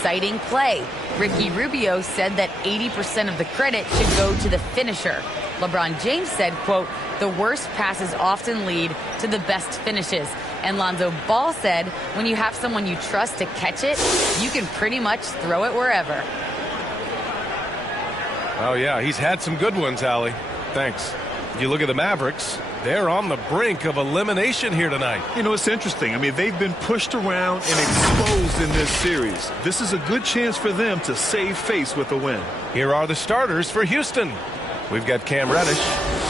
exciting play. Ricky Rubio said that 80% of the credit should go to the finisher. LeBron James said, quote, "The worst passes often lead to the best finishes." And Lonzo Ball said, when you have someone you trust to catch it, you can pretty much throw it wherever. Oh, yeah, he's had some good ones, Allie. Thanks. You look at the Mavericks, they're on the brink of elimination here tonight. You know, it's interesting. I mean, they've been pushed around and exposed in this series. This is a good chance for them to save face with a win. Here are the starters for Houston. We've got Cam Reddish.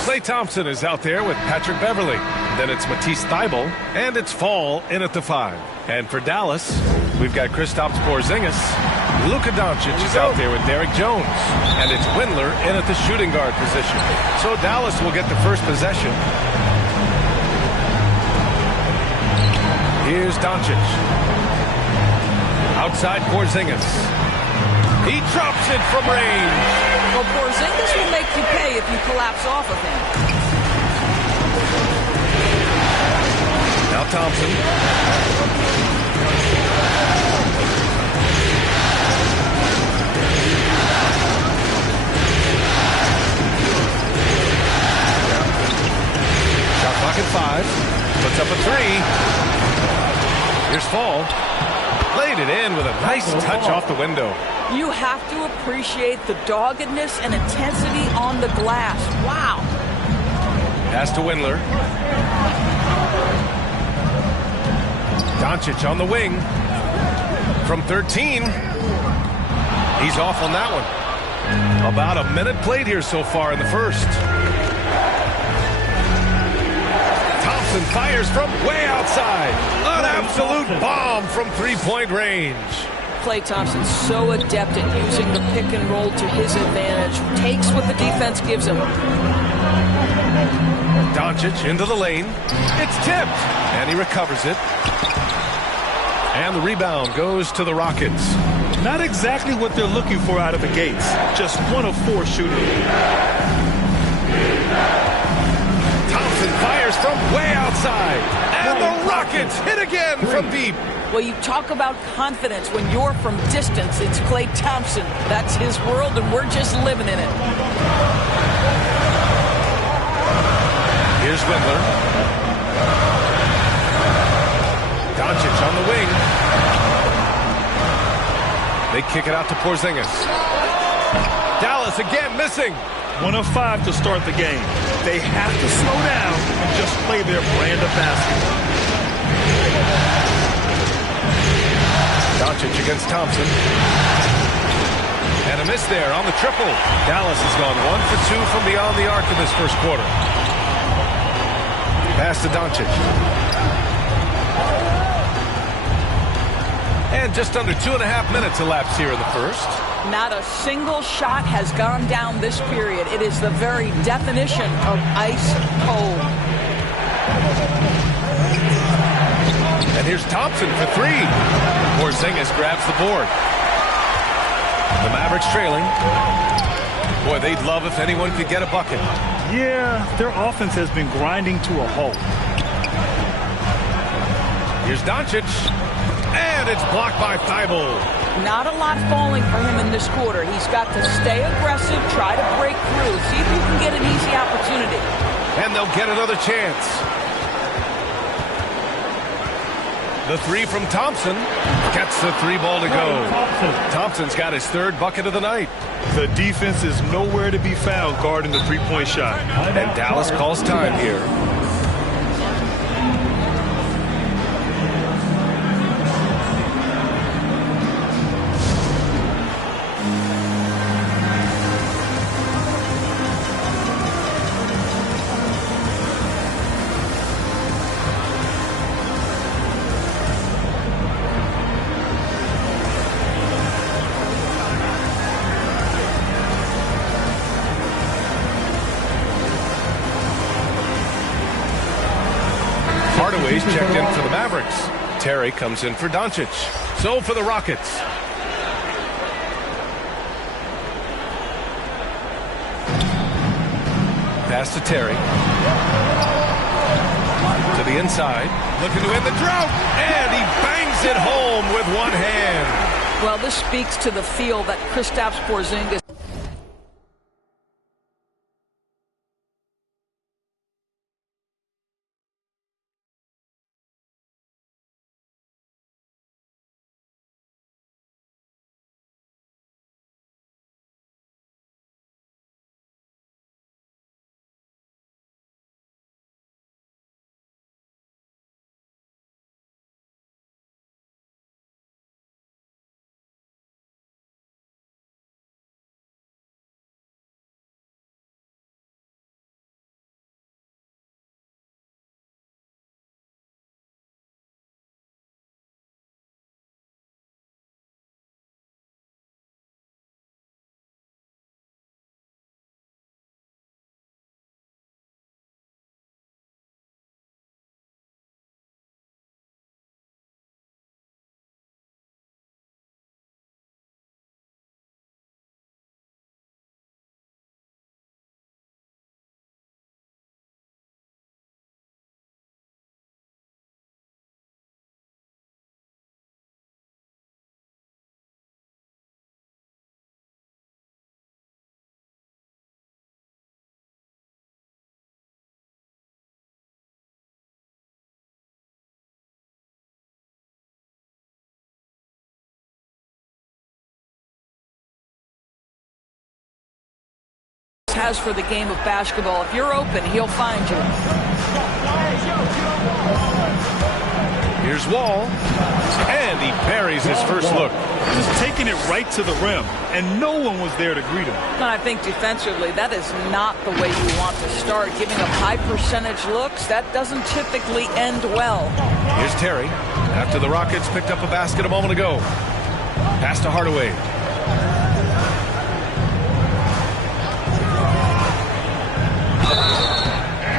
Klay Thompson is out there with Patrick Beverley. Then it's Matisse Thybulle, and it's Fall in at the 5. And for Dallas, we've got Kristaps Porzingis. Luka Doncic is out there with Derek Jones. And it's Windler in at the shooting guard position. So Dallas will get the first possession. Here's Doncic. Outside Porzingis. He drops it from range. Well, Porzingis will make you pay if you collapse off of him. Now Thompson. Shot clock at 5. Puts up a 3. Here's Fall. Laid it in with a nice touch off the window. You have to appreciate the doggedness and intensity on the glass. Wow. Pass to Windler. Doncic on the wing. From 13. He's off on that one. About a minute played here so far in the first. Thompson fires from way outside. An absolute bomb from three-point range. Klay Thompson's so adept at using the pick and roll to his advantage. Takes what the defense gives him. Doncic into the lane. It's tipped. And he recovers it. And the rebound goes to the Rockets. Not exactly what they're looking for out of the gates. Just 1 of 4 shooting. Thompson fires from way outside. And the Rockets hit again from deep. Well, you talk about confidence when you're from distance. It's Klay Thompson. That's his world, and we're just living in it. Here's Windler. Doncic on the wing. They kick it out to Porzingis. Dallas again missing. 1 of 5 to start the game. They have to slow down and just play their brand of basketball. Doncic against Thompson. And a miss there on the triple. Dallas has gone 1 for 2 from beyond the arc in this first quarter. Pass to Doncic. And just under 2.5 minutes elapsed here in the first. Not a single shot has gone down this period. It is the very definition of ice cold. And here's Thompson for 3. Porzingis grabs the board. The Mavericks trailing. Boy, they'd love if anyone could get a bucket. Yeah, their offense has been grinding to a halt. Here's Doncic. And it's blocked by Thybulle. Not a lot falling for him in this quarter. He's got to stay aggressive, try to break through, see if you can get an easy opportunity. And they'll get another chance. The 3 from Thompson gets the 3 ball to go. Thompson's got his 3rd bucket of the night. The defense is nowhere to be found guarding the three-point shot. And Dallas calls time here. Hardaway's checked in for the Mavericks. Terry comes in for Doncic. So for the Rockets. Pass to Terry. To the inside. Looking to end the drought. And he bangs it home with one hand. Well, this speaks to the feel that Kristaps Porzingis has for the game of basketball. If you're open, he'll find you. Here's Wall, and he buries his first look. Just taking it right to the rim, and no one was there to greet him. And I think defensively, that is not the way you want to start. Giving up high percentage looks, that doesn't typically end well. Here's Terry, after the Rockets picked up a basket a moment ago. Pass to Hardaway.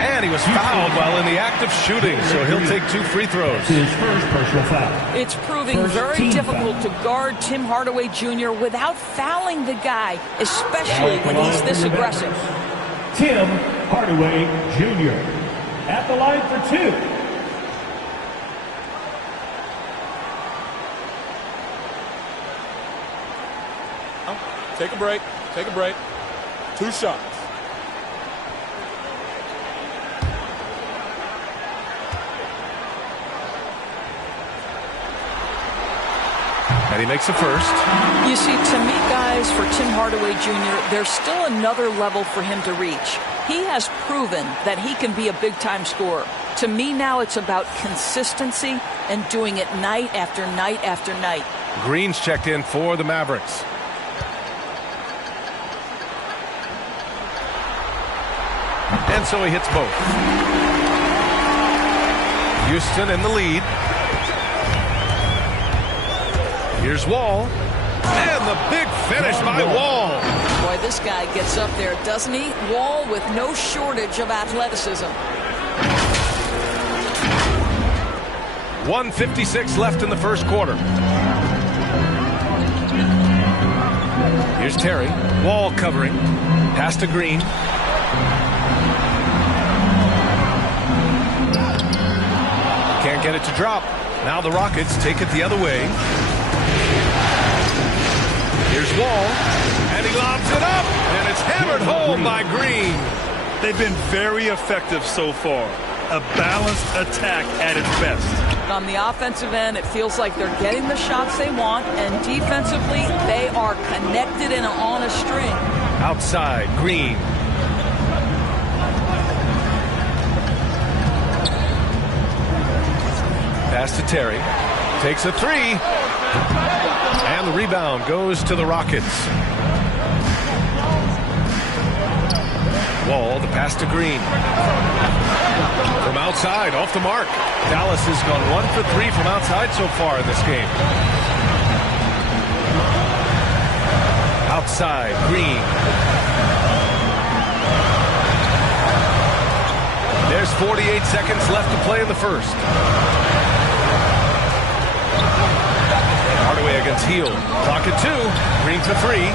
And he was fouled while in the act of shooting, so he'll take 2 free throws. His first personal foul. It's proving very difficult to guard Tim Hardaway Jr. without fouling the guy, especially when he's this aggressive. Tim Hardaway Jr. at the line for 2. Take a break. Take a break. 2 shots. And he makes the first. You see, to me, guys, for Tim Hardaway Jr., there's still another level for him to reach. He has proven that he can be a big-time scorer. To me now, it's about consistency and doing it night after night after night. Green's checked in for the Mavericks. And so he hits both. Houston in the lead. Here's Wall. And the big finish by Wall. Boy, this guy gets up there, doesn't he? Wall with no shortage of athleticism. 1:56 left in the first quarter. Here's Terry. Wall covering. Pass to Green. Can't get it to drop. Now the Rockets take it the other way. Here's Wall, and he lobs it up, and it's hammered home by Green. They've been very effective so far. A balanced attack at its best. On the offensive end, it feels like they're getting the shots they want, and defensively, they are connected and on a string. Outside, Green. Pass to Terry. Takes a 3. And the rebound goes to the Rockets. Wall, the pass to Green. From outside, off the mark. Dallas has gone 1 for 3 from outside so far in this game. Outside, Green. There's 48 seconds left to play in the first. Hardaway against Hield. Clock at 2. Green for 3.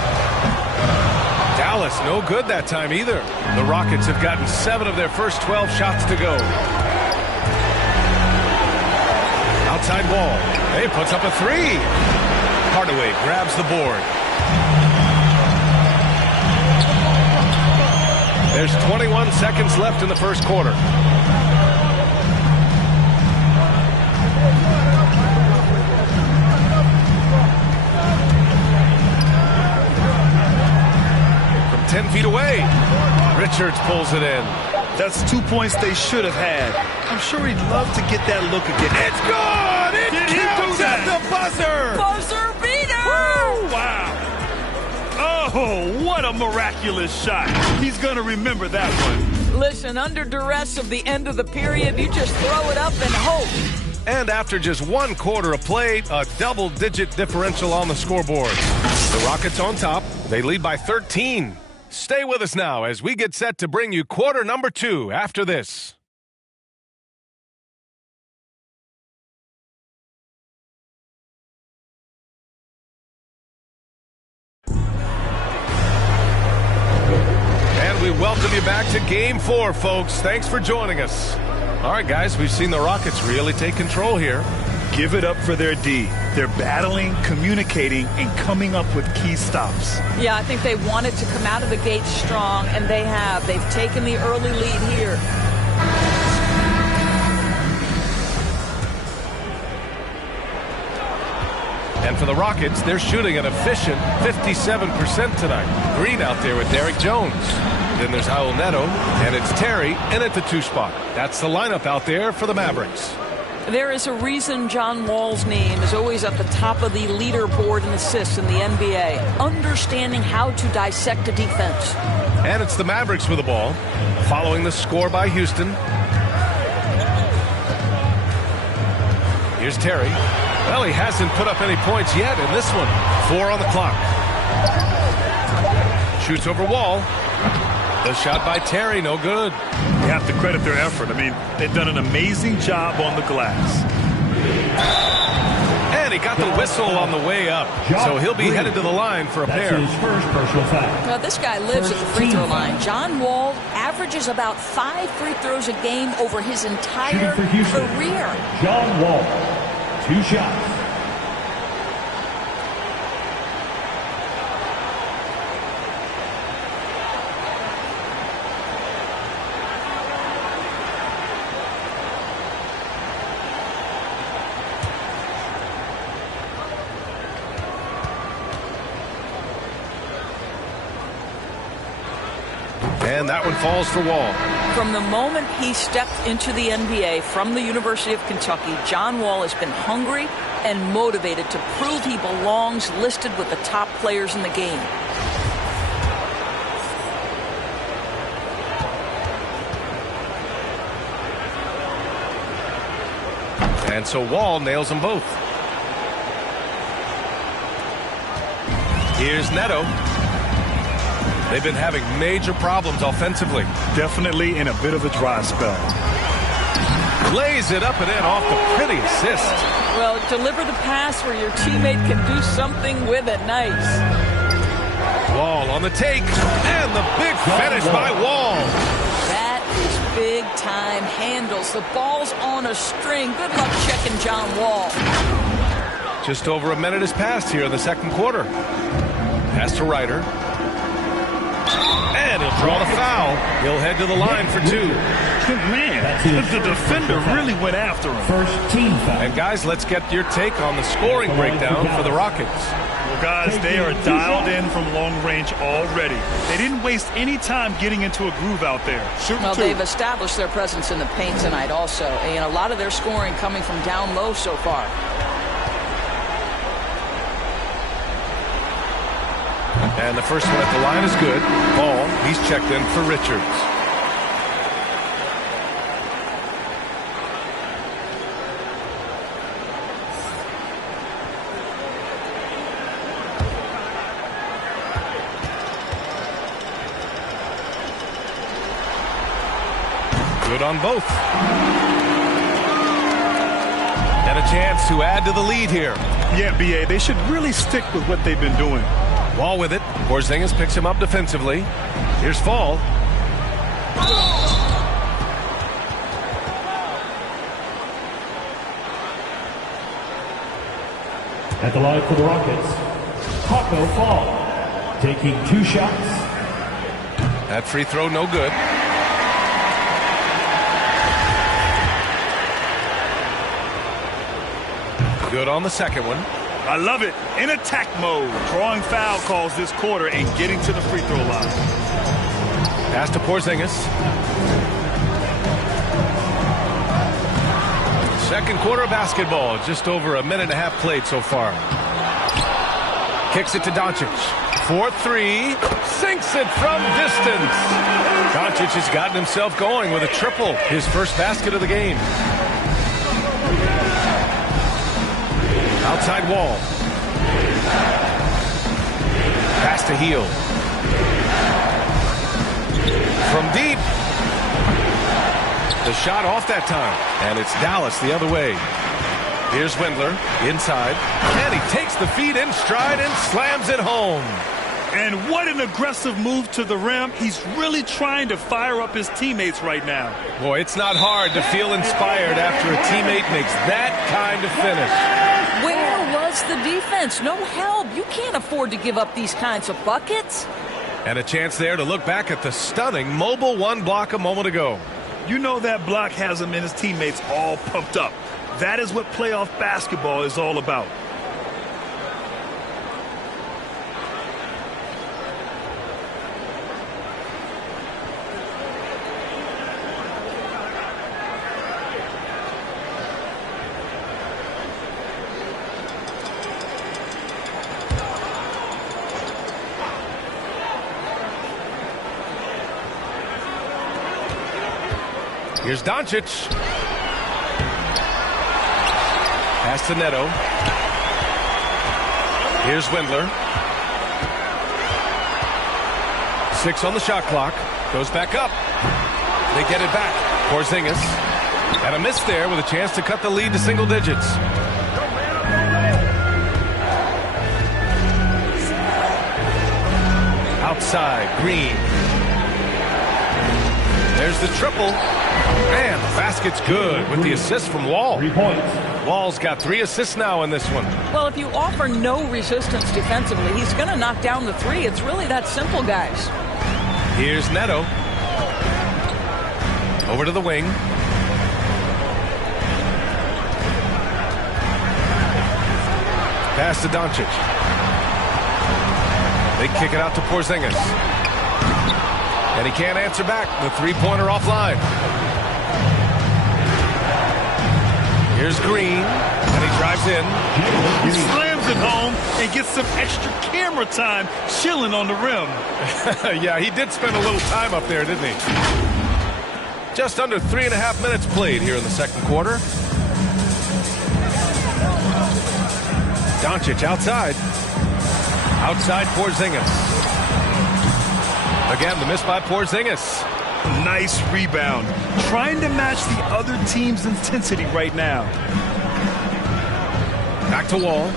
Dallas no good that time either. The Rockets have gotten 7 of their first 12 shots to go. Outside Wall. He puts up a 3. Hardaway grabs the board. There's 21 seconds left in the first quarter. From 10 feet away, Richards pulls it in. That's 2 points they should have had. I'm sure he'd love to get that look again. It's good! It counts at the buzzer! Buzzer beater! Woo! Wow! Oh, what a miraculous shot. He's going to remember that one. Listen, under duress of the end of the period, you just throw it up and hope. And after just 1 quarter of play, a double-digit differential on the scoreboard. The Rockets on top. They lead by 13. Stay with us now as we get set to bring you quarter number 2 after this. And we welcome you back to Game 4, folks. Thanks for joining us. All right, guys, we've seen the Rockets really take control here. Give it up for their D. They're battling, communicating, and coming up with key stops. Yeah, I think they wanted to come out of the gate strong, and they have. They've taken the early lead here. And for the Rockets, they're shooting an efficient 57% tonight. Green out there with Derek Jones. Then there's Raul Neto, and it's Terry in at the 2 spot. That's the lineup out there for the Mavericks. There is a reason John Wall's name is always at the top of the leaderboard in assists in the NBA. Understanding how to dissect a defense. And it's the Mavericks with the ball, following the score by Houston. Here's Terry. Well, he hasn't put up any points yet in this one. 4 on the clock. Shoots over Wall. The shot by Terry, no good. You have to credit their effort. I mean, they've done an amazing job on the glass. And he got the whistle on the way up. So he'll be headed to the line for a pair. That's his first personal foul. Well, this guy lives at the free throw line. John Wall averages about 5 free throws a game over his entire career. John Wall, 2 shots. And that one falls for Wall. From the moment he stepped into the NBA from the University of Kentucky, John Wall has been hungry and motivated to prove he belongs listed with the top players in the game. And so Wall nails them both. Here's Neto. They've been having major problems offensively. Definitely in a bit of a dry spell. Lays it up and in off the pretty assist. Well, deliver the pass where your teammate can do something with it. Nice. Wall on the take. And the big finish by Wall. That is big time handles. The ball's on a string. Good luck checking John Wall. Just over a minute has passed here in the second quarter. Pass to Ryder. And he'll draw the foul. He'll head to the line for 2. Man, the defender really went after him. First team foul. And guys, let's get your take on the scoring breakdown for the Rockets. Well, guys, they are dialed in from long range already. They didn't waste any time getting into a groove out there. Well, they've established their presence in the paint tonight also. And a lot of their scoring coming from down low so far. And the first one at the line is good. Ball, he's checked in for Richards. Good on both. And a chance to add to the lead here. Yeah, B.A., they should really stick with what they've been doing. Wall with it. Porzingis picks him up defensively. Here's Fall. At the line for the Rockets, Taco Fall, taking 2 shots. That free throw no good. Good on the second one. I love it. In attack mode, drawing foul calls this quarter and getting to the free throw line. Pass to Porzingis. Second quarter of basketball. Just over a minute and a half played so far. Kicks it to Doncic. 4-3. Sinks it from distance. Doncic has gotten himself going with a triple. His first basket of the game. Outside Wall. Pass to Heel. From deep. The shot off that time. And it's Dallas the other way. Here's Windler inside. And he takes the feed in stride and slams it home. And what an aggressive move to the rim. He's really trying to fire up his teammates right now. Boy, it's not hard to feel inspired after a teammate makes that kind of finish. Where was the defense? No help. You can't afford to give up these kinds of buckets. And a chance there to look back at the stunning mobile one block a moment ago. You know that block has him and his teammates all pumped up. That is what playoff basketball is all about. Here's Doncic. Pass to Neto. Here's Windler. 6 on the shot clock. Goes back up. They get it back. Porzingis. And a miss there with a chance to cut the lead to single digits. Outside, Green. There's the triple. Man, the basket's good with the assist from Wall. 3 points. Wall's got 3 assists now in this one. Well, if you offer no resistance defensively, he's going to knock down the 3. It's really that simple, guys. Here's Neto. Over to the wing. Pass to Doncic. They kick it out to Porzingis. And he can't answer back. The three-pointer offline. Here's Green. And he drives in. He slams it home and gets some extra camera time chilling on the rim. Yeah, he did spend a little time up there, didn't he? Just under 3.5 minutes played here in the second quarter. Doncic outside. Outside Porzingis. Again, the miss by Porzingis. Nice rebound. Trying to match the other team's intensity right now. Back to Wall.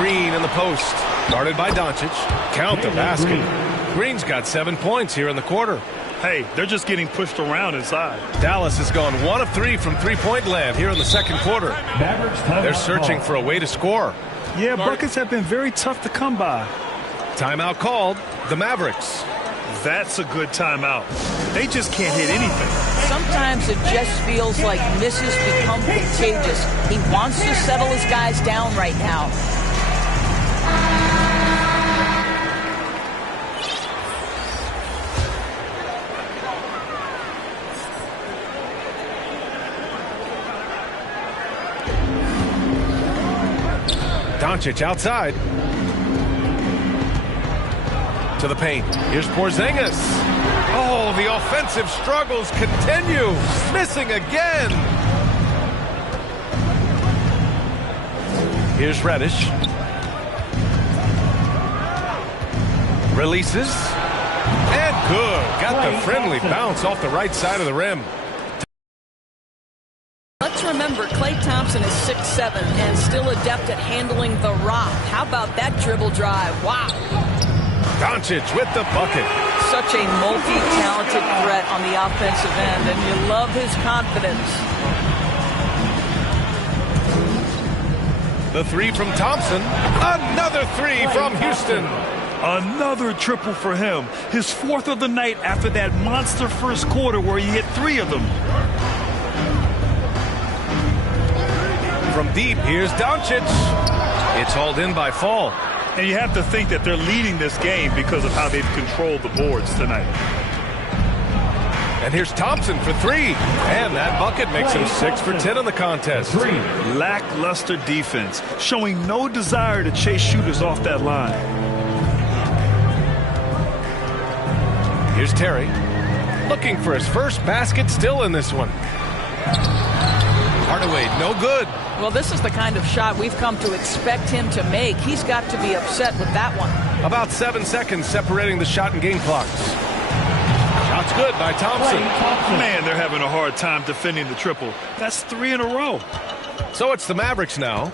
Green in the post. Guarded by Doncic. Count the basket. Green's got 7 points here in the quarter. Hey, they're just getting pushed around inside. Dallas has gone 1 of 3 from three-point land here in the second quarter. They're searching for a way to score. Yeah, buckets have been very tough to come by. Timeout called. The Mavericks. That's a good timeout. They just can't hit anything. Sometimes it just feels like misses become contagious. He wants to settle his guys down right now. Doncic outside. To the paint. Here's Porzingis. Oh, the offensive struggles continue. Missing again. Here's Reddish. Releases. And good. Got the friendly bounce off the right side of the rim. Let's remember, Klay Thompson is 6'7" and still adept at handling the rock. How about that dribble drive? Wow. Doncic with the bucket. Such a multi-talented threat on the offensive end, and you love his confidence. The three from Thompson. Another three from Houston. Another triple for him. His fourth of the night after that monster first quarter where he hit 3 of them. From deep, here's Doncic. It's hauled in by Fall. And you have to think that they're leading this game because of how they've controlled the boards tonight. And here's Thompson for 3. And that bucket makes him 6 for 10 in the contest. Lackluster defense, showing no desire to chase shooters off that line. Here's Terry, looking for his first basket, still in this one. Hardaway, no good. Well, this is the kind of shot we've come to expect him to make. He's got to be upset with that one. About 7 seconds separating the shot and game clocks. Shot's good by Thompson. Man, they're having a hard time defending the triple. That's 3 in a row. So it's the Mavericks now.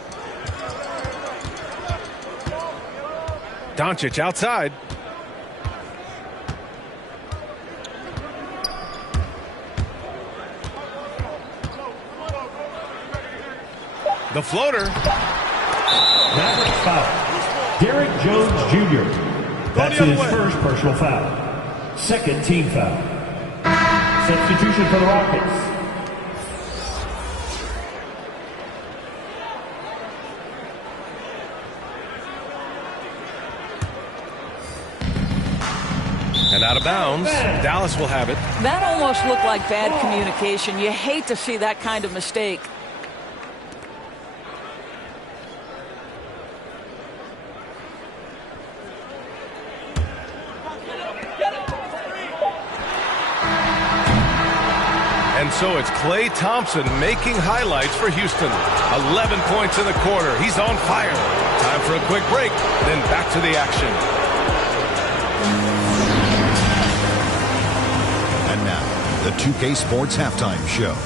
Doncic outside. The floater. Maverick foul. Derek Jones Jr. That's his first personal foul. Second team foul. Substitution for the Rockets. And out of bounds. Dallas will have it. That almost looked like bad communication. You hate to see that kind of mistake. And so it's Klay Thompson making highlights for Houston. 11 points in the quarter. He's on fire. Time for a quick break, then back to the action. And now, the 2K Sports Halftime Show.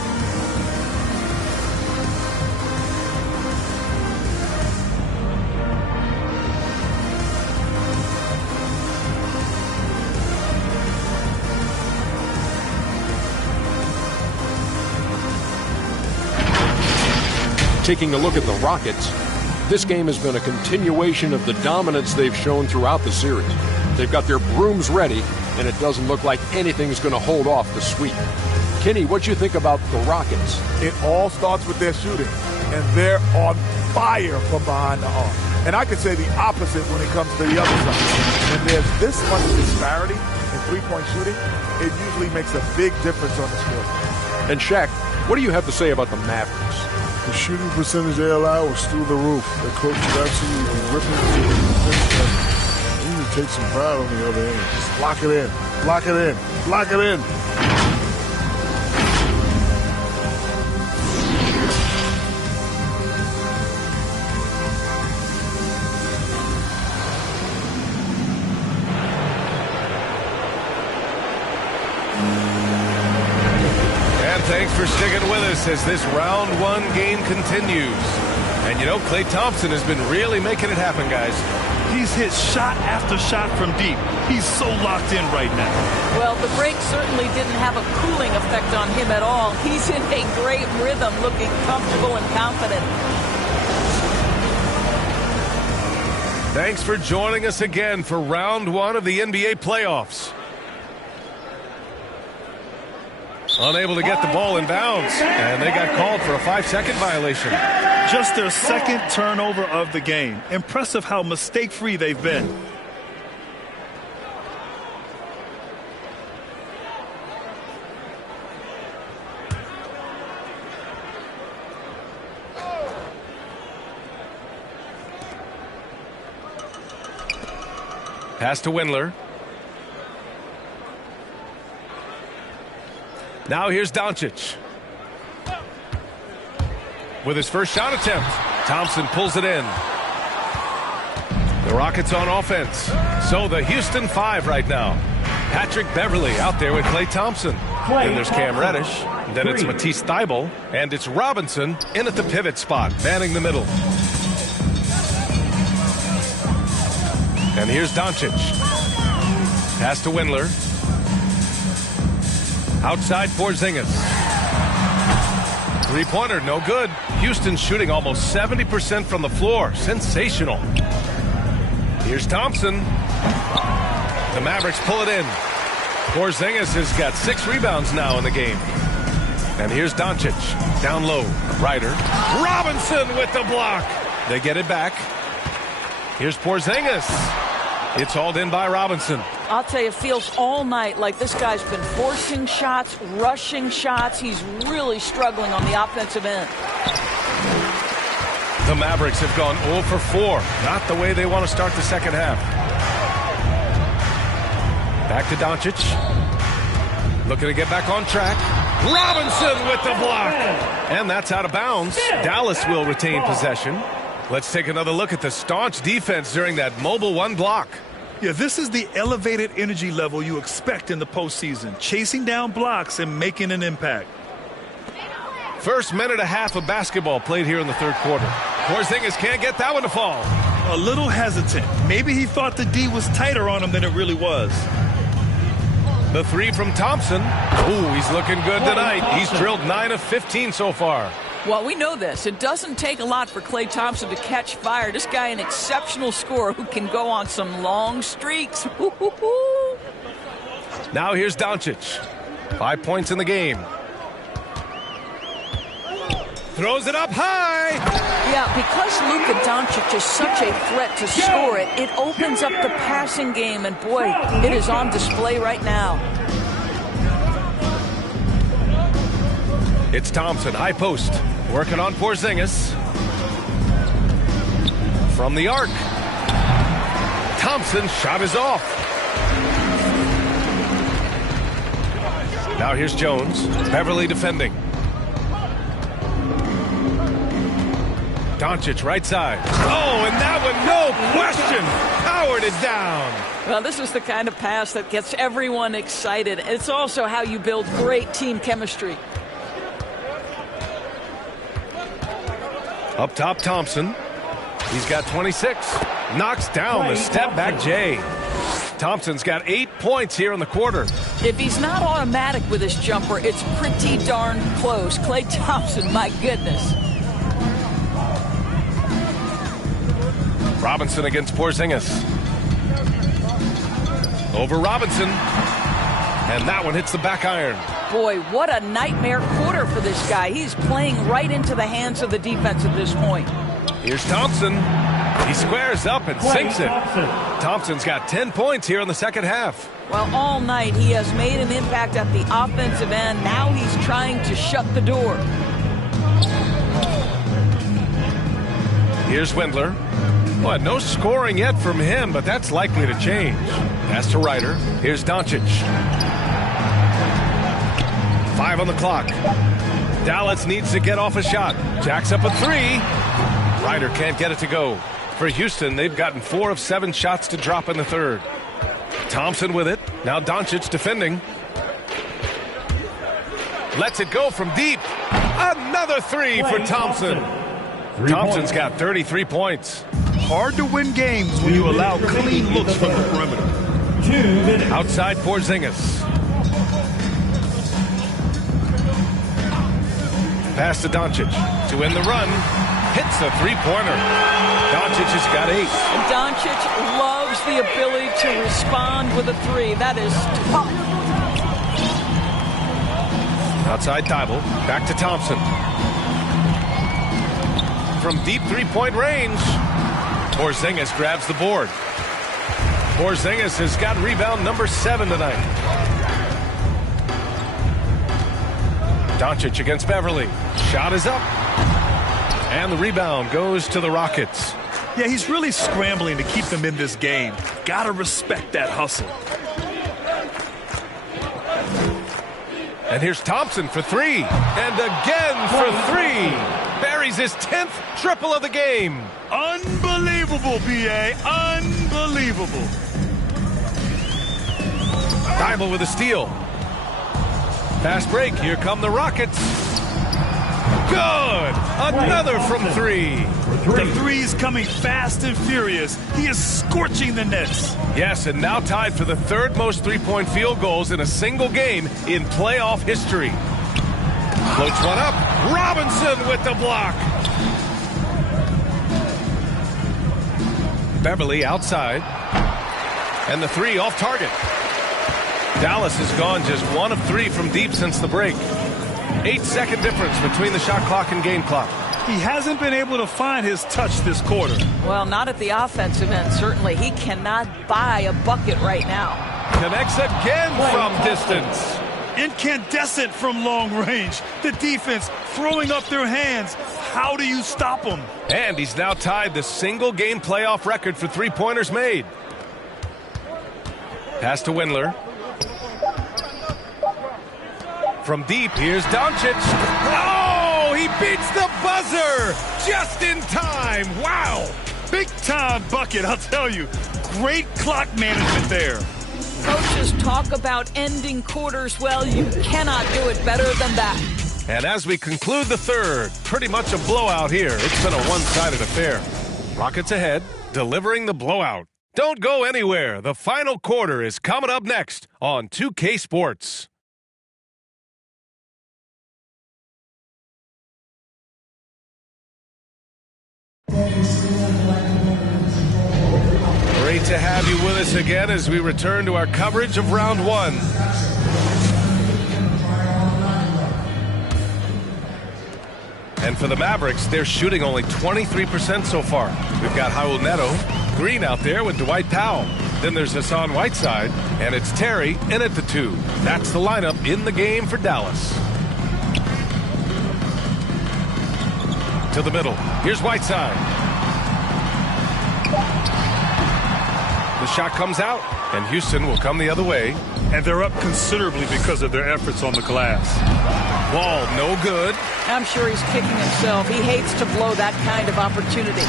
Taking a look at the Rockets, this game has been a continuation of the dominance they've shown throughout the series. They've got their brooms ready, and it doesn't look like anything's going to hold off the sweep. Kenny, what you think about the Rockets? It all starts with their shooting, and they're on fire from behind the arc. And I could say the opposite when it comes to the other side. When there's this much disparity in three-point shooting, it usually makes a big difference on the score. And Shaq, what do you have to say about the Mavericks? The shooting percentage they allow was through the roof. Their coach is absolutely ripping it. They need to take some pride on the other end. Just lock it in. Lock it in. Lock it in. Thanks for sticking with us as this round one game continues. And you know, Klay Thompson has been really making it happen, guys. He's hit shot after shot from deep. He's so locked in right now. Well, the break certainly didn't have a cooling effect on him at all. He's in a great rhythm, looking comfortable and confident. Thanks for joining us again for round one of the NBA playoffs. Unable to get the ball in bounds, and they got called for a 5-second violation. Just their second turnover of the game. Impressive how mistake-free they've been. Pass to Windler. Now here's Doncic. With his first shot attempt, Thompson pulls it in. The Rockets on offense. So the Houston 5 right now. Patrick Beverley out there with Klay Thompson. Then there's Cam Reddish. Then it's Matisse Thybulle. And it's Robinson in at the pivot spot, manning the middle. And here's Doncic. Pass to Windler. Outside Porzingis. Three-pointer, no good. Houston shooting almost 70% from the floor. Sensational. Here's Thompson. The Mavericks pull it in. Porzingis has got 6 rebounds now in the game. And here's Doncic. Down low. Ryder. Robinson with the block. They get it back. Here's Porzingis. It's hauled in by Robinson. I'll tell you, it feels all night like this guy's been forcing shots, rushing shots. He's really struggling on the offensive end. The Mavericks have gone 0 for 4. Not the way they want to start the second half. Back to Doncic. Looking to get back on track. Robinson with the block. And that's out of bounds. Dallas will retain possession. Let's take another look at the staunch defense during that mobile 1 block. Yeah, this is the elevated energy level you expect in the postseason. Chasing down blocks and making an impact. First minute and a half of basketball played here in the third quarter. Porzingis can't get that one to fall. A little hesitant. Maybe he thought the D was tighter on him than it really was. The 3 from Thompson. Ooh, he's looking good tonight. He's drilled 9 of 15 so far. Well, we know this. It doesn't take a lot for Klay Thompson to catch fire. This guy, an exceptional scorer who can go on some long streaks. Now here's Doncic. 5 points in the game. Throws it up high. Yeah, because Luka Doncic is such a threat to score it, it opens up the passing game, and boy, it is on display right now. It's Thompson, high post, working on Porzingis. From the arc. Thompson shot is off. Now here's Jones. Beverly defending. Doncic right side. Oh, and that one, no question. Howard is down. Well, this is the kind of pass that gets everyone excited. It's also how you build great team chemistry. Up top, Thompson. He's got 26. Knocks down the step-back Jay. Thompson's got 8 points here in the quarter. If he's not automatic with his jumper, it's pretty darn close. Klay Thompson, my goodness. Robinson against Porzingis. Over Robinson. And that one hits the back iron. Boy, what a nightmare quarter for this guy. He's playing right into the hands of the defense at this point. Here's Thompson. He squares up and sinks it. Thompson's got 10 points here in the second half. Well, all night he has made an impact at the offensive end. Now he's trying to shut the door. Here's Windler. Well, no scoring yet from him, but that's likely to change. Pass to Ryder. Here's Doncic. 5 on the clock. Dallas needs to get off a shot. Jacks up a 3. Ryder can't get it to go. For Houston, they've gotten 4 of 7 shots to drop in the third. Thompson with it. Now Doncic defending. Lets it go from deep. Another 3 for Thompson. Thompson's got 33 points. Hard to win games when you allow clean looks from the perimeter. 2 minutes. Outside Porzingis. Pass to Doncic to end the run. Hits the three-pointer. Doncic has got 8. Doncic loves the ability to respond with a 3. That is tough. Outside Thibault. Back to Thompson. From deep three-point range. Porzingis grabs the board. Porzingis has got rebound number 7 tonight. Doncic against Beverly. Shot is up. And the rebound goes to the Rockets. Yeah, he's really scrambling to keep them in this game. Gotta respect that hustle. And here's Thompson for 3. And again for 3. Buries his 10th triple of the game. Unbelievable, B.A. Unbelievable. Thibault with a steal. Fast break. Here come the Rockets. Good. Another from three. The three's coming fast and furious. He is scorching the nets. Yes, and now tied for the third most three-point field goals in a single game in playoff history. Floats one up. Robinson with the block. Beverly outside. And the three off target. Dallas has gone just 1 of 3 from deep since the break. 8-second difference between the shot clock and game clock. He hasn't been able to find his touch this quarter. Well, not at the offensive end, certainly. He cannot buy a bucket right now. Connects again from distance. Incandescent from long range. The defense throwing up their hands. How do you stop him? And he's now tied the single-game playoff record for three-pointers made. Pass to Windler. From deep, here's Doncic. Oh, he beats the buzzer just in time. Wow. Big-time bucket, I'll tell you. Great clock management there. Coaches talk about ending quarters well. You cannot do it better than that. And as we conclude the third, pretty much a blowout here. It's been a one-sided affair. Rockets ahead, delivering the blowout. Don't go anywhere. The final quarter is coming up next on 2K Sports. Great to have you with us again as we return to our coverage of round one. And for the Mavericks, they're shooting only 23% so far. We've got Raul Neto, Green out there with Dwight Powell. Then there's Hassan Whiteside, and it's Terry in at the 2. That's the lineup in the game for Dallas. To the middle. Here's Whiteside. The shot comes out, and Houston will come the other way. And they're up considerably because of their efforts on the glass. Wall, no good. I'm sure he's kicking himself. He hates to blow that kind of opportunity.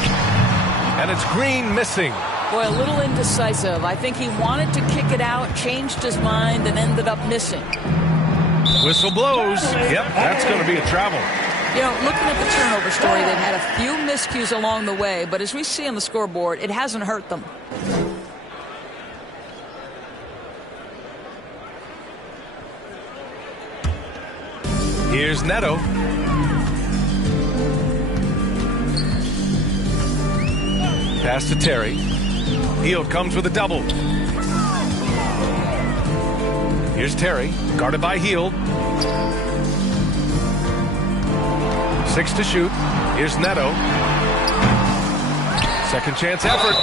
And it's Green missing. Boy, a little indecisive. I think he wanted to kick it out, changed his mind, and ended up missing. Whistle blows. Yep, that's going to be a travel. You know, looking at the turnover story, they've had a few miscues along the way, but as we see on the scoreboard, it hasn't hurt them. Here's Neto. Pass to Terry. Hield comes with a double. Here's Terry, guarded by Hield. 6 to shoot. Here's Neto. Second chance effort.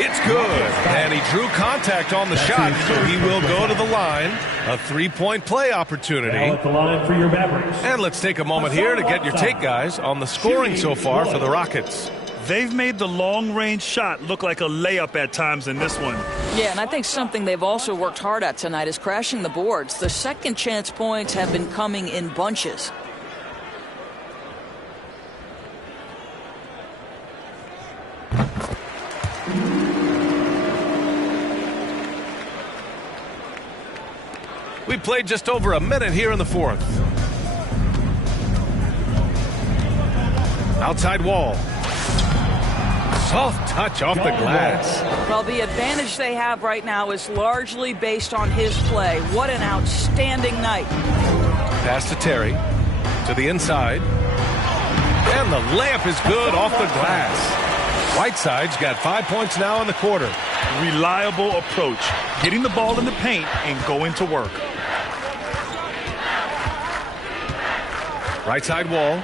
It's good. And he drew contact on the shot, so he will go to the line. A three-point play opportunity. Now at the line for your Mavericks. And let's take a moment here to get your take, guys, on the scoring so far for the Rockets. They've made the long-range shot look like a layup at times in this one. Yeah, and I think something they've also worked hard at tonight is crashing the boards. The second chance points have been coming in bunches. We played just over a minute here in the fourth. Outside Wall. Soft touch off the glass. Well, the advantage they have right now is largely based on his play. What an outstanding night. Pass to Terry. To the inside. And the layup is good off the glass. Whiteside's got 5 points now in the quarter. Reliable approach. Getting the ball in the paint and going to work. Right side Wall.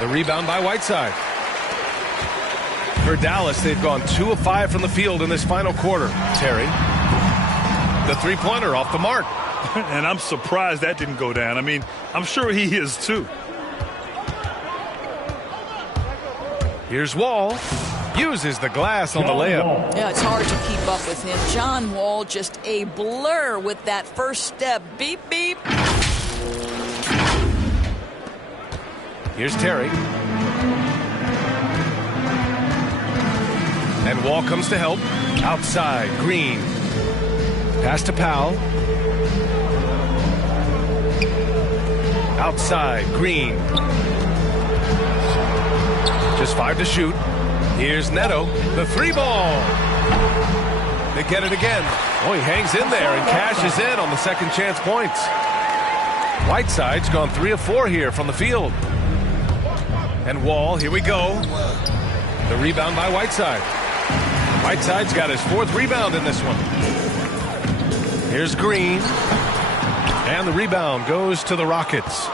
The rebound by Whiteside. For Dallas, they've gone 2 of 5 from the field in this final quarter. Terry. The three-pointer off the mark. And I'm surprised that didn't go down. I mean, I'm sure he is too. Here's Wall. Uses the glass on the layup. Yeah, it's hard to keep up with him. John Wall just a blur with that first step. Beep, beep. Here's Terry. And Wall comes to help. Outside, Green. Pass to Powell. Outside, Green. Just 5 to shoot. Here's Neto, the 3-ball. They get it again. Oh, he hangs in there and cashes in on the second chance points. Whiteside's gone 3 of 4 here from the field. And Wall, here we go. The rebound by Whiteside. Whiteside's got his 4th rebound in this one. Here's Green. And the rebound goes to the Rockets.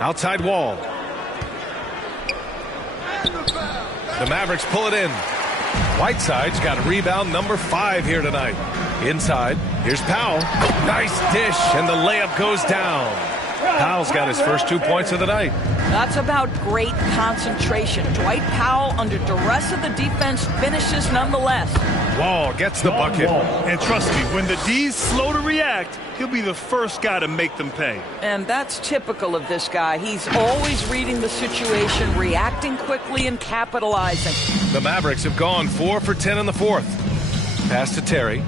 Outside Wall. The Mavericks pull it in. Whiteside's got rebound number 5 here tonight. Inside, here's Powell. Nice dish, and the layup goes down. Powell's got his first 2 points of the night. That's about great concentration. Dwight Powell, under duress of the defense, finishes nonetheless. Wall gets the bucket. And trust me, when the D's slow to react, he'll be the first guy to make them pay. And that's typical of this guy. He's always reading the situation, reacting quickly, and capitalizing. The Mavericks have gone 4 for 10 in the 4th. Pass to Terry.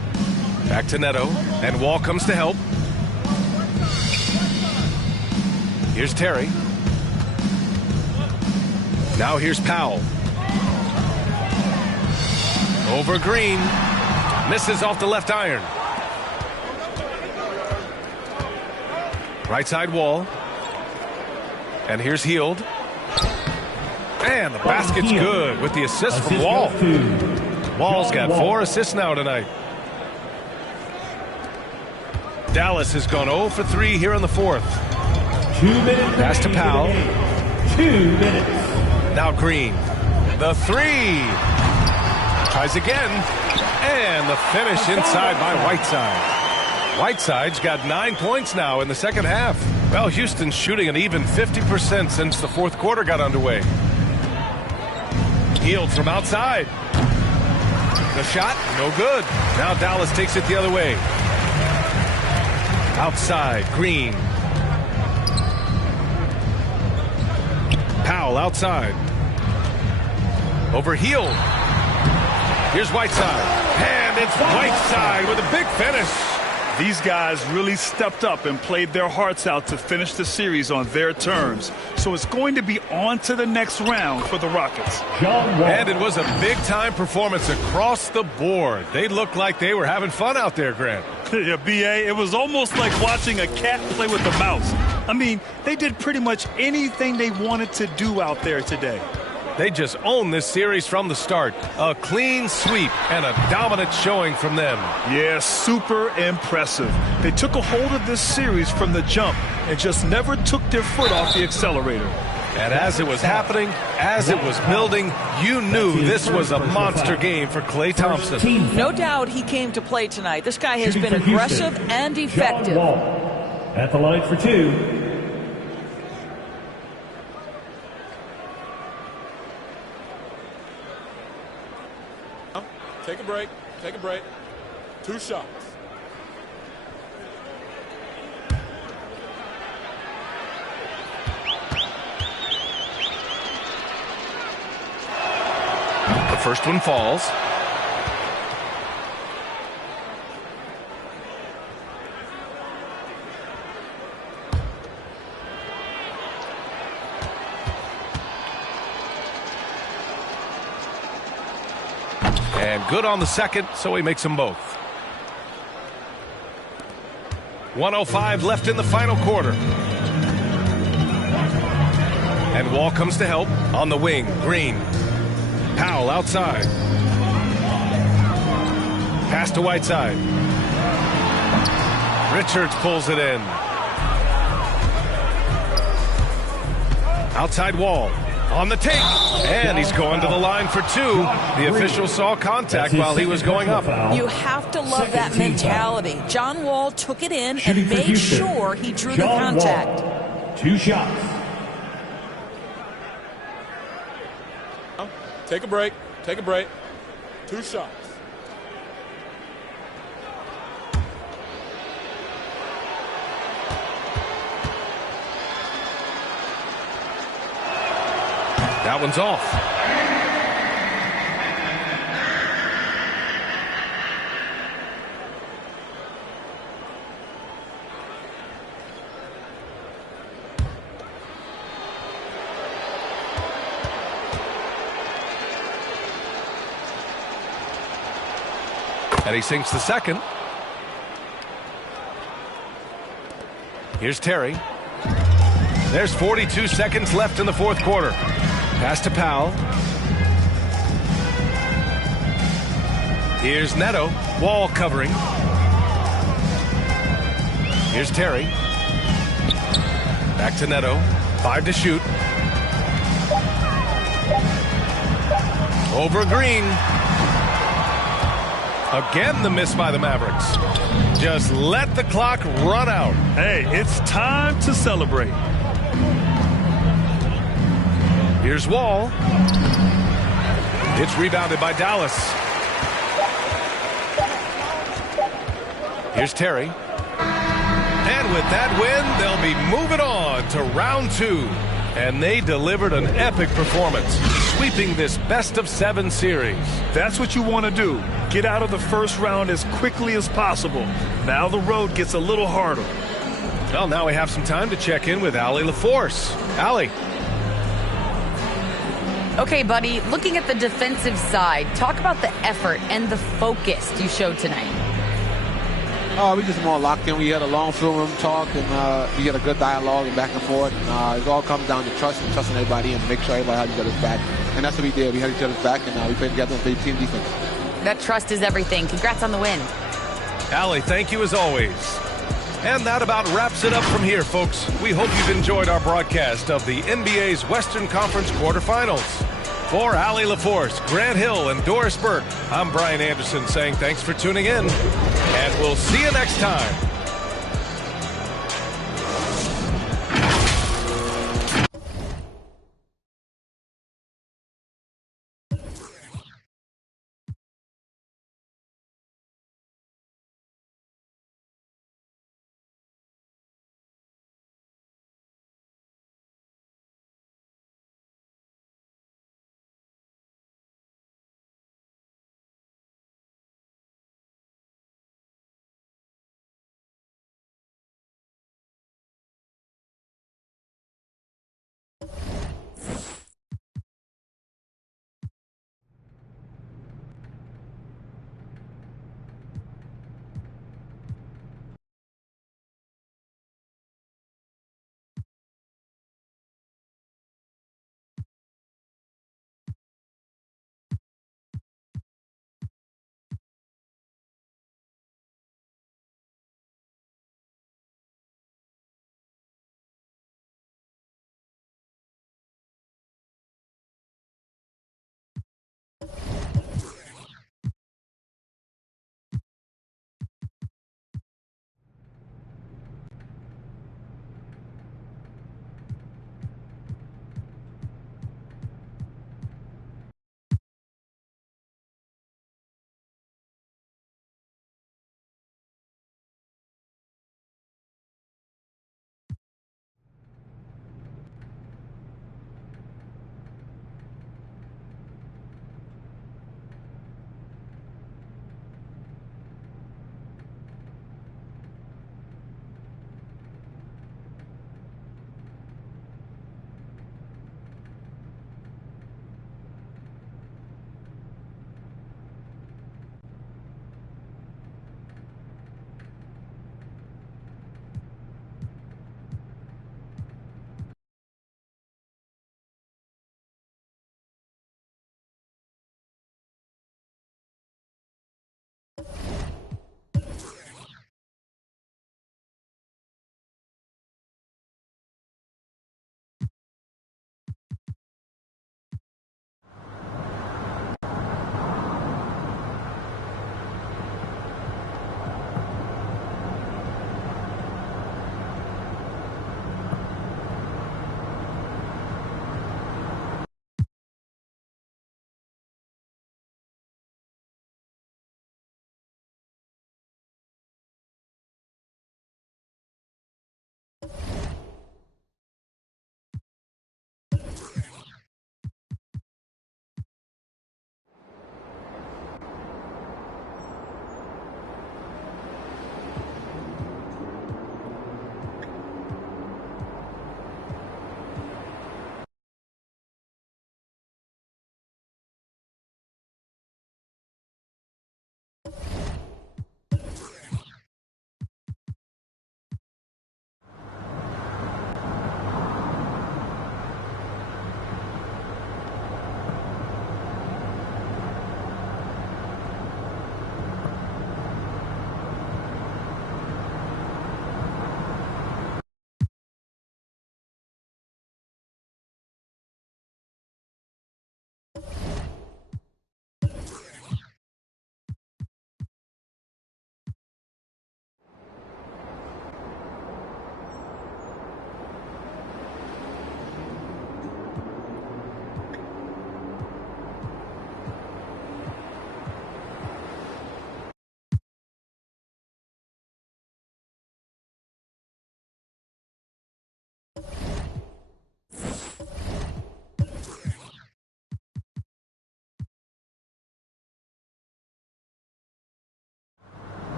Back to Neto. And Wall comes to help. Here's Terry. Now here's Powell. Over Green. Misses off the left iron. Right side Wall. And here's Hield. And the basket's good with the assist from Wall. Wall's got 4 assists now tonight. Dallas has gone 0 for 3 here in the 4th. 2 minutes. Pass to Powell. 2 minutes. Now Green. The 3. Tries again. And the finish inside by Whiteside. Whiteside's got 9 points now in the second half. Well, Houston's shooting an even 50% since the 4th quarter got underway. Hield from outside. The shot, no good. Now Dallas takes it the other way. Outside, Green. Powell outside. Over Hield. Here's Whiteside. And it's Whiteside with a big finish. These guys really stepped up and played their hearts out to finish the series on their terms. So it's going to be on to the next round for the Rockets. And it was a big-time performance across the board. They looked like they were having fun out there, Grant. Yeah, B.A., it was almost like watching a cat play with a mouse. I mean, they did pretty much anything they wanted to do out there today. They just owned this series from the start. A clean sweep and a dominant showing from them. Yeah, super impressive. They took a hold of this series from the jump and just never took their foot off the accelerator. And as it was happening, as it was building, you knew this was a monster game for Klay Thompson. No doubt he came to play tonight. This guy has been aggressive and effective. At the line for 2. Take a break. Take a break. 2 shots. The first one falls. And good on the second, so he makes them both. 1:05 left in the final quarter. And Wall comes to help on the wing. Green. Powell outside. Pass to Whiteside. Richards pulls it in. Outside Wall. On the take, and he's going to the line for 2. The official saw contact while he was going up. You have to love that mentality. John Wall took it in and made sure he drew the contact. 2 shots. Take a break. Take a break. 2 shots. That one's off. And he sinks the second. Here's Terry. There's 42 seconds left in the fourth quarter. Pass to Powell. Here's Neto. Wall covering. Here's Terry. Back to Neto. 5 to shoot. Over Green. Again, the miss by the Mavericks. Just let the clock run out. Hey, it's time to celebrate. Here's Wall. It's rebounded by Dallas. Here's Terry. And with that win, they'll be moving on to round 2. And they delivered an epic performance, sweeping this best-of-7 series. That's what you want to do. Get out of the first round as quickly as possible. Now the road gets a little harder. Well, now we have some time to check in with Allie LaForce. Allie. Okay, buddy, looking at the defensive side, talk about the effort and the focus you showed tonight. We just more locked in. We had a long film room talk, and we had a good dialogue and back and forth. And it all comes down to trust and trusting everybody and make sure everybody has each other's back. And that's what we did. We had each other's back, and we played together and played team defense. That trust is everything. Congrats on the win. Allie, thank you as always. And that about wraps it up from here, folks. We hope you've enjoyed our broadcast of the NBA's Western Conference quarterfinals. For Allie LaForce, Grant Hill, and Doris Burke, I'm Brian Anderson saying thanks for tuning in, and we'll see you next time.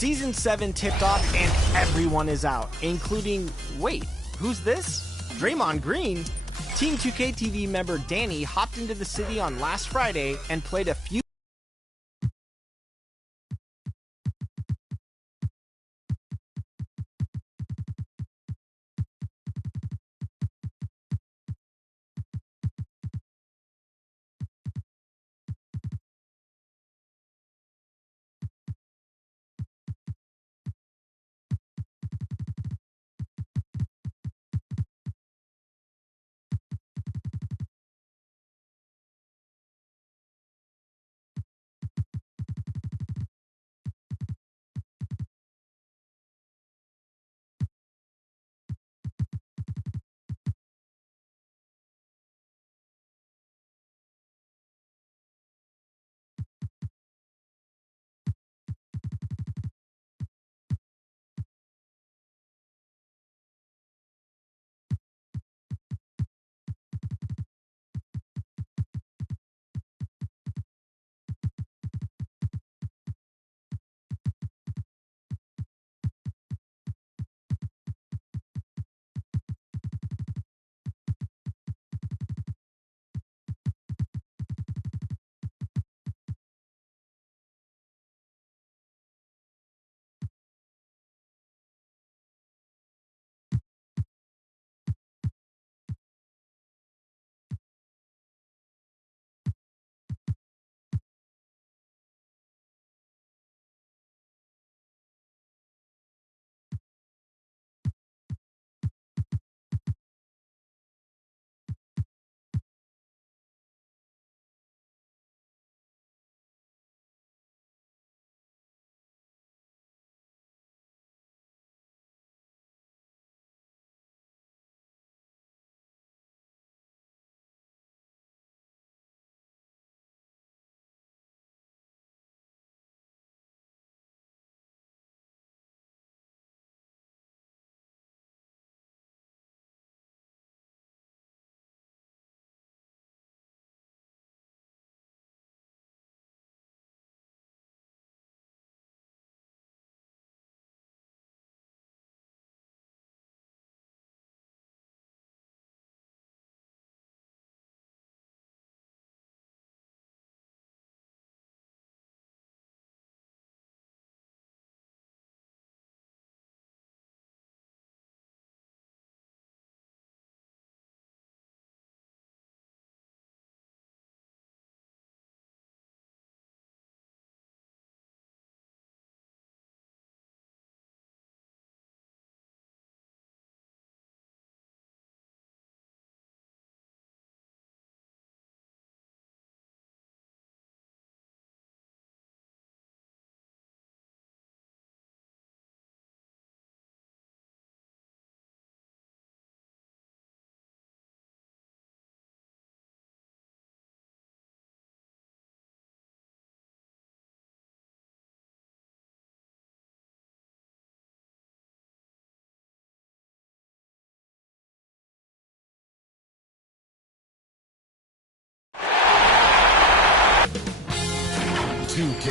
Season 7 tipped off and everyone is out, including, wait, who's this? Draymond Green? Team 2K TV member Danny hopped into the city on last Friday and played a few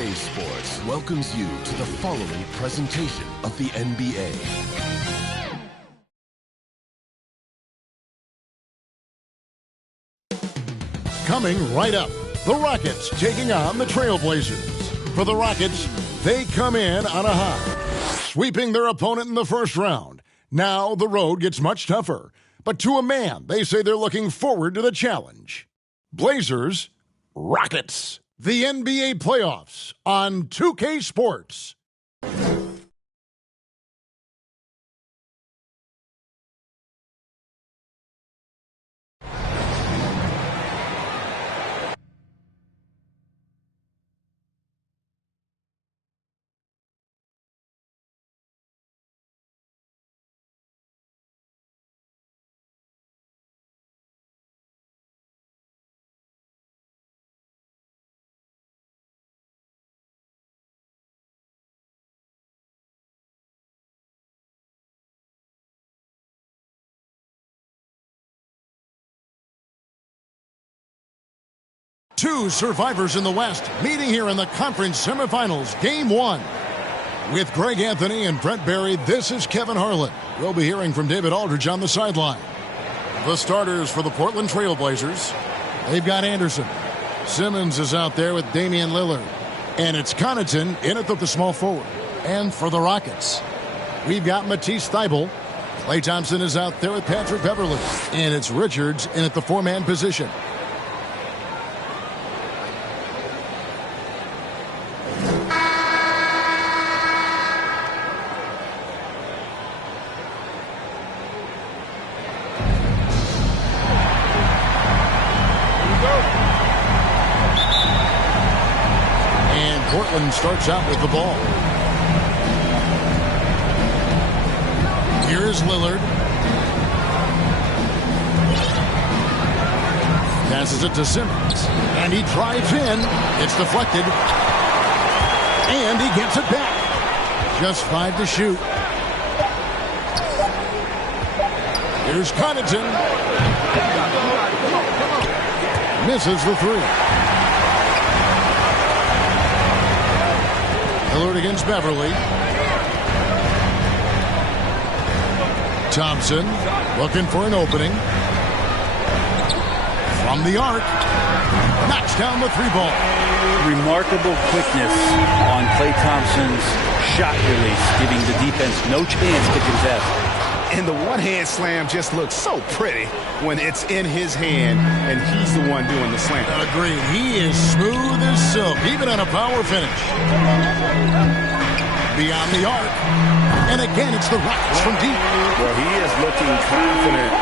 2K Sports welcomes you to the following presentation of the NBA. Coming right up, the Rockets taking on the Trailblazers. For the Rockets, they come in on a high, sweeping their opponent in the first round. Now the road gets much tougher, but to a man, they say they're looking forward to the challenge. Blazers, Rockets, the NBA playoffs on 2K Sports. Two survivors in the West meeting here in the conference semifinals, Game 1. With Greg Anthony and Brent Barry, this is Kevin Harlan. We'll be hearing from David Aldridge on the sideline. The starters for the Portland Trailblazers, they've got Anderson. Simmons is out there with Damian Lillard. And it's Connaughton in at the small forward. And for the Rockets, we've got Matisse Thybulle. Klay Thompson is out there with Patrick Beverley. And it's Richards in at the four-man position. Portland starts out with the ball. Here's Lillard. Passes it to Simmons. And he drives in. It's deflected. And he gets it back. Just 5 to shoot. Here's Connaughton. Misses the three. Lillard against Beverly. Thompson looking for an opening. From the arc. Knocks down the three ball. Remarkable quickness on Klay Thompson's shot release, giving the defense no chance to contest. And the one-hand slam just looks so pretty when it's in his hand and he's the one doing the slam. Agreed. He is smooth as silk, even on a power finish. Beyond the arc. And again, it's the Rockets from deep. Well, he is looking confident.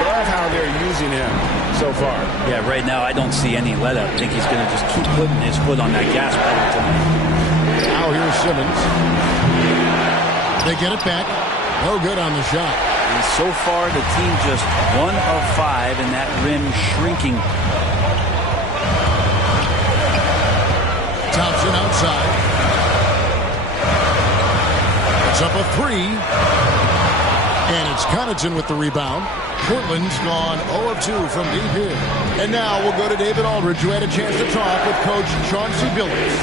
Love how they're using him so far. Yeah, right now I don't see any let up. I think he's going to just keep putting his foot on that gas pedal tonight. Now here's Simmons. They get it back. No good on the shot. And so far, the team just 1 of 5, and that rim shrinking. Thompson outside. It's up a 3. And it's Connaughton with the rebound. Portland's gone 0 of 2 from deep here. And now we'll go to David Aldridge, who had a chance to talk with Coach Chauncey Billups.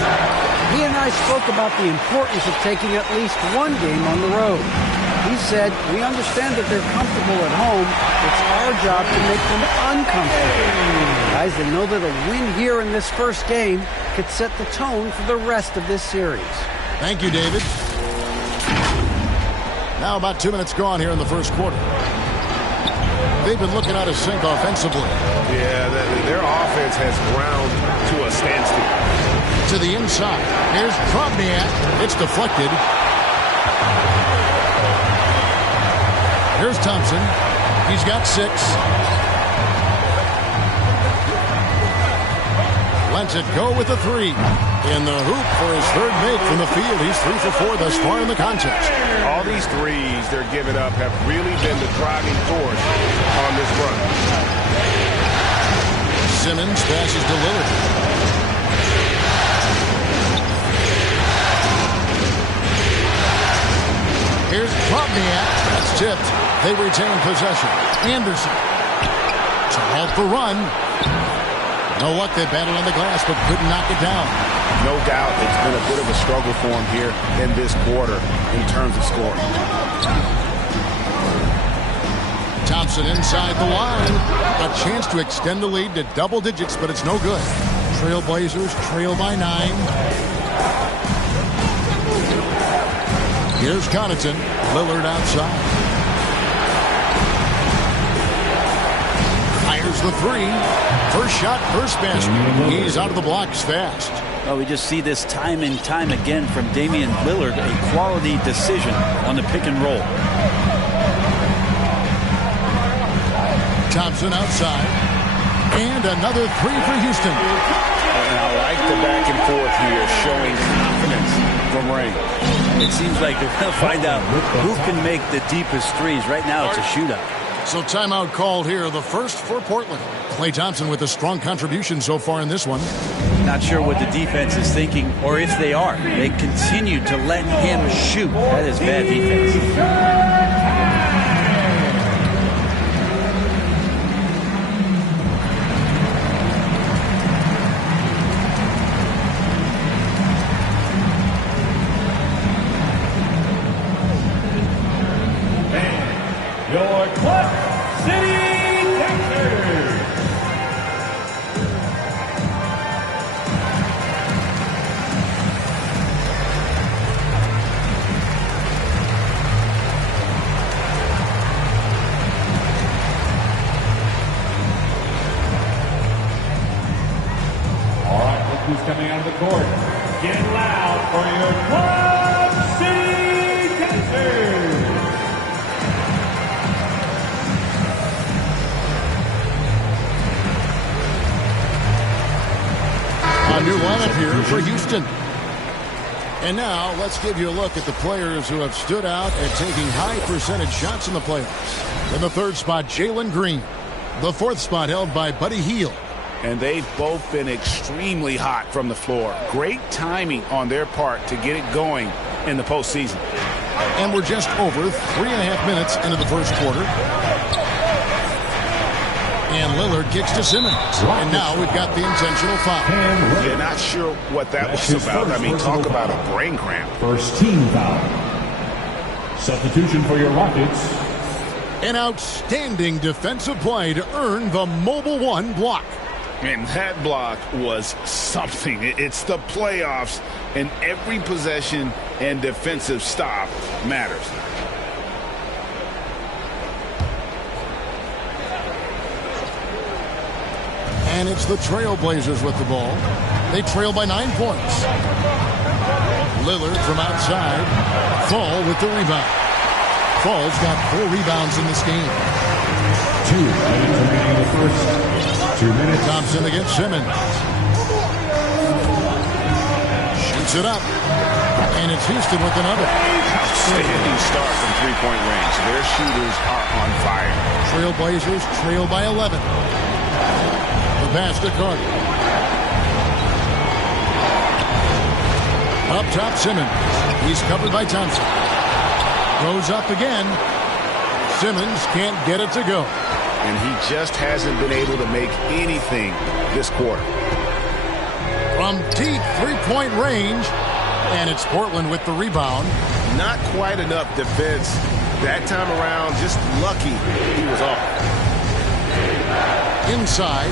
He and I spoke about the importance of taking at least one game on the road. He said, we understand that they're comfortable at home. It's our job to make them uncomfortable. Guys, they know that a win here in this first game could set the tone for the rest of this series. Thank you, David. Now about 2 minutes gone here in the first quarter. They've been looking out of sync offensively. Yeah, their offense has ground to a standstill. To the inside. Here's Trobniak. It's deflected. Here's Thompson. He's got 6. Lets it go with a 3. In the hoop for his third make from the field. He's 3 for 4 thus far in the contest. All these threes they're giving up have really been the driving force on this run. Simmons passes to Lillard. Here's Trobniak. That's tipped. They retain possession. Anderson to halt the run. No luck, they battled on the glass, but couldn't knock it down. no doubt it's been a bit of a struggle for him here in this quarter in terms of scoring. Thompson inside the line. A chance to extend the lead to double digits, but it's no good. Trailblazers trail by 9. Here's Connaughton. Lillard outside. Fires the 3. First shot, first basket. He's out of the blocks fast. Well, we just see this time and time again from Damian Lillard, a quality decision on the pick and roll. Thompson outside. And another 3 for Houston. And I like the back and forth here, showing confidence from Ray. It seems like they're going to find out who can make the deepest threes. Right now, it's a shootout. So timeout called here, the first for Portland. Klay Thompson with a strong contribution so far in this one. Not sure what the defense is thinking, or if they are. They continue to let him shoot. That is bad defense. Your Clutch City Dancers. All right, look who's coming out of the court. Get loud for your Clutch City Dancers. A new lineup here for Houston. And now let's give you a look at the players who have stood out at taking high percentage shots in the playoffs. In the third spot, Jalen Green. The fourth spot held by Buddy Hield. And they've both been extremely hot from the floor. Great timing on their part to get it going in the postseason. And we're just over 3.5 minutes into the first quarter. And Lillard kicks to Simmons. And now we've got the intentional foul. Yeah, not sure what that was about. I mean, talk about a brain cramp. First team foul. Substitution for your Rockets. An outstanding defensive play to earn the Mobile One block. And that block was something. It's the playoffs, and every possession and defensive stop matters. And it's the Trailblazers with the ball. They trail by 9 points. Lillard from outside. Fall with the rebound. Fall's got 4 rebounds in this game. 2 minutes remaining in the first. 2 minutes. Thompson against Simmons. Shoots it up. And it's Houston with another. Outstanding start from three-point range. Their shooters are on fire. Trailblazers trail by 11. The pass to Carter. Up top, Simmons. He's covered by Thompson. Goes up again. Simmons can't get it to go. And he just hasn't been able to make anything this quarter. From deep three-point range. And it's Portland with the rebound. Not quite enough defense that time around. Just lucky he was off. Inside.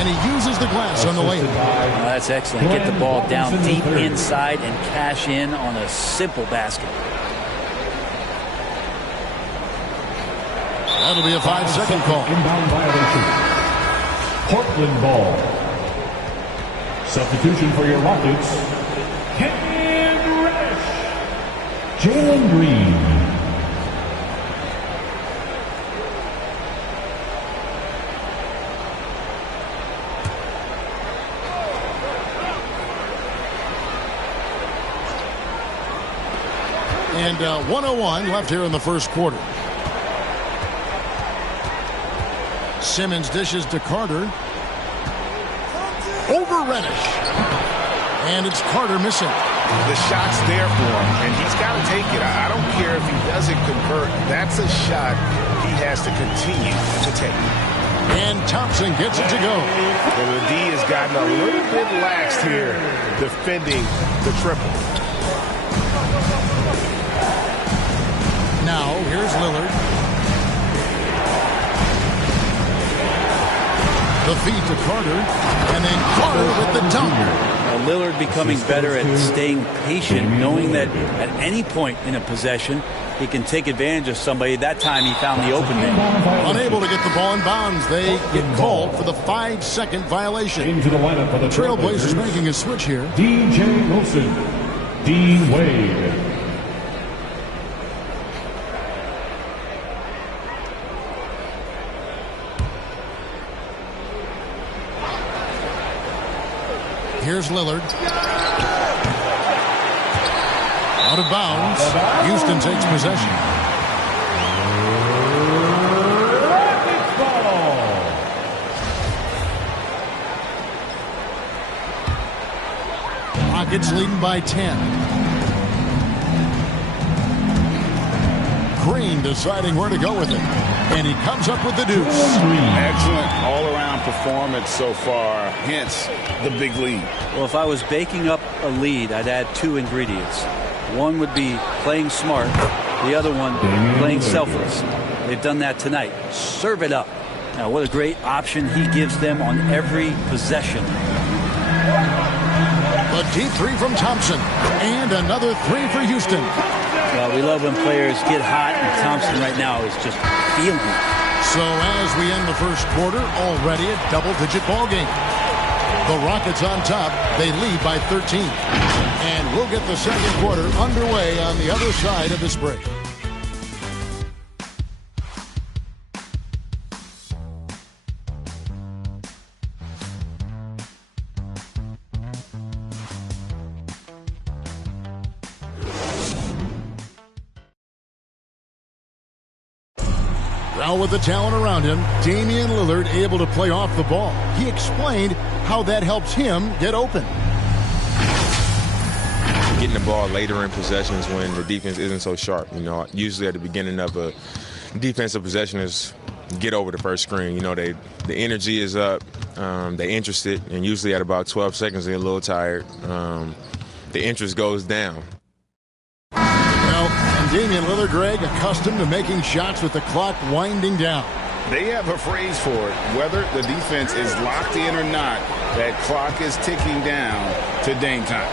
And he uses the glass on the layup. Oh, that's excellent. Get the ball down deep inside and cash in on a simple basket. That'll be a 5-second call. Inbound violation. Portland ball. Substitution for your Rockets. Cam Reddish. Jalen Green. And 1:01 left here in the first quarter. Simmons dishes to Carter. Over Reddish. And it's Carter missing. The shot's there for him, and he's got to take it. I don't care if he doesn't convert. That's a shot he has to continue to take. And Thompson gets it to go. And the D has gotten a little bit laxed here defending the triple. Now, here's Lillard. The feed to Carter, and then Carter with the dunk. Now Lillard becoming better at staying patient, knowing that at any point in a possession, he can take advantage of somebody. That time he found the open man. Unable to get the ball in bounds, they get called for the 5-second violation. Into the lineup for the Trailblazers making a switch here. DJ Wilson, Dean Wade. Here's Lillard. Out of bounds. Houston takes possession. Rockets leading by 10. Green deciding where to go with it. And he comes up with the deuce. Excellent all-around performance so far, hence the big lead. Well, if I was baking up a lead, I'd add 2 ingredients. One would be playing smart. The other one, playing selfless. They've done that tonight. Serve it up. Now, what a great option he gives them on every possession. A deep three from Thompson. And another three for Houston. Well, we love when players get hot, and Thompson right now is just feeling it. So as we end the first quarter, already a double-digit ball game. The Rockets on top. They lead by 13. And we'll get the second quarter underway on the other side of this break. Now with the talent around him, Damian Lillard able to play off the ball. He explained how that helps him get open. Getting the ball later in possessions when the defense isn't so sharp. You know, usually at the beginning of a defensive possession is get over the first screen. You know, the energy is up, they're interested, and usually at about 12 seconds they're a little tired. The interest goes down. Well, and Damian Lillard, Greg, accustomed to making shots with the clock winding down. They have a phrase for it. Whether the defense is locked in or not, that clock is ticking down to Dame time.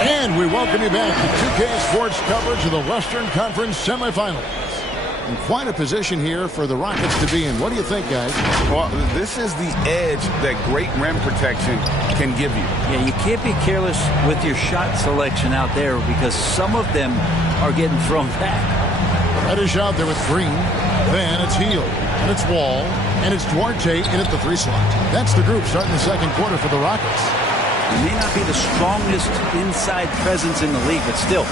And we welcome you back to 2K Sports coverage of the Western Conference semifinals. And quite a position here for the Rockets to be in. What do you think, guys? Well, this is the edge that great rim protection can give you. Yeah, you can't be careless with your shot selection out there because some of them are getting thrown back. Reddish out there with Green. Then it's Hield. And it's Wall. And it's Duarte in at the 3 slot. That's the group starting the second quarter for the Rockets. He may not be the strongest inside presence in the league, but still,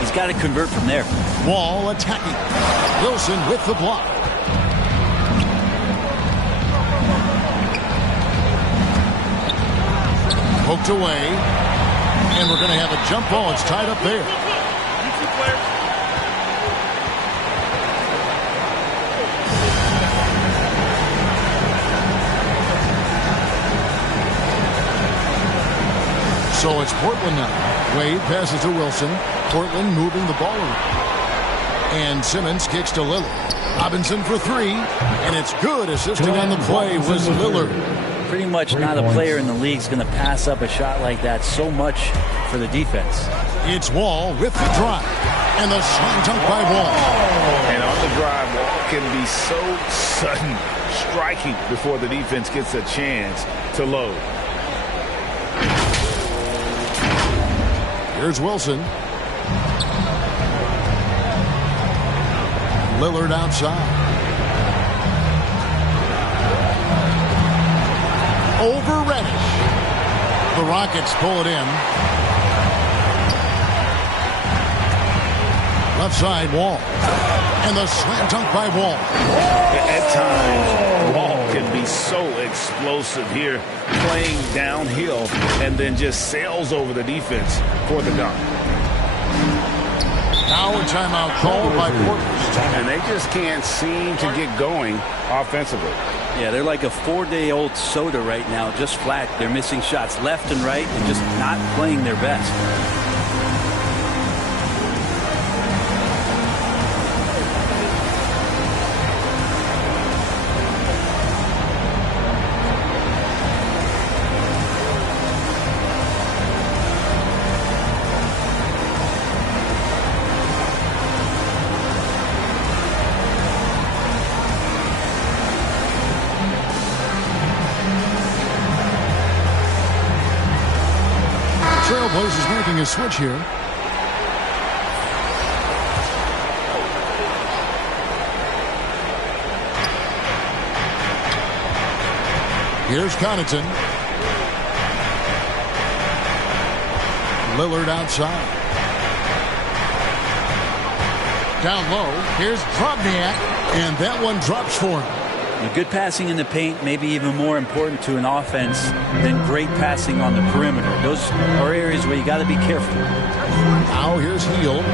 he's got to convert from there. Wall attacking. Wilson with the block. Poked away. And we're going to have a jump ball. It's tied up there. So it's Portland now. Wade passes to Wilson. Portland moving the ball around. And Simmons kicks to Lillard. Robinson for 3. And it's good. Assisting on the play was Lillard. Pretty much not a player in the league is going to pass up a shot like that so much for the defense. It's Wall with the drive. And the slam dunk by Wall. And on the drive, Wall can be so sudden, striking before the defense gets a chance to load. Here's Wilson. Lillard outside. Over Reddish. The Rockets pull it in. Left side, Wall. And the slam dunk by Wall. At times, Wall can be so explosive here, playing downhill, and then just sails over the defense for the dunk. Now a timeout called by Portland. And they just can't seem to get going offensively. Yeah, they're like a 4-day-old soda right now, just flat. They're missing shots left and right and just not playing their best. Trailblazers making a switch here. Here's Connaughton. Lillard outside. Down low. Here's Drobniak. And that one drops for him. Good passing in the paint may be even more important to an offense than great passing on the perimeter. Those are areas where you got to be careful. Now here's Hield.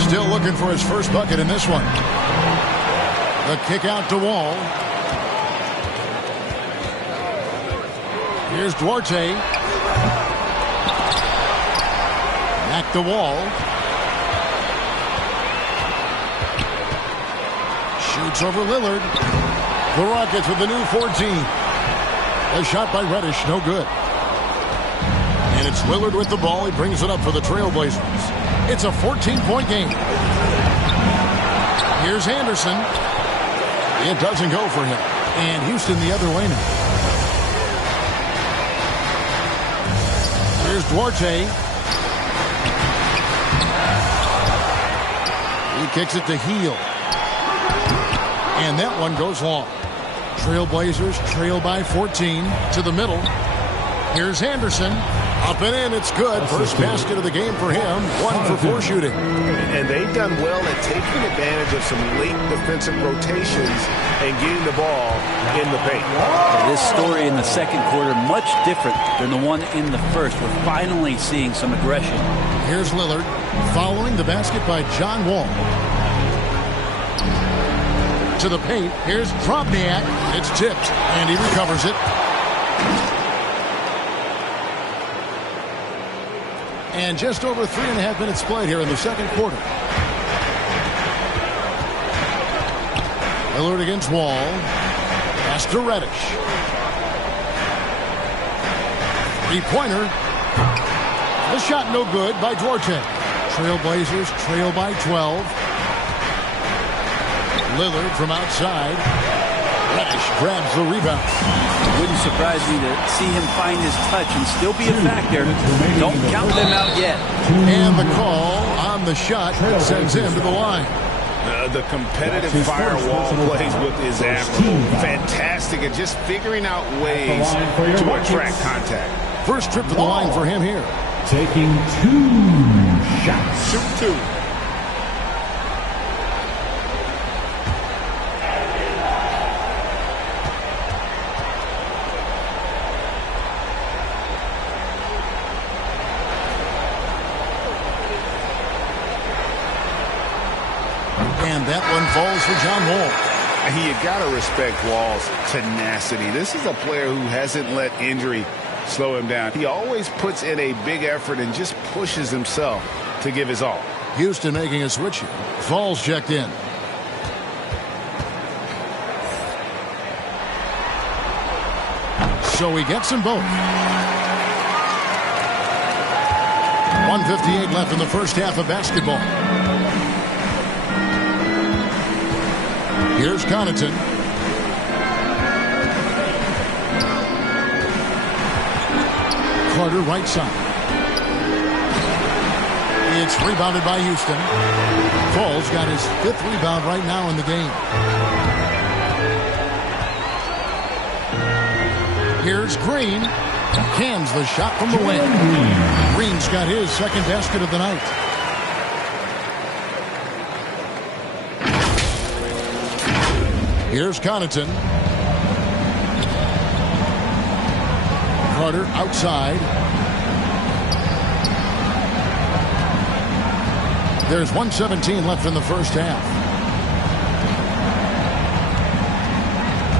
Still looking for his first bucket in this one. The kick out to Wall. Here's Duarte. Back to Wall. Shoots over Lillard. The Rockets with the new 14. A shot by Reddish, no good. And it's Lillard with the ball. He brings it up for the Trailblazers. It's a 14-point game. Here's Anderson. It doesn't go for him. And Houston the other way now. Here's Duarte. He kicks it to Hield. And that one goes long. Trailblazers trail by 14 to the middle. Here's Anderson. Up and in. It's good. First basket of the game for him. 1 for 4 shooting. And they've done well at taking advantage of some late defensive rotations and getting the ball in the paint. This story in the second quarter much different than the one in the first. We're finally seeing some aggression. Here's Lillard following the basket by John Wall. To the paint. Here's Drobniak. It's tipped, and he recovers it. And just over 3.5 minutes played here in the second quarter. Lillard against Wall. Pass to Reddish. Three-pointer. The shot no good by Duarte. Trailblazers trail by 12. Lillard from outside. Reddish grabs the rebound. It wouldn't surprise me to see him find his touch and still be a factor. Don't count them out yet. And the call on the shot sends him to the line. The competitive firewall plays with his admirable. Fantastic at just figuring out ways to attract contact. First trip to the line for him here. Taking 2 shots. Shoot 2. And that one falls for John Wall. You got to respect Wall's tenacity. This is a player who hasn't let injury slow him down. He always puts in a big effort and just pushes himself to give his all. Houston making a switch here. Falls checked in. So he gets them both. 1:58 left in the first half of basketball. Here's Connaughton. Carter right side. It's rebounded by Houston. Paul's got his 5th rebound right now in the game. Here's Green. Cans the shot from the wing. Green's got his 2nd basket of the night. Here's Connaughton. Carter outside. There's 1:17 left in the first half.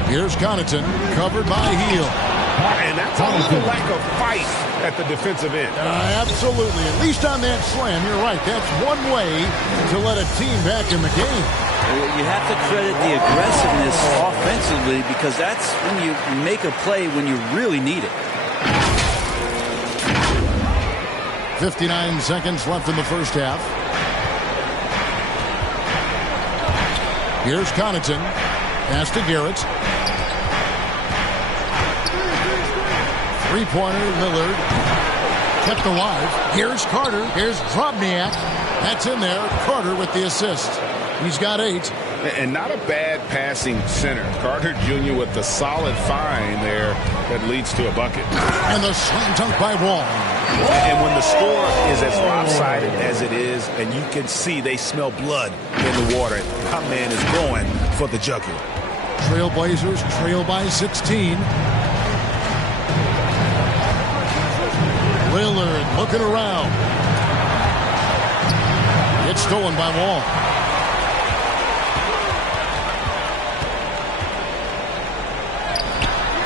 Here's Connaughton, covered by Heel. And that's a little lack of fight at the defensive end. Absolutely. At least on that slam, you're right. That's one way to let a team back in the game. You have to credit the aggressiveness offensively because that's when you make a play when you really need it. 59 seconds left in the first half. Here's Connaughton. Pass to Garrett. Three-pointer, Lillard. Kept alive. Here's Carter. Here's Drobniak. That's in there. Carter with the assist. He's got 8. And not a bad passing center. Carter Jr. with the solid find there that leads to a bucket. And the slam dunk by Wall. And when the score is as lopsided as it is, and you can see they smell blood in the water, my man is going for the jugular. Trailblazers trail by 16. Lillard looking around. It's stolen by Wall.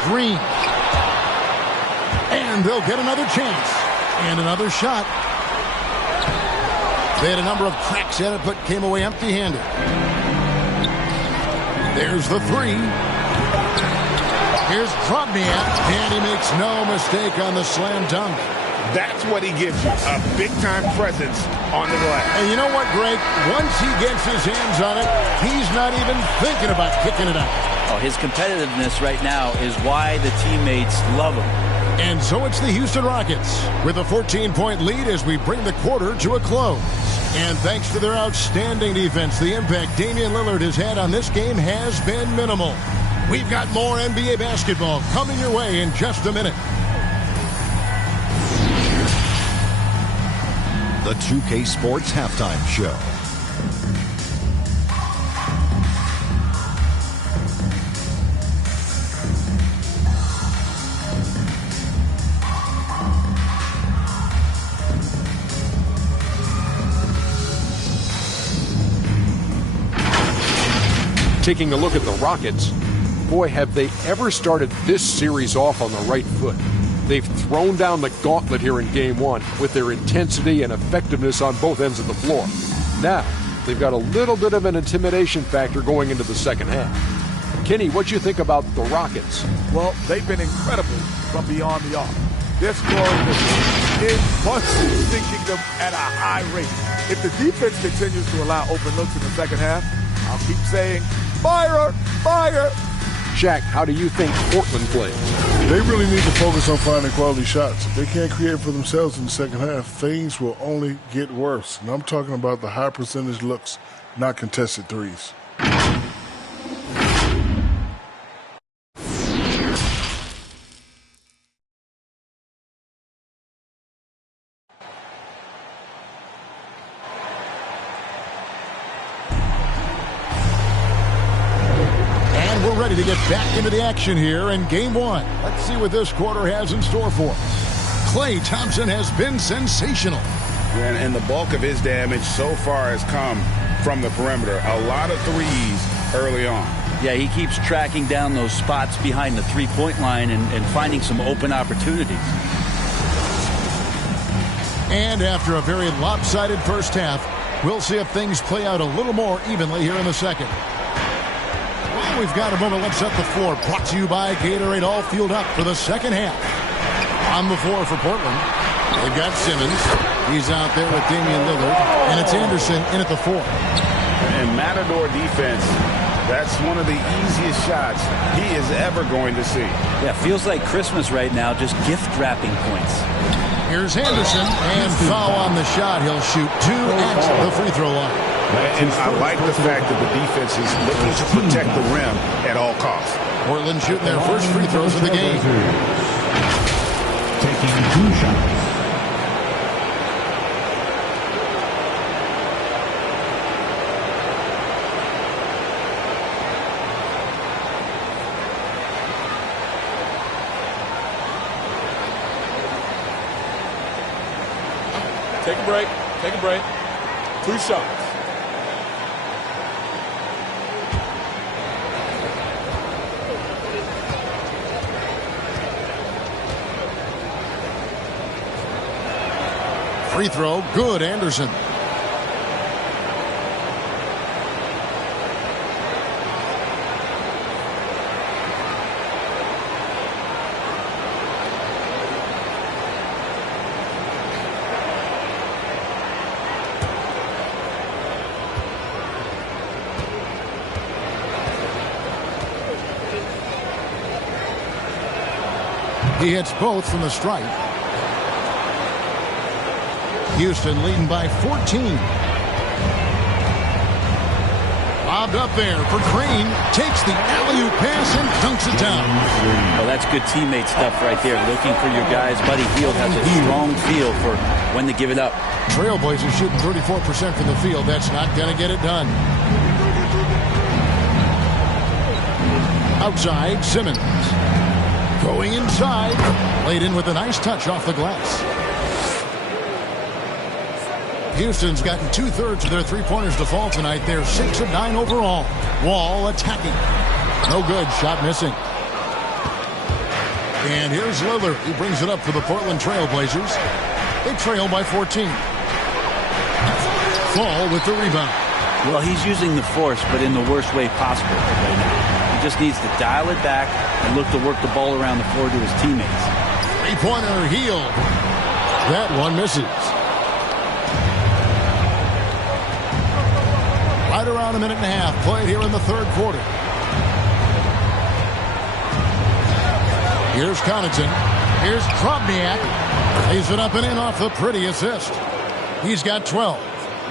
Green. And they'll get another chance. And another shot. They had a number of cracks at it, but came away empty-handed. There's the 3. Here's Drobniak, and he makes no mistake on the slam dunk. That's what he gives you, a big-time presence on the glass. And you know what, Greg? Once he gets his hands on it, he's not even thinking about kicking it out. Oh, his competitiveness right now is why the teammates love him. And so it's the Houston Rockets with a 14-point lead as we bring the quarter to a close. And thanks to their outstanding defense, the impact Damian Lillard has had on this game has been minimal. We've got more NBA basketball coming your way in just a minute. The 2K Sports Halftime Show. Taking a look at the Rockets, boy, have they ever started this series off on the right foot. They've thrown down the gauntlet here in Game 1 with their intensity and effectiveness on both ends of the floor. Now, they've got a little bit of an intimidation factor going into the second half. Kenny, what do you think about the Rockets? Well, they've been incredible from beyond the arc. Their scoring is sinking them at a high rate. If the defense continues to allow open looks in the second half, I'll keep saying, fire, fire. Shaq, how do you think Portland plays? They really need to focus on finding quality shots. If they can't create for themselves in the second half, things will only get worse. And I'm talking about the high percentage looks, not contested threes. Ready to get back into the action here in Game 1. Let's see what this quarter has in store for us. Klay Thompson has been sensational. And the bulk of his damage so far has come from the perimeter. A lot of threes early on. Yeah, he keeps tracking down those spots behind the three-point line and finding some open opportunities. And after a very lopsided first half, we'll see if things play out a little more evenly here in the second. We've got a moment. Let's set the floor. Brought to you by Gatorade. All fueled up for the second half. On the floor for Portland, they've got Simmons. He's out there with Damian Lillard. And it's Anderson in at the 4. And Matador defense, that's one of the easiest shots he is ever going to see. Yeah, feels like Christmas right now, just gift wrapping points. Here's Anderson, and foul on the shot. He'll shoot 2 at the free throw line. And I like the fact that the defense is looking to protect the rim at all costs. Portland shooting their first free throws of the game. Taking 2 shots. Take a break. Take a break. 2 2 shots. Free throw, good, Anderson. He hits both from the stripe. Houston leading by 14. Lobbed up there for Green. Takes the alley-oop pass and dunks it down. Well, that's good teammate stuff right there. Looking for your guys. Buddy Hield has a strong feel for when to give it up. Trailblazers shooting 34% from the field. That's not going to get it done. Outside, Simmons. Going inside. Laid in with a nice touch off the glass. Houston's gotten 2/3 of their three-pointers to fall tonight. They're 6 of 9 overall. Wall attacking. No good. Shot missing. And here's Lillard. He brings it up for the Portland Trailblazers. They trail by 14. Fall with the rebound. Well, he's using the force, but in the worst way possible right now. He just needs to dial it back and look to work the ball around the floor to his teammates. Three-pointer, Hield. That one misses. Right around a minute and a half played here in the third quarter. Here's Connaughton. Here's Krobniak. Lays it up and in off the pretty assist. He's got 12.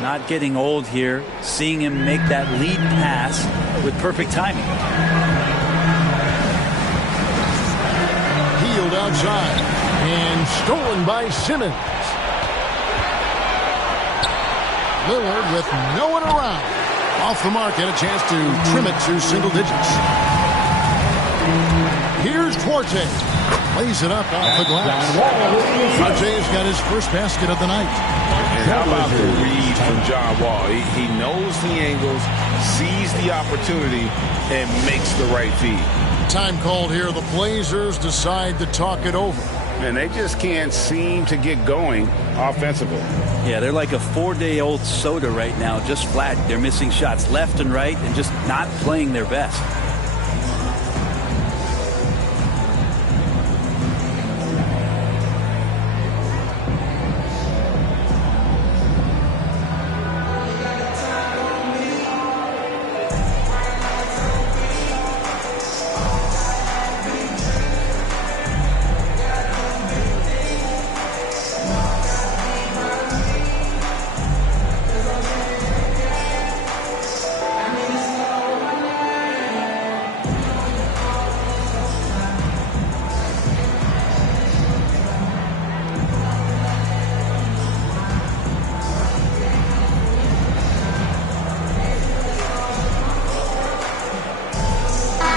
Not getting old here. Seeing him make that lead pass with perfect timing. Hield outside. And stolen by Simmons. Lillard with no one around. Off the mark, and a chance to trim it to single digits. Here's Duarte. Lays it up off the glass. Duarte's got his first basket of the night. And how about the read from John Wall? He knows the angles, sees the opportunity, and makes the right feed. Time called here. The Blazers decide to talk it over. And they just can't seem to get going offensively. Yeah, they're like a 4-day-old soda right now, just flat. They're missing shots left and right and just not playing their best.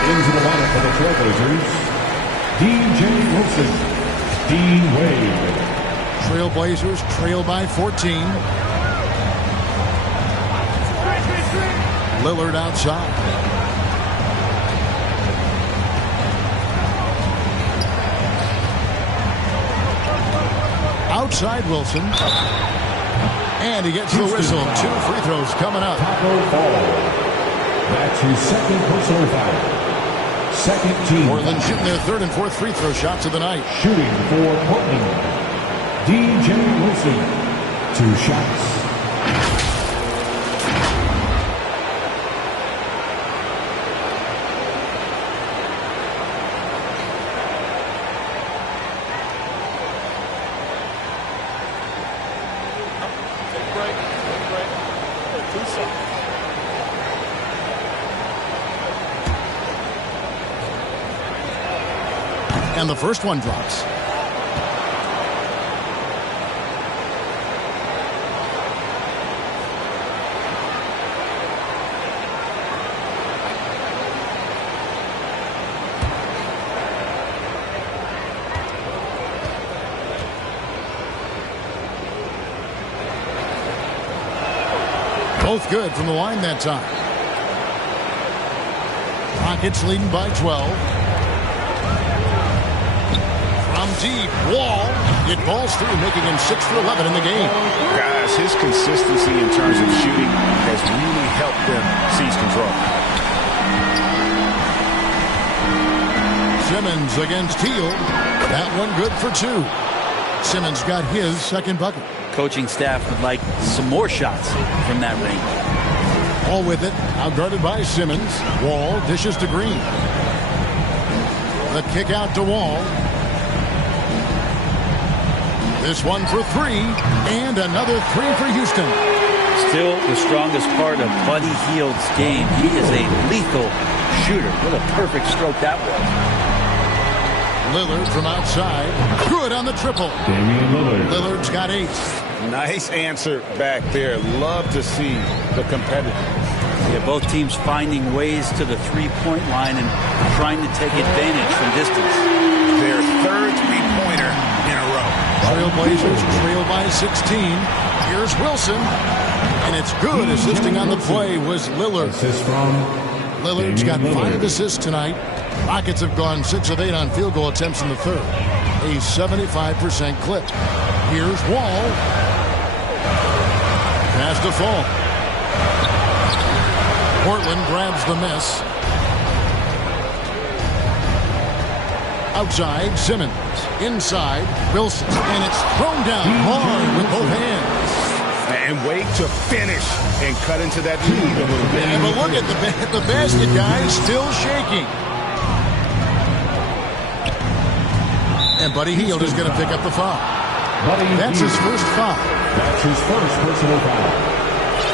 Into the lineup for the Trailblazers, DJ Wilson, Dean Wade. Trailblazers trail by 14. Lillard outside. Outside Wilson. And he gets the whistle. 2 free throws coming up. Taco Fall. That's his second personal foul. Second team. Portland shooting their third and fourth free throw shots of the night. Shooting for Portland, DJ Wilson. 2 shots. Take a break. Take a break. 2 shots. And the first one drops. Both good from the line that time. Rockets leading by 12. From deep, Wall. It falls through, making him 6 for 11 in the game. Guys, his consistency in terms of shooting has really helped them seize control. Simmons against Hield. That one good for 2. Simmons got his second bucket. Coaching staff would like some more shots from that range. Wall with it, outguarded by Simmons. Wall dishes to Green. The kick out to Wall. This one for 3, and another 3 for Houston. Still the strongest part of Buddy Hield's game. He is a lethal shooter. What a perfect stroke that was. Lillard from outside. Good on the triple. Damian Lillard. Lillard's got 8. Nice answer back there. Love to see the competitiveness. Yeah, both teams finding ways to the three-point line and trying to take advantage from distance. Their third three-pointer in a row. Trailblazers trail by 16. Here's Wilson. And it's good. Assisting on the play was Lillard. Assist from Lillard's got Damian 5 Lillard. assists tonight. Rockets have gone 6 of 8 on field goal attempts in the third. A 75% clip. Here's Wall. Pass to Fall. Portland grabs the miss. Outside, Simmons. Inside, Wilson. And it's thrown down hard with both hands. And wait to finish and cut into that lead a little bit. Yeah, but look at the basket, guys, still shaking. And Buddy Hield is going to pick up the foul. That's his first foul. That's his first personal foul.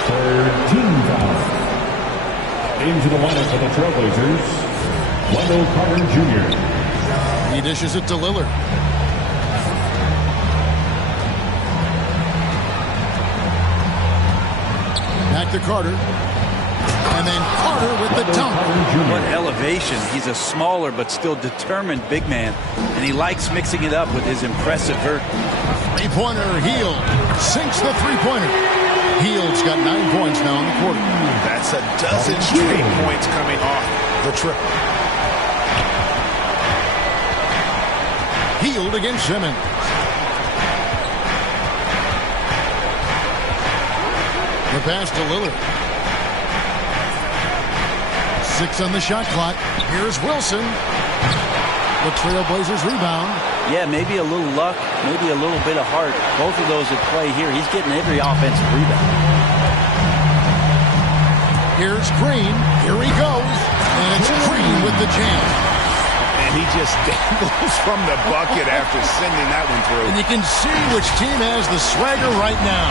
Third team foul. Into the lineup for the Trailblazers, Wendell Carter Jr. He dishes it to Lillard. Back to Carter. And then Carter with the dunk. What elevation. He's a smaller but still determined big man. And he likes mixing it up with his impressive vert. Three-pointer, Hield. Sinks the three-pointer. Hield's got 9 points now in the quarter. That's a dozen straight points coming off the triple. Hield against Simmons. The pass to Lillard. 6 on the shot clock. Here's Wilson. The Trailblazers rebound. Yeah, maybe a little luck, maybe a little bit of heart. Both of those at play here. He's getting every offensive rebound. Here's Green. Here he goes. And it's Green with the jam. And he just dangles from the bucket after sending that one through. And you can see which team has the swagger right now.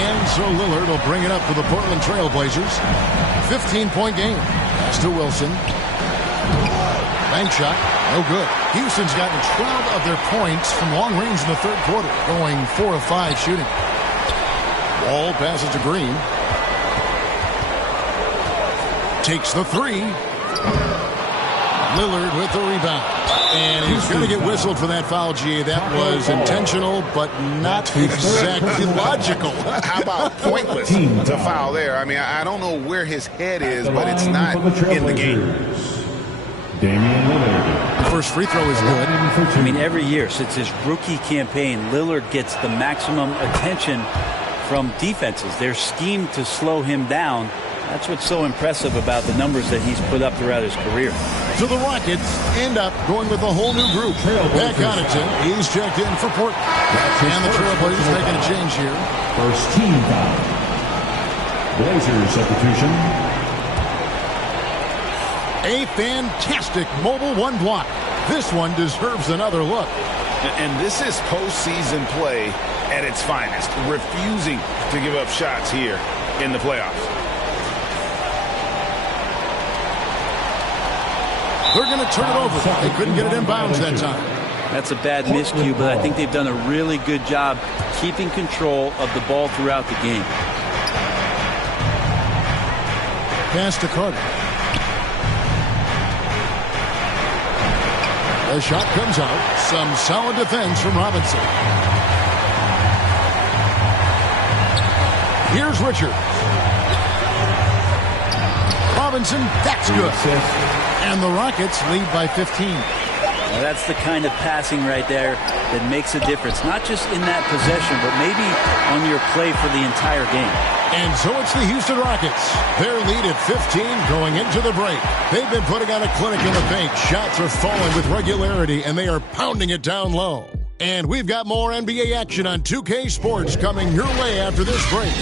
And so Lillard will bring it up for the Portland Trailblazers. 15-point game. That's to Wilson. Bank shot. No good. Houston's gotten 12 of their points from long range in the third quarter, going 4 of 5 shooting. Wall passes to Green. Takes the 3. Lillard with the rebound. And he's going to get whistled for that foul, G. That was intentional, but not exactly logical. How about pointless to foul there? I mean, I don't know where his head is, but it's not in the game. Damian Lillard. The first free throw is good. I mean, every year since his rookie campaign, Lillard gets the maximum attention from defenses. They're schemed to slow him down. That's what's so impressive about the numbers that he's put up throughout his career. So the Rockets end up going with a whole new group. Pat Connaughton, he's checked in for Portland. And the Trailblazers making a change here. First team foul. Blazers substitution. A fantastic mobile 1 block. This one deserves another look. And this is postseason play at its finest. Refusing to give up shots here in the playoffs. They're going to turn it over. They couldn't get it in bounds that time. That's a bad miscue, but I think they've done a really good job keeping control of the ball throughout the game. Pass to Carter. The shot comes out. Some solid defense from Robinson. Here's Richard. Robinson, that's good. And the Rockets lead by 15. Now that's the kind of passing right there that makes a difference, not just in that possession, but maybe on your play for the entire game. And so it's the Houston Rockets. Their lead at 15 going into the break. They've been putting on a clinic in the paint. Shots are falling with regularity, and they are pounding it down low. And we've got more NBA action on 2K Sports coming your way after this break.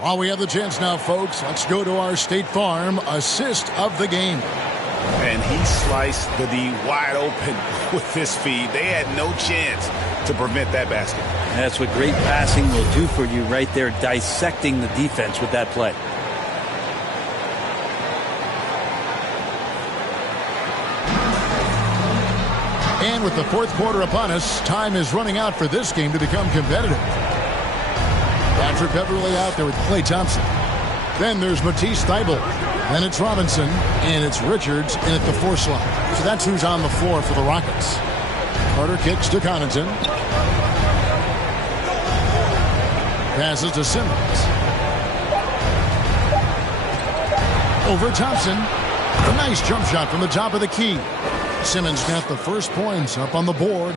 While we have the chance now, folks, let's go to our State Farm assist of the game. And he sliced the D wide open with this feed. They had no chance to prevent that basket. That's what great passing will do for you right there, dissecting the defense with that play. And with the fourth quarter upon us, time is running out for this game to become competitive. Patrick Beverly out there with Klay Thompson. Then there's Matisse Thybulle. Then it's Robinson, and it's Richards in at the 4 slot. So that's who's on the floor for the Rockets. Carter kicks to Connaughton. Passes to Simmons. Over Thompson. A nice jump shot from the top of the key. Simmons got the first points up on the board.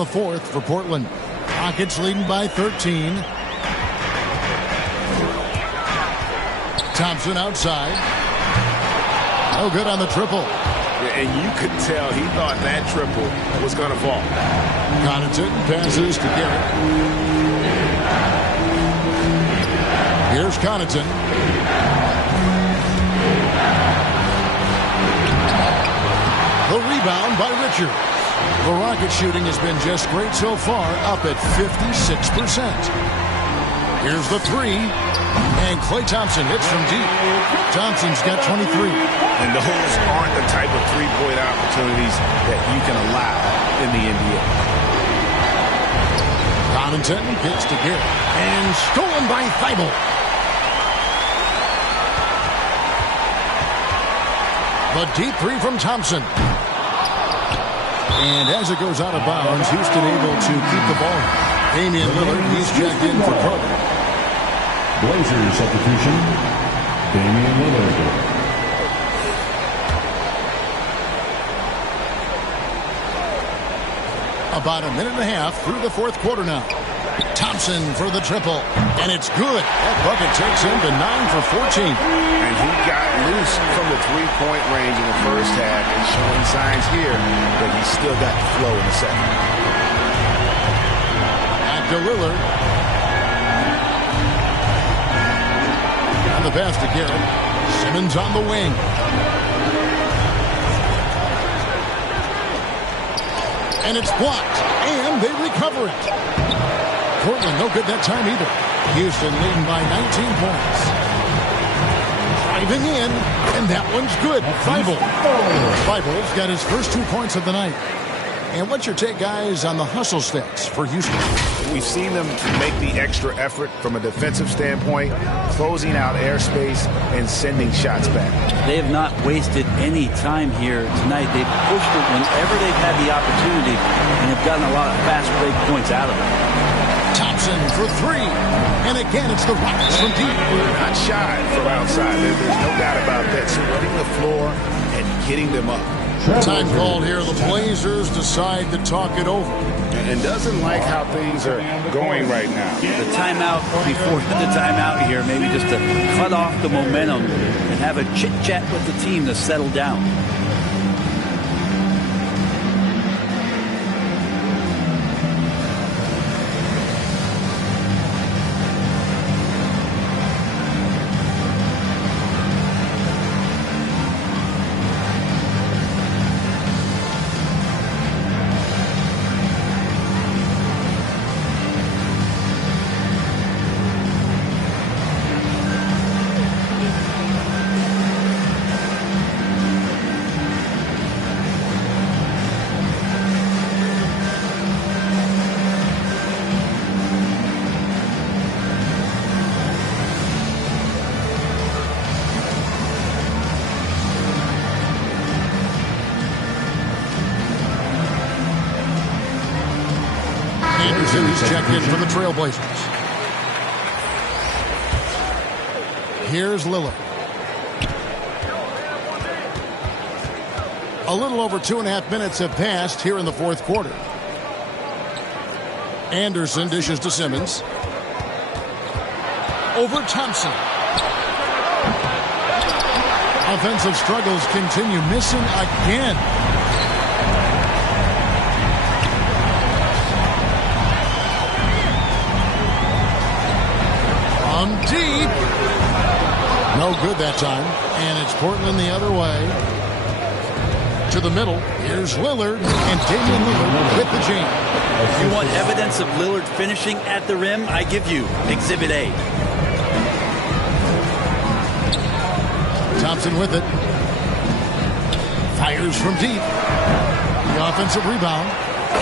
the fourth for Portland. Rockets leading by 13. Thompson outside. No good on the triple. And you could tell he thought that triple was going to fall. Connaughton passes to Garrett. Here's Connaughton. The rebound by Richards. The Rocket shooting has been just great so far, up at 56%. Here's the three. And Klay Thompson hits from deep. Thompson's got 23. And those aren't the type of three-point opportunities that you can allow in the NBA. Connaughton gets to Garrett. And stolen by Thibault. The deep three from Thompson. And as it goes out of bounds, Houston able to keep the ball. Damian Lillard, he's checked in for Carter. Blazers substitution, Damian Lillard. About a minute and a half through the fourth quarter now. Thompson for the triple. And it's good. That bucket takes him to 9 for 14. And he got loose from the three-point range in the first half and showing signs here that he's still got the flow in the second. Back to Lillard. On the pass to Garrett. Simmons on the wing. And it's blocked. And they recover it. Portland no good that time either. Houston leading by 19 points. Driving in, and that one's good. Thibault's got his first 2 points of the night. And what's your take, guys, on the hustle stats for Houston? We've seen them make the extra effort from a defensive standpoint, closing out airspace and sending shots back. They have not wasted any time here tonight. They've pushed it whenever they've had the opportunity and have gotten a lot of fast break points out of it. Thompson for three. And again, it's the Rockets from deep. Not shy from outside. There's no doubt about that. Spreading the floor and getting them up. Time called here. The Blazers decide to talk it over. And doesn't like how things are going right now. The timeout before the timeout here, maybe just to cut off the momentum and have a chit-chat with the team to settle down. He's checked in for the Trailblazers. Here's Lillard. A little over 2.5 minutes have passed here in the fourth quarter. Anderson dishes to Simmons. Over Thompson. Offensive struggles continue. Missing again. From deep. No good that time. And it's Portland the other way. To the middle. Here's Lillard. And Damian Lillard with the jam. If you want evidence of Lillard finishing at the rim, I give you Exhibit A. Thompson with it. Fires from deep. The offensive rebound.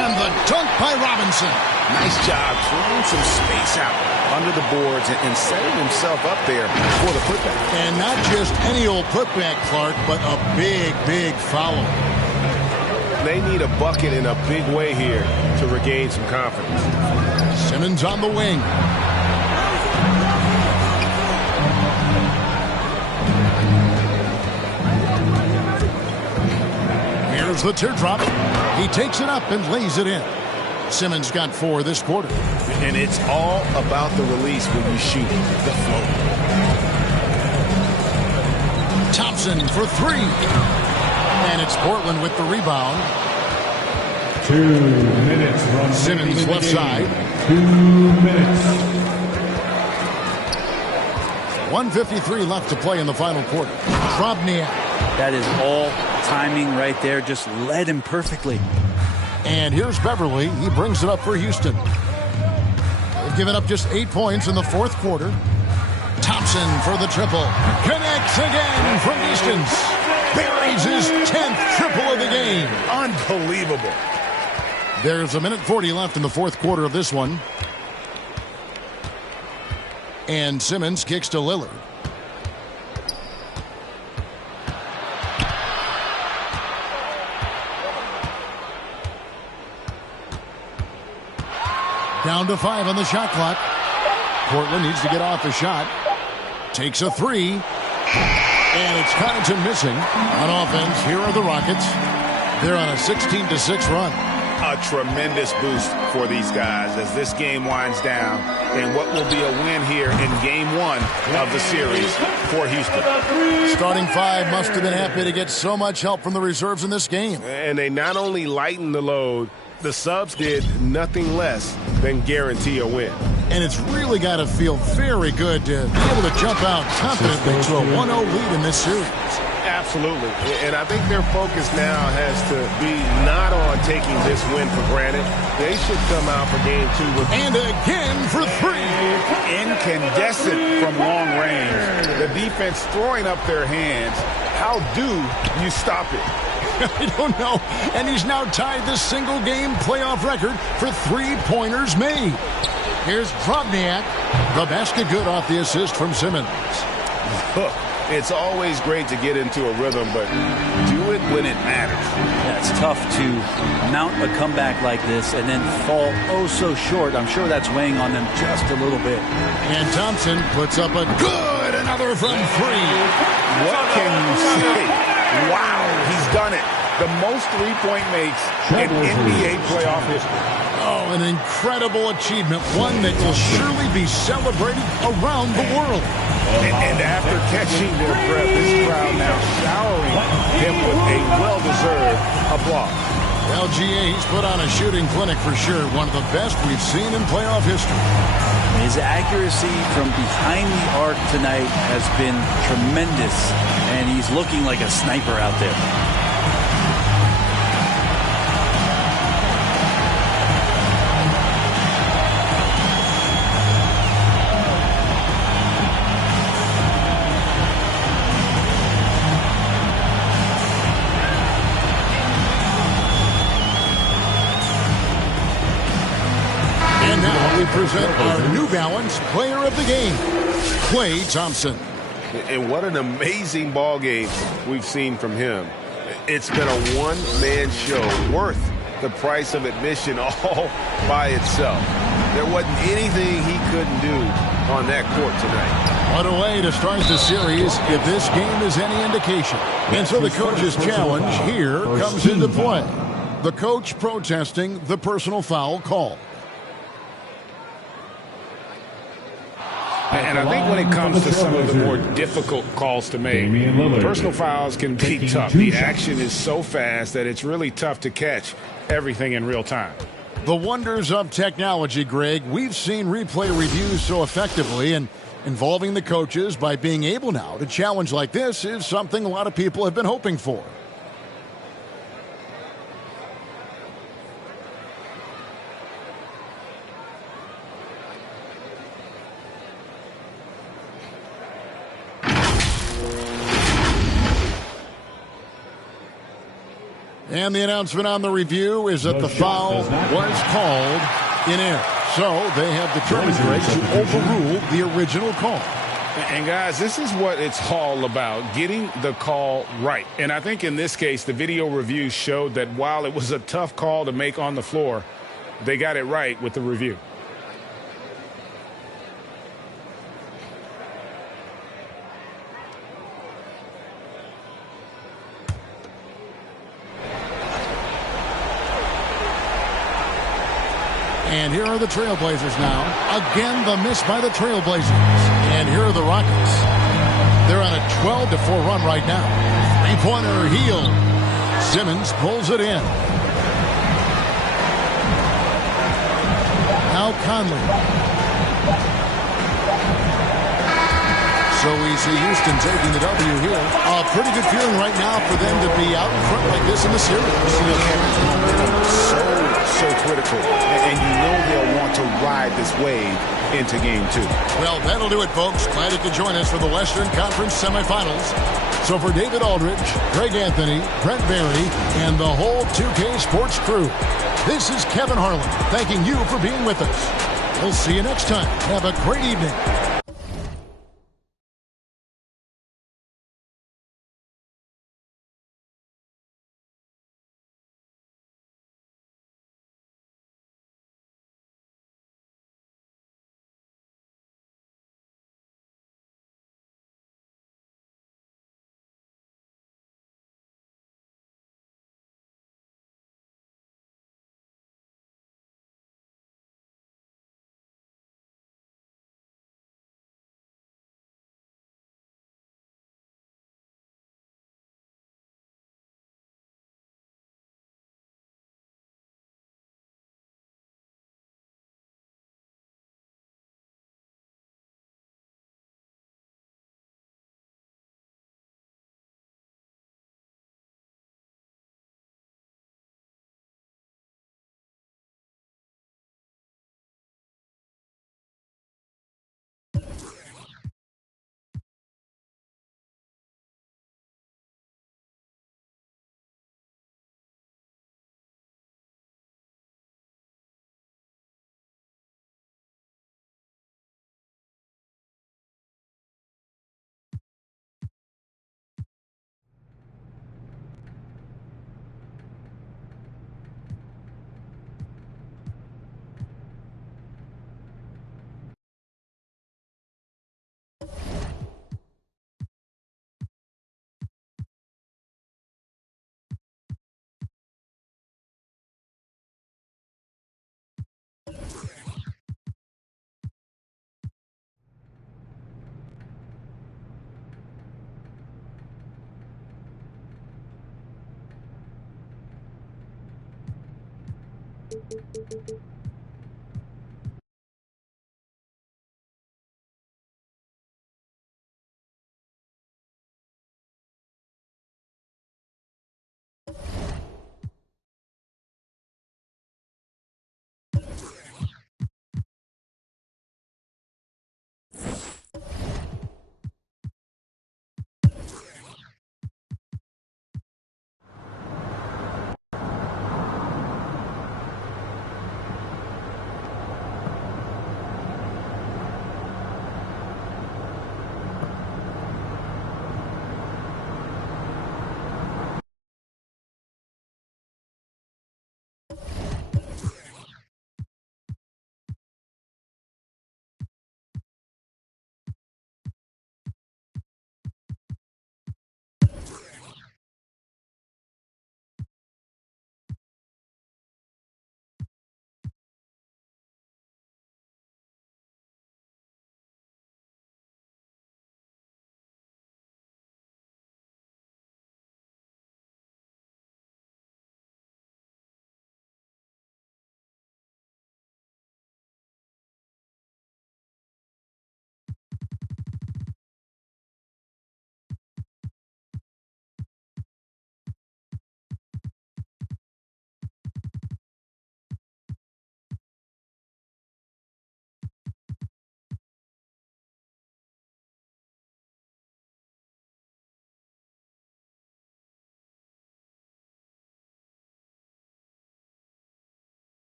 And the dunk by Robinson. Nice job clearing some space out under the boards and setting himself up there for the putback. And not just any old putback, Clark, but a big, big foul. They need a bucket in a big way here to regain some confidence. Simmons on the wing. Here's the teardrop. He takes it up and lays it in. Simmons got 4 this quarter. And it's all about the release when you shoot the float. Thompson for 3. And it's Portland with the rebound. 2 minutes. Simmons left side. 2 minutes. 1:53 left to play in the final quarter. Drobniak. That is all timing right there. Just led him perfectly. And here's Beverly. He brings it up for Houston. They've given up just 8 points in the fourth quarter. Thompson for the triple. Connects again from distance. Buries his 10th triple of the game. Unbelievable. There's 1:40 left in the fourth quarter of this one. And Simmons kicks to Lillard. Down to 5 on the shot clock. Portland needs to get off the shot. Takes a 3. And it's Connaughton missing. On offense, here are the Rockets. They're on a 16-6 run. A tremendous boost for these guys as this game winds down in what will be a win here in game 1 of the series for Houston. Starting 5 must have been happy to get so much help from the reserves in this game. And they not only lightened the load, the subs did nothing less than guarantee a win. And it's really got to feel very good to be able to jump out confidently to a 1-0 lead in this series. Absolutely. And I think their focus now has to be not on taking this win for granted. They should come out for game 2 with... And again for 3. Incandescent from long range. The defense throwing up their hands. How do you stop it? I don't know. And he's now tied the single-game playoff record for 3-pointers made. Here's Drobniak. The basket good off the assist from Simmons. It's always great to get into a rhythm, but do it when it matters. Yeah, it's tough to mount a comeback like this and then fall oh so short. I'm sure that's weighing on them just a little bit. And Thompson puts up a good, another from 3. What can you say? Wow, he's done it. The most three-point makes in NBA playoff history. Oh, an incredible achievement, one that will surely be celebrated around the world. And after catching their breath, this crowd now showering him with a well-deserved applause. LGA, he's put on a shooting clinic for sure. One of the best we've seen in playoff history. His accuracy from behind the arc tonight has been tremendous, and he's looking like a sniper out there. Present our New Balance Player of the Game, Klay Thompson. And what an amazing ball game we've seen from him. It's been a one-man show worth the price of admission all by itself. There wasn't anything he couldn't do on that court tonight. What a way to start the series if this game is any indication. And so the coach's challenge here comes into play. The coach protesting the personal foul call. And I think when it comes to some of the more difficult calls to make, personal fouls can be tough. The action is so fast that it's really tough to catch everything in real time. The wonders of technology, Greg. We've seen replay reviews so effectively, and involving the coaches by being able now to challenge like this is something a lot of people have been hoping for. And the announcement on the review is that the foul was called in air. So they have determined, Greg, to overrule the original call. And guys, this is what it's all about, getting the call right. And I think in this case, the video review showed that while it was a tough call to make on the floor, they got it right with the review. And here are the Trailblazers now. Again, the miss by the Trailblazers. And here are the Rockets. They're on a 12-4 run right now. Three-pointer, Heel. Simmons pulls it in. Now Conley. So we see Houston taking the W here. A pretty good feeling right now for them to be out in front like this in the series. So critical. And you know they'll want to ride this wave into game 2. Well, that'll do it, folks. Glad you could join us for the Western Conference semifinals. So for David Aldridge, Greg Anthony, Brent Barry, and the whole 2K Sports crew, this is Kevin Harlan thanking you for being with us. We'll see you next time. Have a great evening.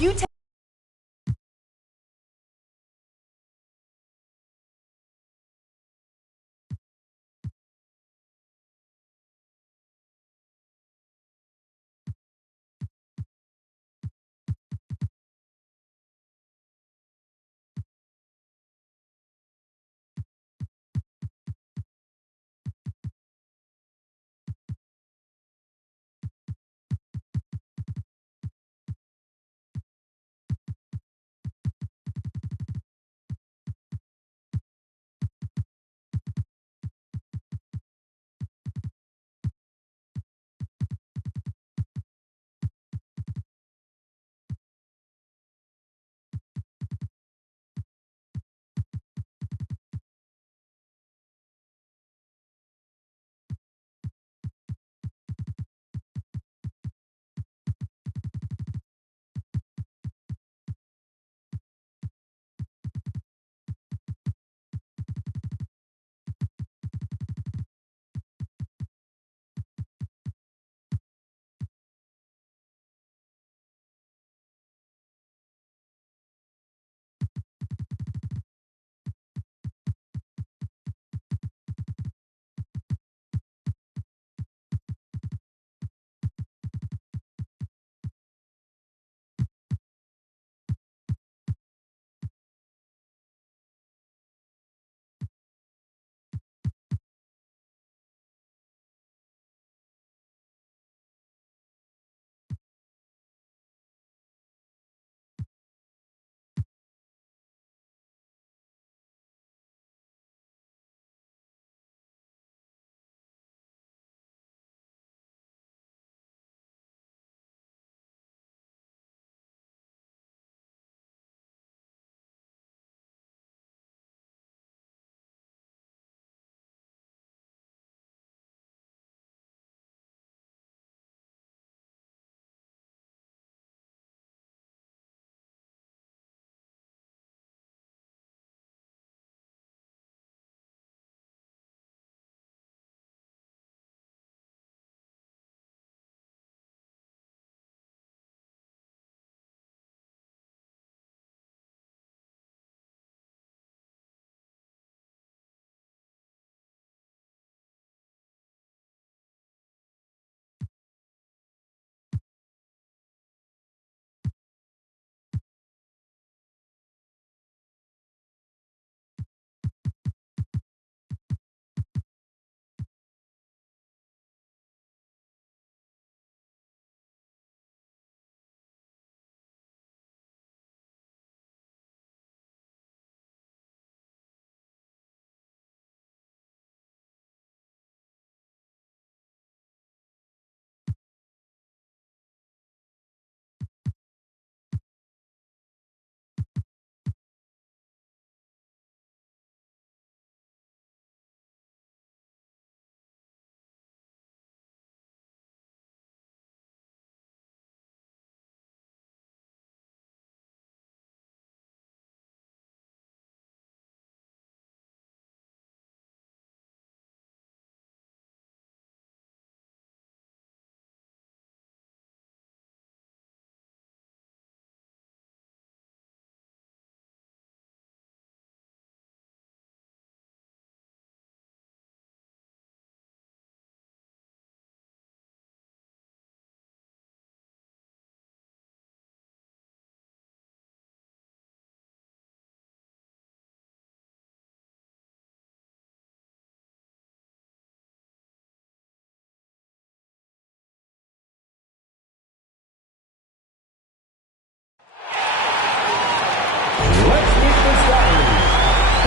you take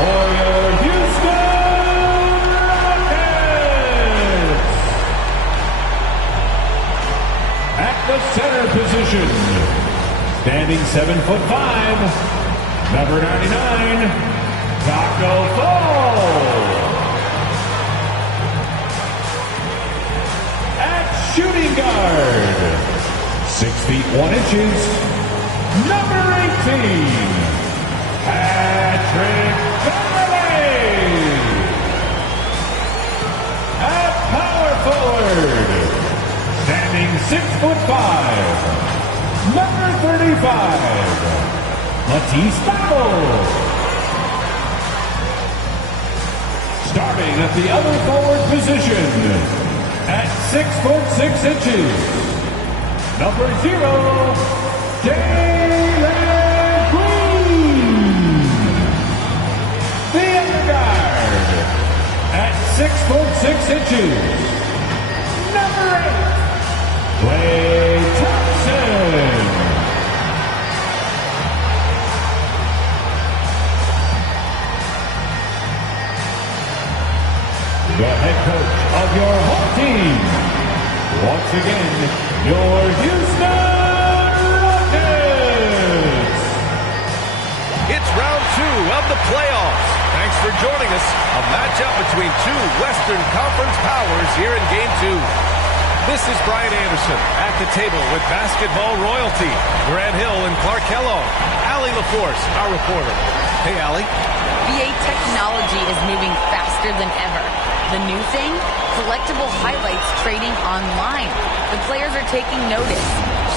for your Houston Rockets. At the center position, standing 7'5", number 99, Taco Fall. At shooting guard, 6 feet 1 inches, number 18, Patrick Beverly. At power forward, standing 6'5", Number 35, Matisse Thybulle. Starting at the other forward position at 6'6", number 0, Jalen Green. The other guard at 6'6", number 8, Klay Thompson. The head coach of your home team. Once again, your Houston Rockets. It's round 2 of the playoffs. Thanks for joining us. A matchup between two Western Conference powers here in Game 2. This is Brian Anderson at the table with basketball royalty. Grant Hill and Clark Kellogg. Allie LaForce, our reporter. Hey, Allie. VA technology is moving faster than ever. The new thing? Collectible highlights trading online. The players are taking notice.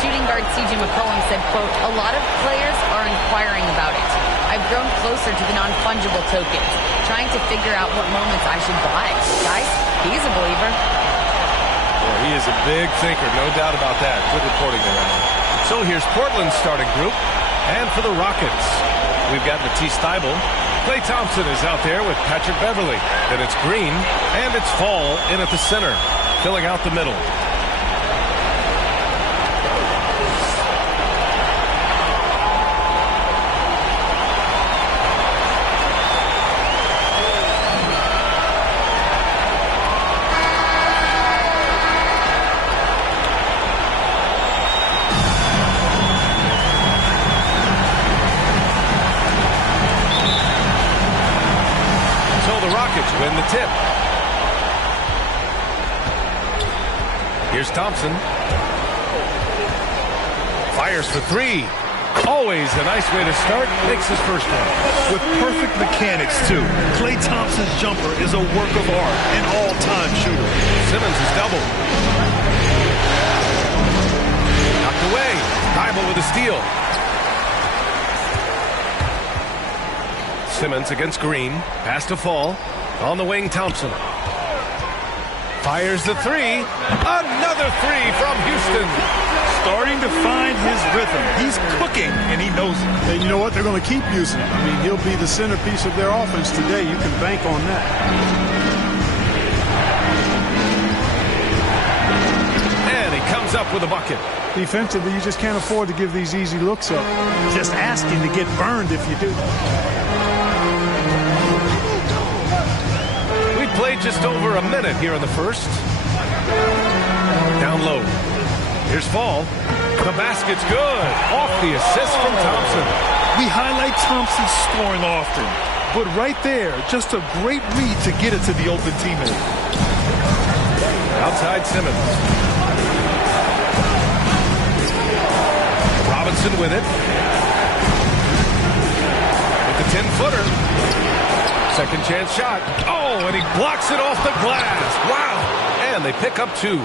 Shooting guard C.J. McCollum said, quote, "A lot of players are inquiring about it. I've grown closer to the non-fungible tokens, trying to figure out what moments I should buy." Guys, he's a believer. Well, he is a big thinker, no doubt about that. Good reporting there, Alan. So here's Portland's starting group. And for the Rockets, we've got Matisse Thybulle. Klay Thompson is out there with Patrick Beverly. Then it's Green, and it's Fall in at the center, filling out the middle. Win the tip. Here's Thompson. Fires for 3. Always a nice way to start. Makes his first one. With perfect mechanics, too. Klay Thompson's jumper is a work of art, an all-time shooter. Simmons is doubled. Knocked away. Thybulle with a steal. Simmons against Green. Pass to Fall. On the wing, Thompson. Fires the 3. Another 3 from Houston. Starting to find his rhythm. He's cooking, and he knows it. And you know what? They're going to keep using him. I mean, he'll be the centerpiece of their offense today. You can bank on that. And he comes up with a bucket. Defensively, you just can't afford to give these easy looks up. Just asking to get burned if you do. Played just over a minute here in the first. Down low. Here's Fall. The basket's good. Off the assist from Thompson. We highlight Thompson's scoring often, but right there, just a great read to get it to the open teammate. Outside Simmons. Robinson with it. With the 10-footer. Second chance shot. Oh, and he blocks it off the glass. Wow. And they pick up 2.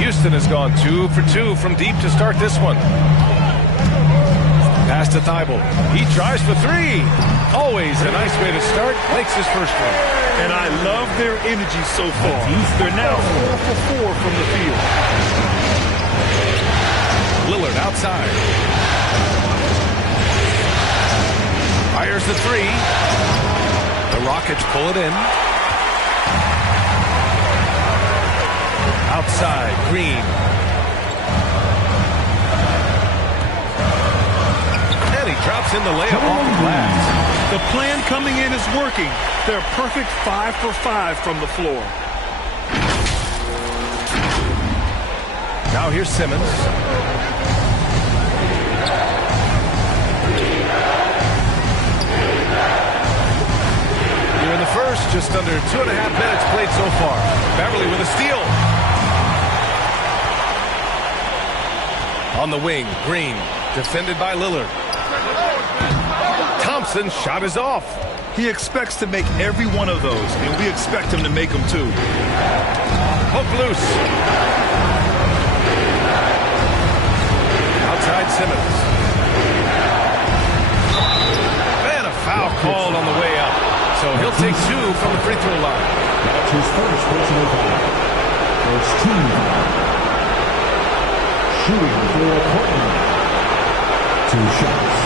Houston has gone 2 for 2 from deep to start this one. Pass to Thybulle. He tries for 3. Always a nice way to start. Makes his first one. And I love their energy so far. They're now 4 for 4 from the field. Lillard outside. Fires the 3. The Rockets pull it in. Outside, Green. And he drops in the layup off the glass. The plan coming in is working. They're perfect 5 for 5 from the floor. Now here's Simmons. Here in the first, just under 2.5 minutes played so far. Beverly with a steal. On the wing, Green, defended by Lillard. Thompson's shot is off. He expects to make every one of those, and we expect him to make them too. Hook loose. outside Simmons. And a foul called on the way up. So he'll take 2 from the free throw line. That's his first personal foul. First team foul. Shooting for Portland. 2 shots.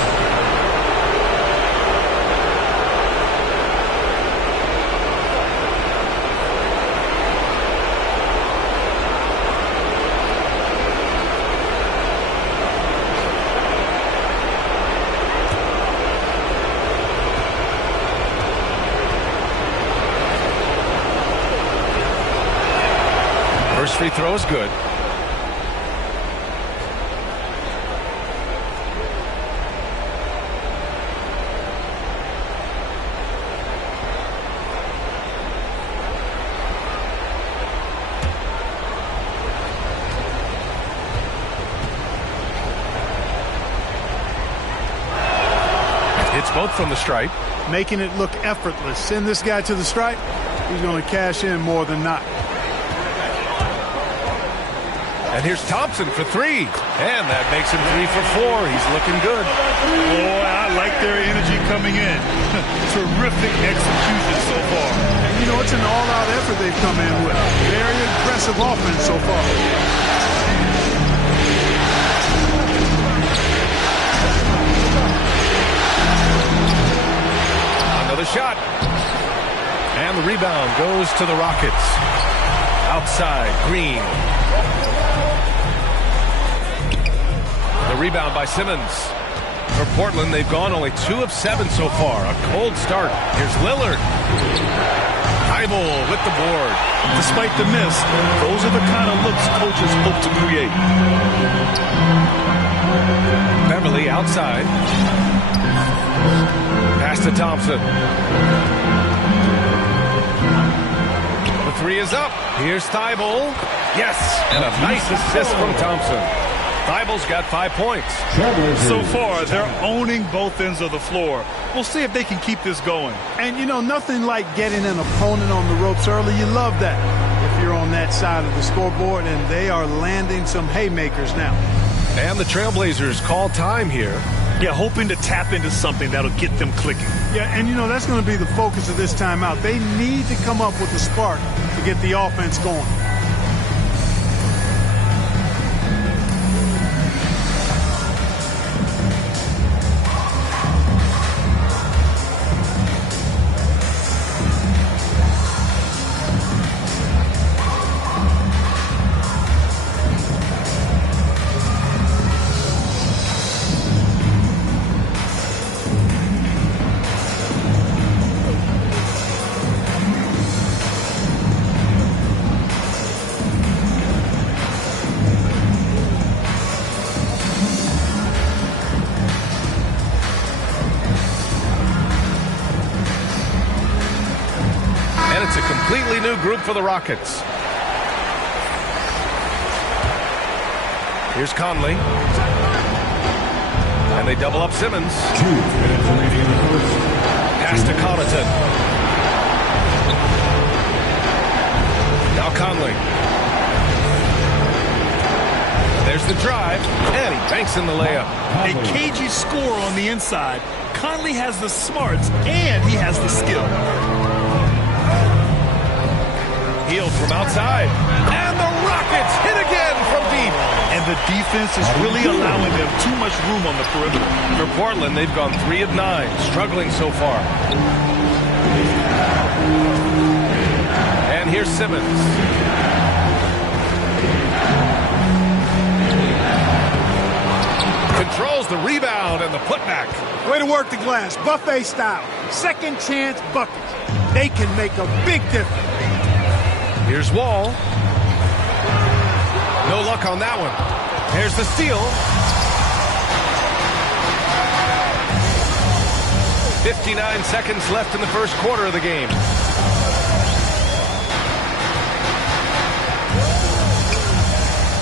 First free throw is good. It's both from the stripe. Making it look effortless. Send this guy to the stripe. He's going to cash in more than not. And here's Thompson for 3. And that makes him 3 for 4. He's looking good. Boy, I like their energy coming in. Terrific execution so far. And you know, it's an all-out effort they've come in with. Very aggressive offense so far. Another shot. And the rebound goes to the Rockets. Outside, Green. The rebound by Simmons. For Portland, they've gone only 2 of 7 so far. A cold start. Here's Lillard. Thibault with the board. Despite the miss, those are the kind of looks coaches hope to create. Beverly outside. Pass to Thompson. The 3 is up. Here's Thibault. Yes, and a nice assist from Thompson. Thibault's got 5 points. So far, they're owning both ends of the floor. We'll see if they can keep this going. And, you know, nothing like getting an opponent on the ropes early. You love that if you're on that side of the scoreboard, and they are landing some haymakers now. And the Trailblazers call time here. Yeah, hoping to tap into something that'll get them clicking. Yeah, and, you know, that's going to be the focus of this timeout. They need to come up with a spark to get the offense going. Completely new group for the Rockets. Here's Conley. And they double up Simmons. 2 minutes remaining in the first. Pass to Connaughton. Now Conley. There's the drive. And he banks in the layup. A cagey score on the inside. Conley has the smarts and he has the skill. Healed from outside. And the Rockets hit again from deep. And the defense is really allowing them too much room on the perimeter. For Portland, they've gone 3 of 9, struggling so far. And here's Simmons. Controls the rebound and the putback. Way to work the glass, buffet style. Second chance buckets. They can make a big difference. Here's Wall. No luck on that one. Here's the steal. 59 seconds left in the first quarter of the game.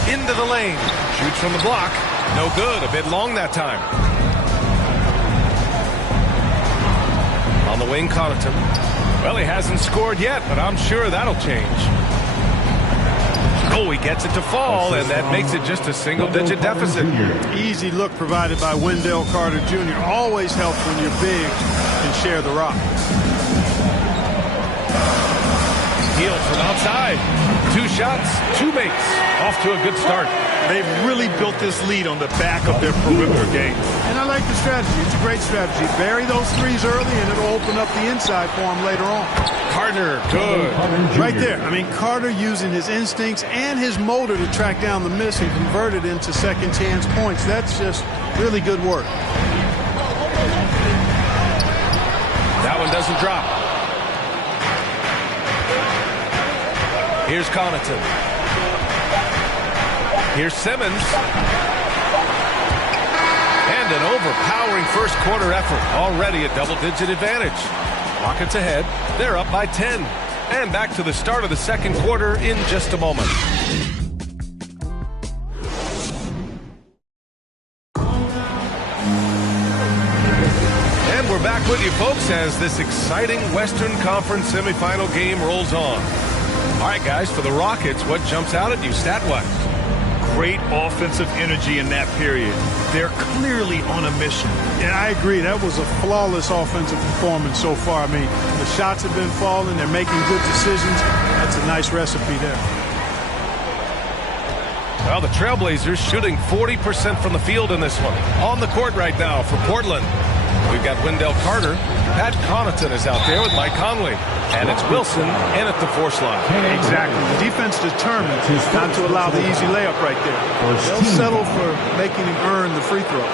Into the lane. Shoots from the block. No good. A bit long that time. On the wing, Connaughton. Well, he hasn't scored yet, but I'm sure that'll change. Oh, he gets it to fall, and that makes it just a single-digit deficit. Easy look provided by Wendell Carter Jr. Always helps when you're big and share the rock. Healed from outside. 2 shots, 2 makes. Off to a good start. They've really built this lead on the back of their perimeter game. And I like the strategy. It's a great strategy. Bury those threes early, and it'll open up the inside for him later on. Carter, good. Right there. I mean, Carter using his instincts and his motor to track down the miss and convert it into second chance points. That's just really good work. That one doesn't drop. Here's Connaughton. Here's Simmons. And an overpowering first quarter effort. Already a double-digit advantage. Rockets ahead. They're up by 10. And back to the start of the second quarter in just a moment. And we're back with you, folks, as this exciting Western Conference semifinal game rolls on. All right, guys, for the Rockets, what jumps out at you stat-wise? Great offensive energy in that period. They're clearly on a mission. Yeah, I agree. That was a flawless offensive performance so far. I mean, the shots have been falling. They're making good decisions. That's a nice recipe there. Well, the Trailblazers shooting 40% from the field in this one. On the court right now for Portland. We've got Wendell Carter. Pat Connaughton is out there with Mike Conley. And it's Wilson in at the force line. Exactly. The defense determined not to allow the easy layup right there. They'll settle for making him earn the free throws.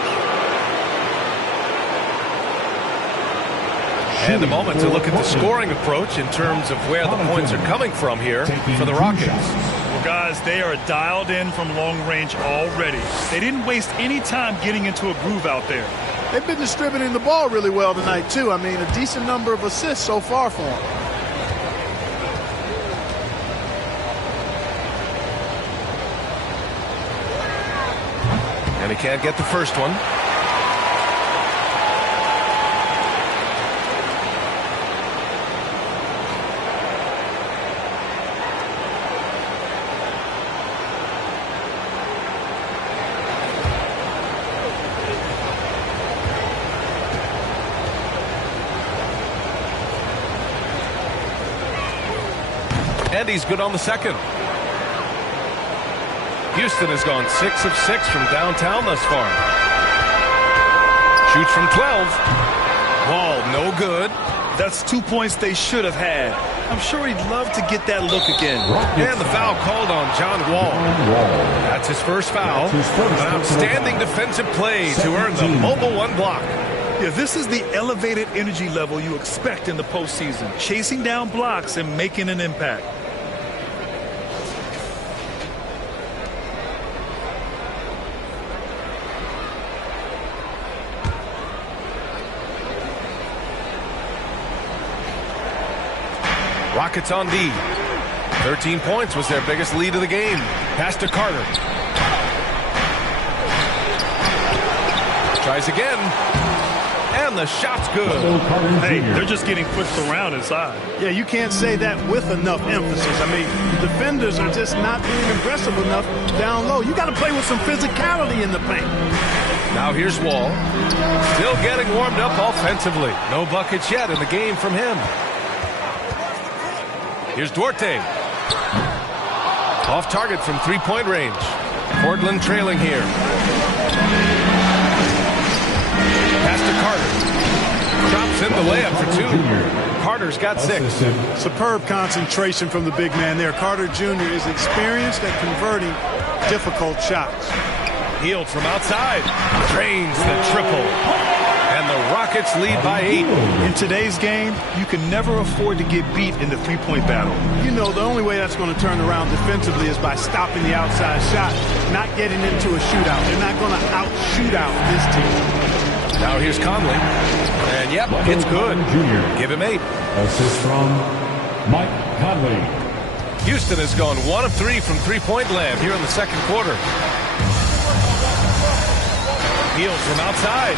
And a moment to look at the scoring approach in terms of where the points are coming from here for the Rockets. Well, guys, they are dialed in from long range already. They didn't waste any time getting into a groove out there. They've been distributing the ball really well tonight, too. I mean, a decent number of assists so far for them. And he can't get the first one. And he's good on the second. Houston has gone 6 of 6 from downtown thus far. Shoots from 12. Wall, no good. That's 2 points they should have had. I'm sure he'd love to get that look again. And the foul called on John Wall. That's his first foul. An outstanding defensive play to earn the mobile 1 block. Yeah, this is the elevated energy level you expect in the postseason. Chasing down blocks and making an impact. Rockets on D. 13 points was their biggest lead of the game. Pass to Carter. Tries again. And the shot's good. Hey, they're just getting pushed around inside. Yeah, you can't say that with enough emphasis. I mean, the defenders are just not being aggressive enough down low. You got to play with some physicality in the paint. Now here's Wall. Still getting warmed up offensively. No buckets yet in the game from him. Here's Duarte. Off target from three-point range. Portland trailing here. Pass to Carter. Drops in the layup for 2. Carter's got 6. Superb concentration from the big man there. Carter Jr. is experienced at converting difficult shots. Healed from outside. Drains the triple. And the Rockets lead by 8. In today's game, you can never afford to get beat in the three-point battle. You know, the only way that's going to turn around defensively is by stopping the outside shot, not getting into a shootout. They're not going to out-shoot out this team. Now here's Conley. And yep, it's good. Give him 8. Assist from Mike Conley. Houston has gone 1 of 3 from three-point land here in the second quarter. Heals from outside.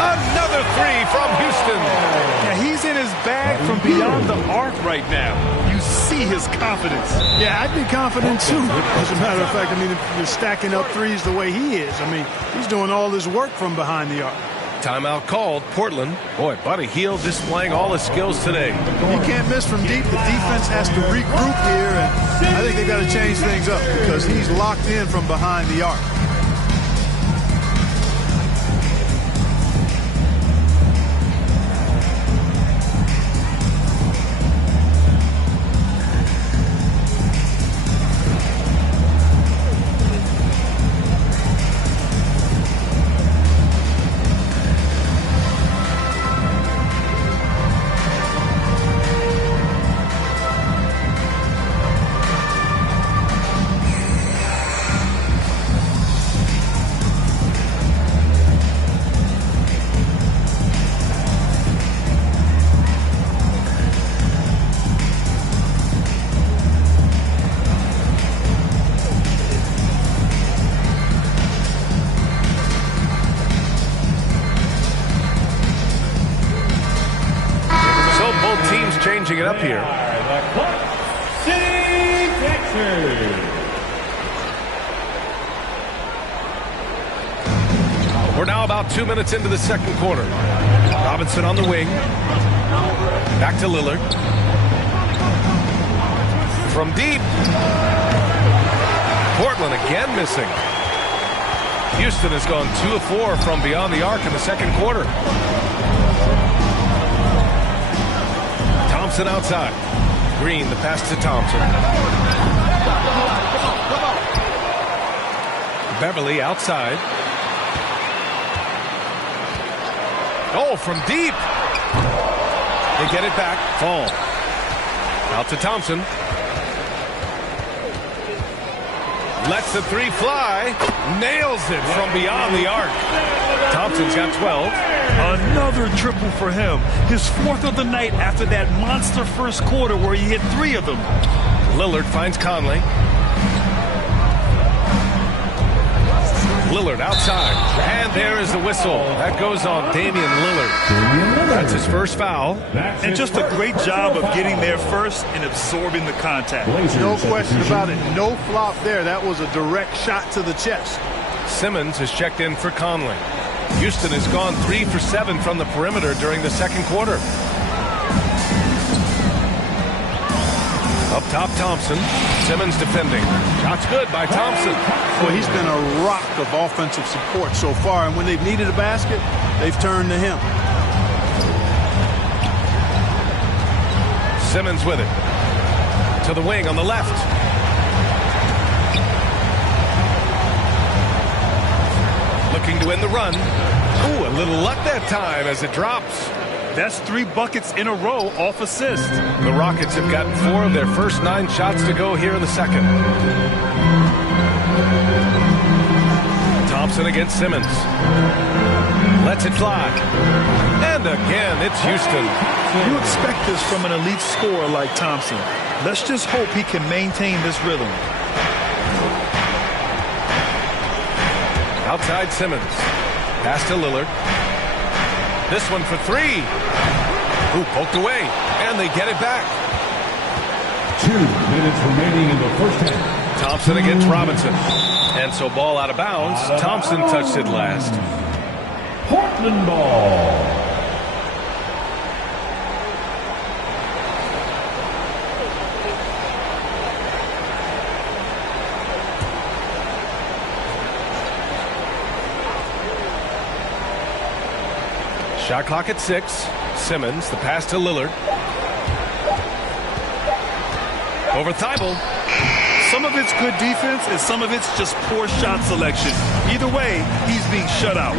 Another 3 from Houston. Yeah, he's in his bag from beyond the arc right now. You see see his confidence. Yeah, I'd be confident too. As a matter of fact, I mean, if you're stacking up threes the way he is, I mean, he's doing all his work from behind the arc. Timeout called. Portland. Boy, Buddy Hield displaying all his skills today. He can't miss from deep. The defense has to regroup here, and I think they've got to change things up because he's locked in from behind the arc. Changing it up here. We're now about 2 minutes into the second quarter. Robinson on the wing. Back to Lillard. From deep. Portland again missing. Houston has gone 2 of 4 from beyond the arc in the second quarter. Thompson outside. Green, the pass to Thompson. Beverly outside. Oh, from deep. They get it back. Fall. Out to Thompson. Lets the three fly. Nails it from beyond the arc. Thompson's got 12. Another triple for him. His 4th of the night after that monster first quarter where he hit 3 of them. Lillard finds Conley. Lillard outside. And there is the whistle. That goes on Damian Lillard. That's his first foul. And just a great job of getting there first and absorbing the contact. No question about it. No flop there. That was a direct shot to the chest. Simmons has checked in for Conley. Houston has gone 3 for 7 from the perimeter during the second quarter. Up top, Thompson. Simmons defending. Shot's good by Thompson. Well, he's been a rock of offensive support so far, and when they've needed a basket, they've turned to him. Simmons with it. To the wing on the left. Looking to win the run. Ooh, a little luck that time as it drops. That's 3 buckets in a row off assist. The Rockets have gotten 4 of their first 9 shots to go here in the second. Thompson against Simmons. Lets it fly. And again, it's Houston. You expect this from an elite scorer like Thompson. Let's just hope he can maintain this rhythm. Outside Simmons. Pass to Lillard. This one for 3. Ooh, poked away. And they get it back. 2 minutes remaining in the first half. Thompson against Robinson. And so ball out of bounds. Thompson touched it last. Portland ball. Shot clock at 6. Simmons, the pass to Lillard. Over Thibault. Some of it's good defense and some of it's just poor shot selection. Either way, he's being shut out.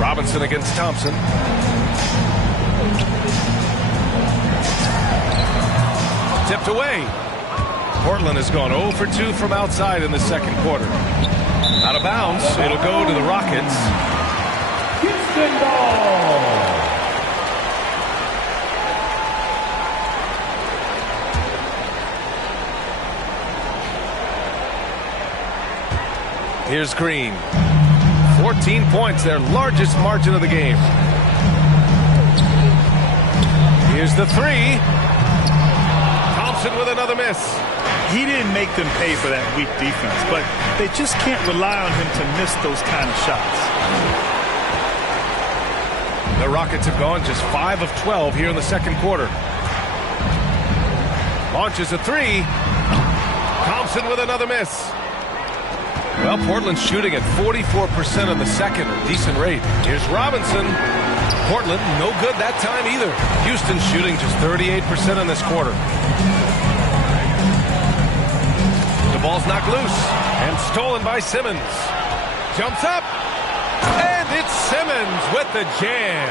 Robinson against Thompson. Tipped away. Portland has gone 0 for 2 from outside in the second quarter. Out of bounds. It'll go to the Rockets. Houston ball. Here's Green. 14 points, their largest margin of the game. Here's the three. Thompson with another miss. He didn't make them pay for that weak defense, but they just can't rely on him to miss those kind of shots. The Rockets have gone just 5 of 12 here in the second quarter. Launches a three. Thompson with another miss. Well, Portland's shooting at 44% in the second, a decent rate. Here's Robinson. Portland, no good that time either. Houston's shooting just 38% in this quarter. The ball's knocked loose and stolen by Simmons. Jumps up, and it's Simmons with the jam.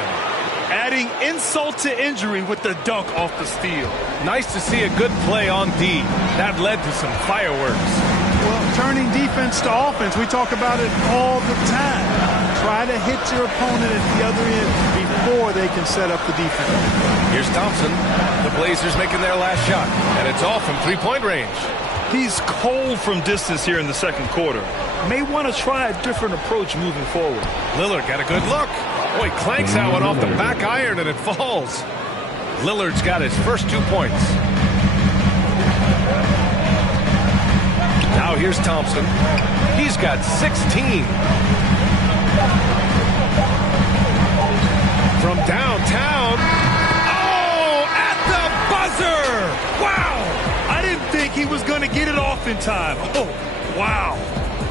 Adding insult to injury with the dunk off the steal. Nice to see a good play on D. That led to some fireworks. Well, turning defense to offense, we talk about it all the time. Try to hit your opponent at the other end before they can set up the defense. Here's Thompson. The Blazers making their last shot, and it's all from three-point range. He's cold from distance here in the second quarter. May want to try a different approach moving forward. Lillard got a good look. Boy, clanks that one off the back iron, and it falls. Lillard's got his first 2 points. Now here's Thompson. He's got 16. From downtown. Oh, at the buzzer! Wow! I didn't think he was going to get it off in time. Oh, wow.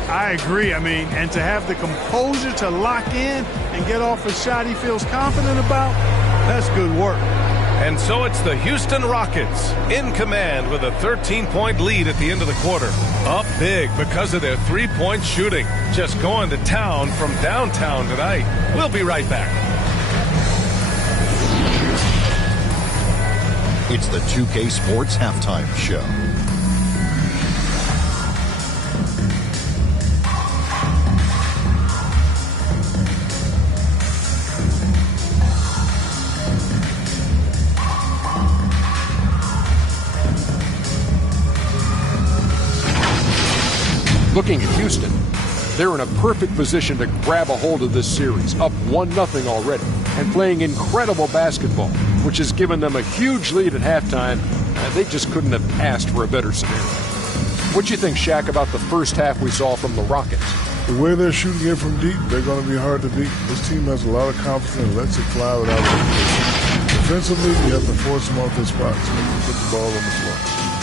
I agree. I mean, and to have the composure to lock in and get off a shot he feels confident about, that's good work. And so it's the Houston Rockets in command with a 13-point lead at the end of the quarter. Up big because of their three-point shooting. Just going to town from downtown tonight. We'll be right back. It's the 2K Sports Halftime Show. Looking at Houston, they're in a perfect position to grab a hold of this series, up 1-0 already, and playing incredible basketball, which has given them a huge lead at halftime. They just couldn't have asked for a better scenario. What do you think, Shaq, about the first half we saw from the Rockets? The way they're shooting it from deep, they're going to be hard to beat. This team has a lot of confidence and lets it fly without it. Defensively, you have to force them off their spots so they can put the ball on the floor.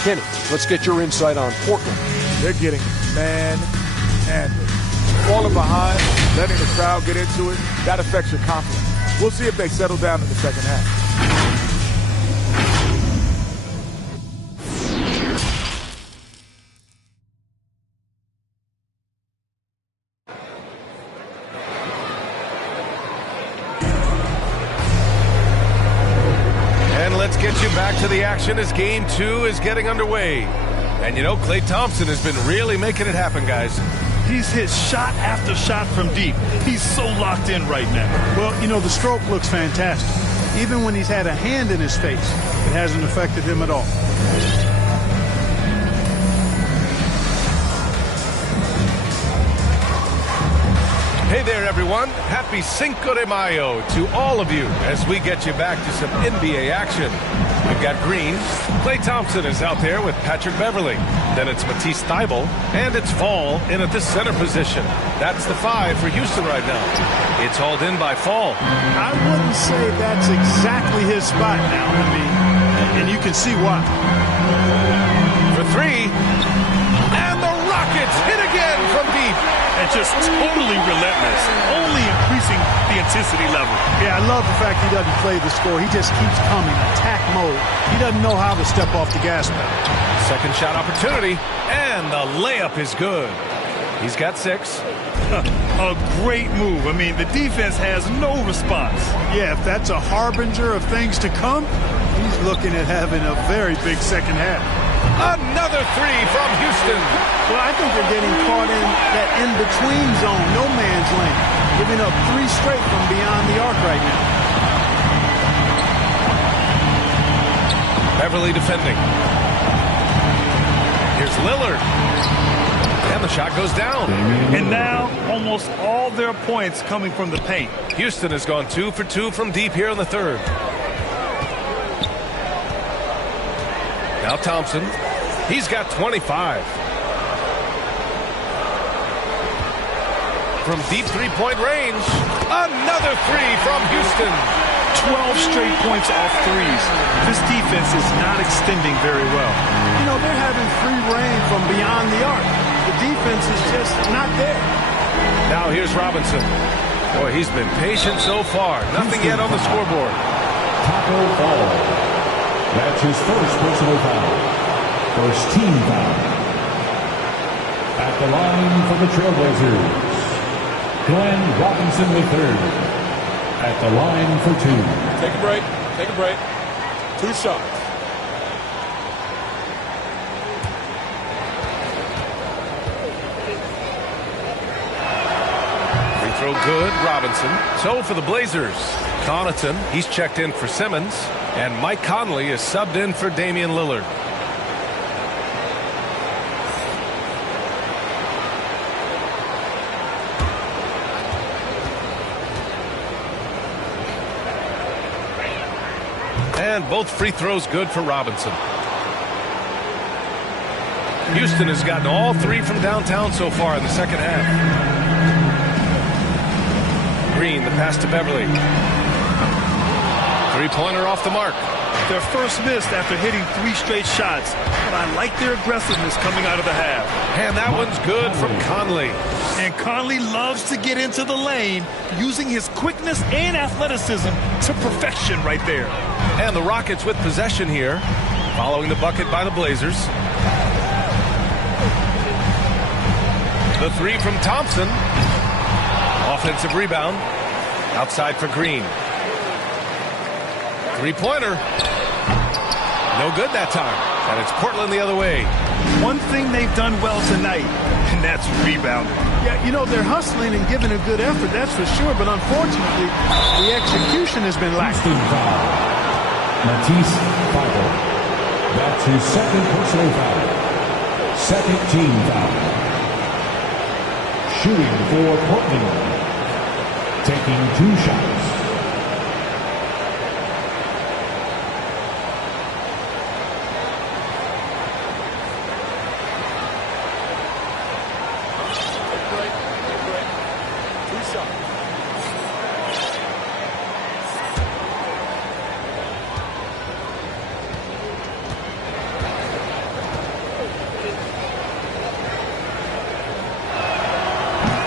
Kenny, let's get your insight on Portland. They're getting man-handed. Falling behind, letting the crowd get into it, that affects your confidence. We'll see if they settle down in the second half. And let's get you back to the action as Game 2 is getting underway. And you know, Klay Thompson has been really making it happen, guys. He's hit shot after shot from deep. He's so locked in right now. Well, you know, the stroke looks fantastic. Even when he's had a hand in his face, it hasn't affected him at all. Hey there, everyone. Happy Cinco de Mayo to all of you as we get you back to some NBA action. We've got Green. Klay Thompson is out there with Patrick Beverly. Then it's Matisse Thybulle, and it's Fall in at the center position. That's the 5 for Houston right now. It's hauled in by Fall. I wouldn't say that's exactly his spot now. I mean, and you can see why. For 3. And the Rockets hit again from deep. And just totally relentless, only increasing the intensity level. Yeah, I love the fact he doesn't play the score. He just keeps coming, attack mode. He doesn't know how to step off the gas pedal. Second shot opportunity, and the layup is good. He's got 6. A great move. I mean, the defense has no response. Yeah, if that's a harbinger of things to come, he's looking at having a very big second half. Another 3 from Houston. Well, I think they're getting caught in that in-between zone, no man's land, giving up 3 straight from beyond the arc right now. Beverly defending. Here's Lillard. And the shot goes down. And now, almost all their points coming from the paint. Houston has gone 2 for 2 from deep here in the third. Now Thompson. He's got 25. From deep three-point range, another three from Houston. 12 straight points off threes. This defense is not extending very well. You know, they're having free reign from beyond the arc. The defense is just not there. Now here's Robinson. Boy, he's been patient so far. Nothing yet on the scoreboard. Taco Fall. That's his first personal foul. First team foul. At the line for the Trailblazers, Glenn Robinson III. At the line for two. Take a break. Take a break. 2 shots. Free throw good, Robinson. So for the Blazers, Connaughton, he's checked in for Simmons, and Mike Conley is subbed in for Damian Lillard. And both free throws good for Robinson. Houston has gotten all 3 from downtown so far in the second half. Green, the pass to Beverly. Three-pointer off the mark. Their first miss after hitting 3 straight shots, but I like their aggressiveness coming out of the half. And that one's good from Conley. And Conley loves to get into the lane, using his quickness and athleticism to perfection right there. And the Rockets with possession here, following the bucket by the Blazers. The 3 from Thompson. Offensive rebound. Outside for Green. Three-pointer. No good that time. And it's Portland the other way. One thing they've done well tonight, and that's rebounding. Yeah, you know, they're hustling and giving a good effort, that's for sure. But unfortunately, the execution has been lacking. Matisse Thybulle. That's his second personal foul. Second team foul. Shooting for Portland. Taking 2 shots.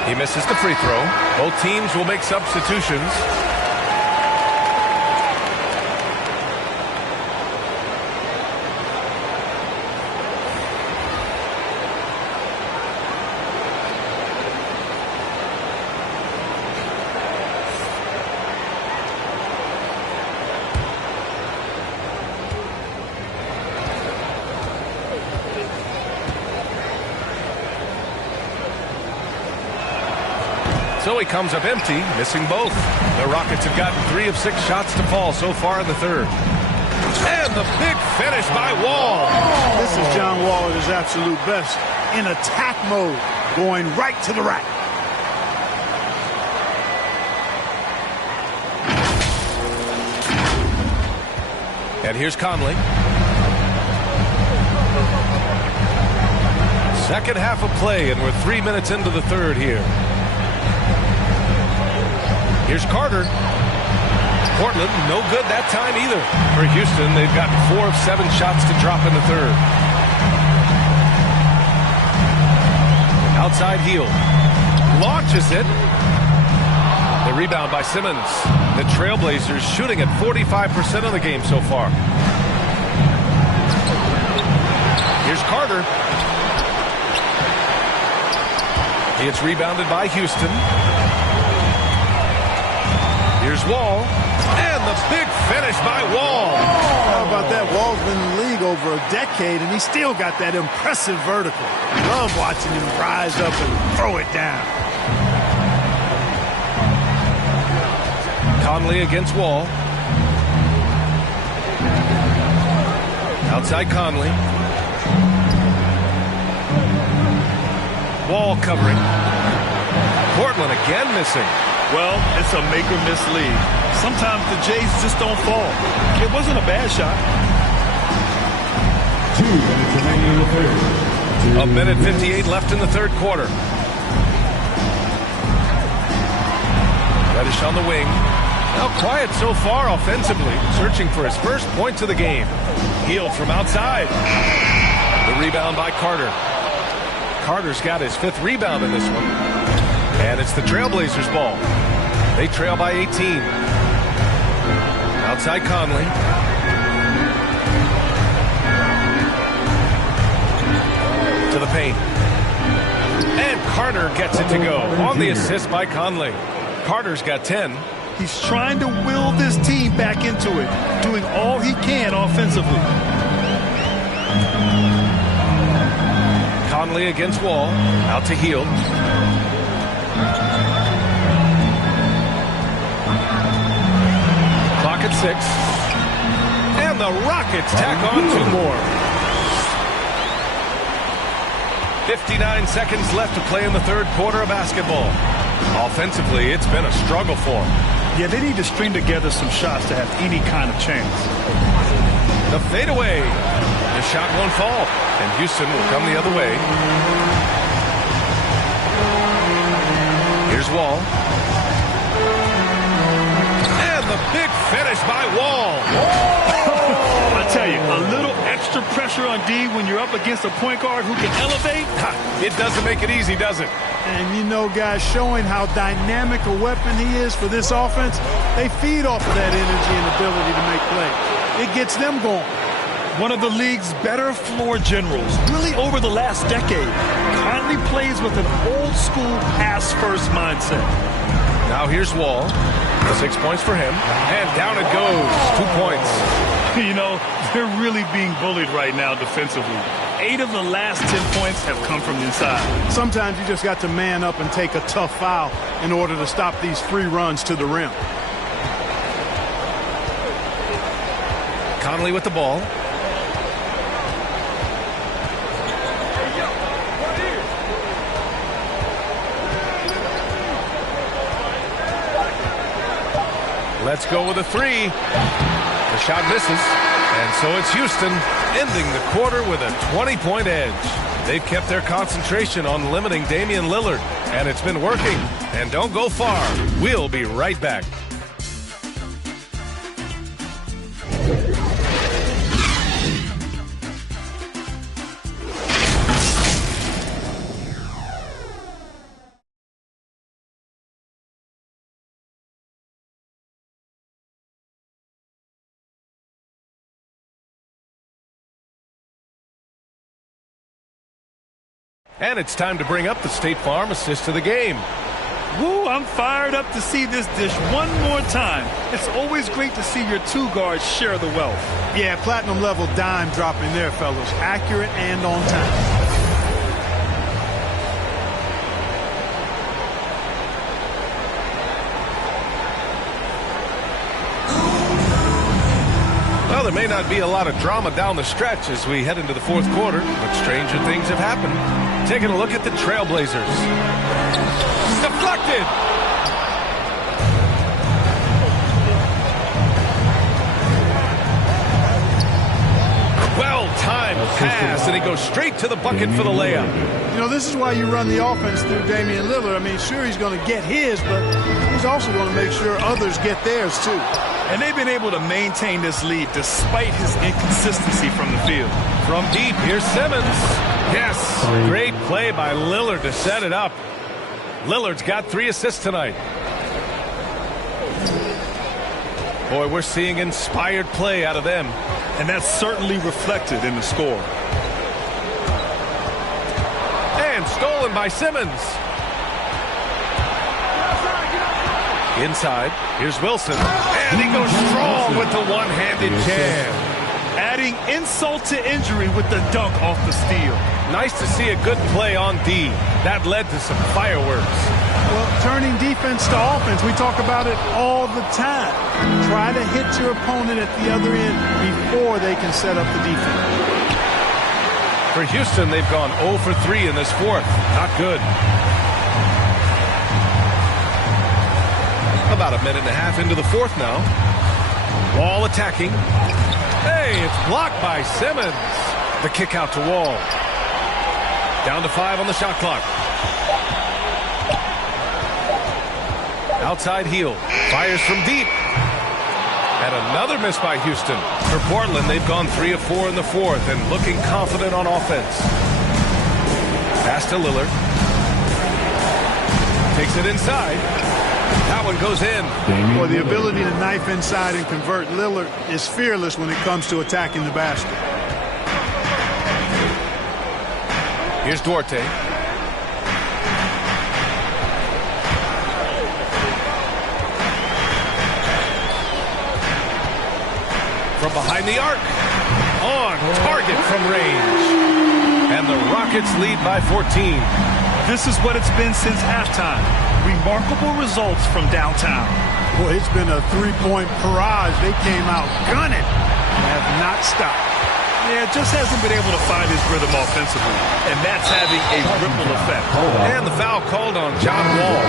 He misses the free throw. Both teams will make substitutions. So he comes up empty, missing both. The Rockets have gotten 3 of 6 shots to fall so far in the third. And the big finish by Wall. This is John Wall at his absolute best. In attack mode, going right to the rack. And here's Conley. Second half of play, and we're 3 minutes into the third here. Here's Carter. Portland, no good that time either. For Houston, they've gotten 4 of 7 shots to drop in the third. Outside heel. Launches it. The rebound by Simmons. The Trailblazers shooting at 45% of the game so far. Here's Carter. It's rebounded by Houston. Here's Wall, and the big finish by Wall. How about that? Wall's been in the league over a decade, and he still got that impressive vertical. Love watching him rise up and throw it down. Conley against Wall. Outside Conley. Wall covering. Portland again missing. Well, it's a make-or-miss league. Sometimes the Jays just don't fall. It wasn't a bad shot. 2 minutes remaining in the third. A minute 58 left in the third quarter. Reddish on the wing. Now quiet so far offensively, searching for his first points of the game. Heel from outside. The rebound by Carter. Carter's got his 5th rebound in this one. And it's the Trailblazers' ball. They trail by 18. Outside Conley. To the paint. And Carter gets it to go on the assist by Conley. Carter's got 10. He's trying to will this team back into it, doing all he can offensively. Conley against Wall. Out to Hield. Clock at 6. And the Rockets tack on 2 more. 59 seconds left to play in the third quarter of basketball. Offensively, it's been a struggle for them. Yeah, they need to string together some shots to have any kind of chance. The fadeaway. The shot won't fall, and Houston will come the other way. Here's Wall. And the big finish by Wall. I tell you, a little extra pressure on D when you're up against a point guard who can elevate. It doesn't make it easy, does it? And you know, guys, showing how dynamic a weapon he is for this offense, they feed off of that energy and ability to make plays. It gets them going. One of the league's better floor generals, really over the last decade. Conley plays with an old-school pass-first mindset. Now here's Wall. 6 points for him. And down it goes. 2 points. You know, they're really being bullied right now defensively. 8 of the last 10 points have come from inside. Sometimes you just got to man up and take a tough foul in order to stop these free runs to the rim. Conley with the ball. Let's go with a 3. The shot misses. And so it's Houston ending the quarter with a 20-point edge. They've kept their concentration on limiting Damian Lillard, and it's been working. And don't go far. We'll be right back. And it's time to bring up the State Farm assist to the game. Woo, I'm fired up to see this dish one more time. It's always great to see your 2 guards share the wealth. Yeah, platinum level dime dropping there, fellas. Accurate and on time. Well, there may not be a lot of drama down the stretch as we head into the fourth quarter, but stranger things have happened. Taking a look at the Trailblazers. Deflected! Well-timed pass, and he goes straight to the bucket for the layup. You know, this is why you run the offense through Damian Lillard. I mean, sure, he's going to get his, but he's also going to make sure others get theirs, too. And they've been able to maintain this lead despite his inconsistency from the field. From deep, here's Simmons. Yes, great play by Lillard to set it up. Lillard's got 3 assists tonight. Boy, we're seeing inspired play out of them. And that's certainly reflected in the score. And stolen by Simmons. Inside, here's Wilson. And he goes strong with the one-handed jam. Adding insult to injury with the dunk off the steal. Nice to see a good play on D. That led to some fireworks. Well, turning defense to offense, we talk about it all the time. Try to hit your opponent at the other end before they can set up the defense. For Houston, they've gone 0 for 3 in this fourth. Not good. About a minute and a half into the fourth now. Wall attacking. Hey, it's blocked by Simmons. The kick out to Wall. Down to 5 on the shot clock. Outside heel. Fires from deep. And another miss by Houston. For Portland, they've gone 3 of 4 in the fourth and looking confident on offense. Pass to Lillard. Takes it inside. That one goes in. Boy, the ability to knife inside and convert. Lillard is fearless when it comes to attacking the basket. Here's Duarte. From behind the arc. On target from range. And the Rockets lead by 14. This is what it's been since halftime. Remarkable results from downtown. Boy, it's been a three-point barrage. They came out gunning and have not stopped. Yeah, just hasn't been able to find his rhythm offensively, and that's having a ripple effect. And the foul called on John Wall.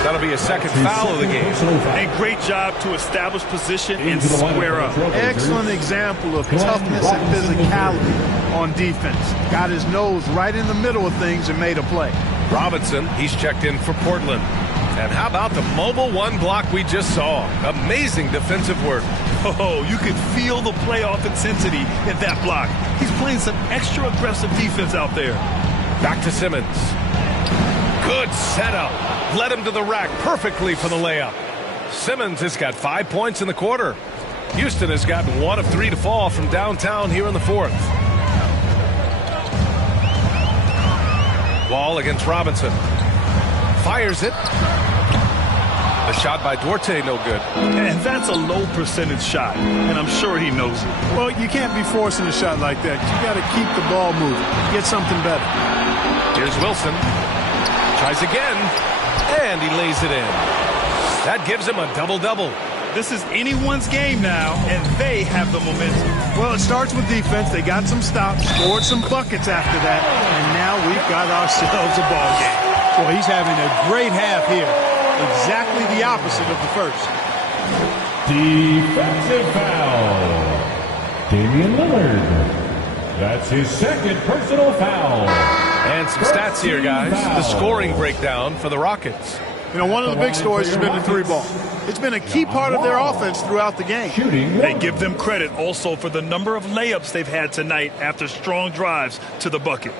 That'll be a second foul of the game. A great job to establish position and square up. Excellent example of toughness and physicality on defense. Got his nose right in the middle of things and made a play. Robinson, he's checked in for Portland. And how about the mobile one block we just saw? Amazing defensive work. Oh, you can feel the playoff intensity in that block. He's playing some extra aggressive defense out there. Back to Simmons. Good setup. Led him to the rack perfectly for the layup. Simmons has got 5 points in the quarter. Houston has gotten 1 of 3 to fall from downtown here in the fourth. Wall against Robinson. Fires it. The shot by Duarte, no good. And that's a low percentage shot, and I'm sure he knows it. Well, you can't be forcing a shot like that. You got to keep the ball moving. Get something better. Here's Wilson. Tries again, and he lays it in. That gives him a double-double. This is anyone's game now, and they have the momentum. Well, it starts with defense. They got some stops, scored some buckets after that, and now we've got ourselves a ball game. Well, he's having a great half here. Exactly the opposite of the first. Defensive foul. Damian Lillard. That's his second personal foul. And some stats here, guys. The scoring breakdown for the Rockets. You know, one of the big stories has been the three ball. It's been a key part of their offense throughout the game. They give them credit also for the number of layups they've had tonight after strong drives to the bucket.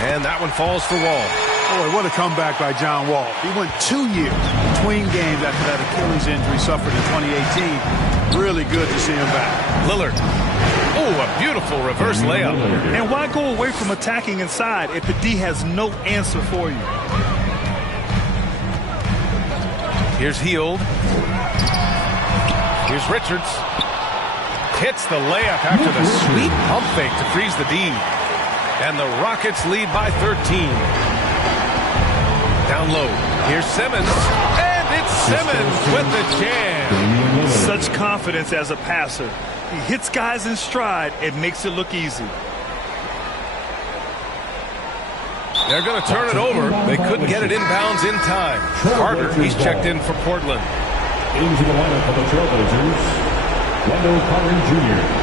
And that one falls for Wall. Boy, what a comeback by John Wall. He went 2 years between games after that Achilles injury suffered in 2018. Really good to see him back. Lillard. Oh, a beautiful reverse layup. And why go away from attacking inside if the D has no answer for you? Here's Hield. Here's Richards. Hits the layup after the sweet pump fake to freeze the D. And the Rockets lead by 13. Down low. Here's Simmons. And it's Simmons with the jam. Such confidence as a passer. He hits guys in stride and makes it look easy. They're going to turn it over. They couldn't get it inbounds in time. Carter, he's checked in for Portland. Into the lineup for the Trailblazers, Wendell Carter Jr.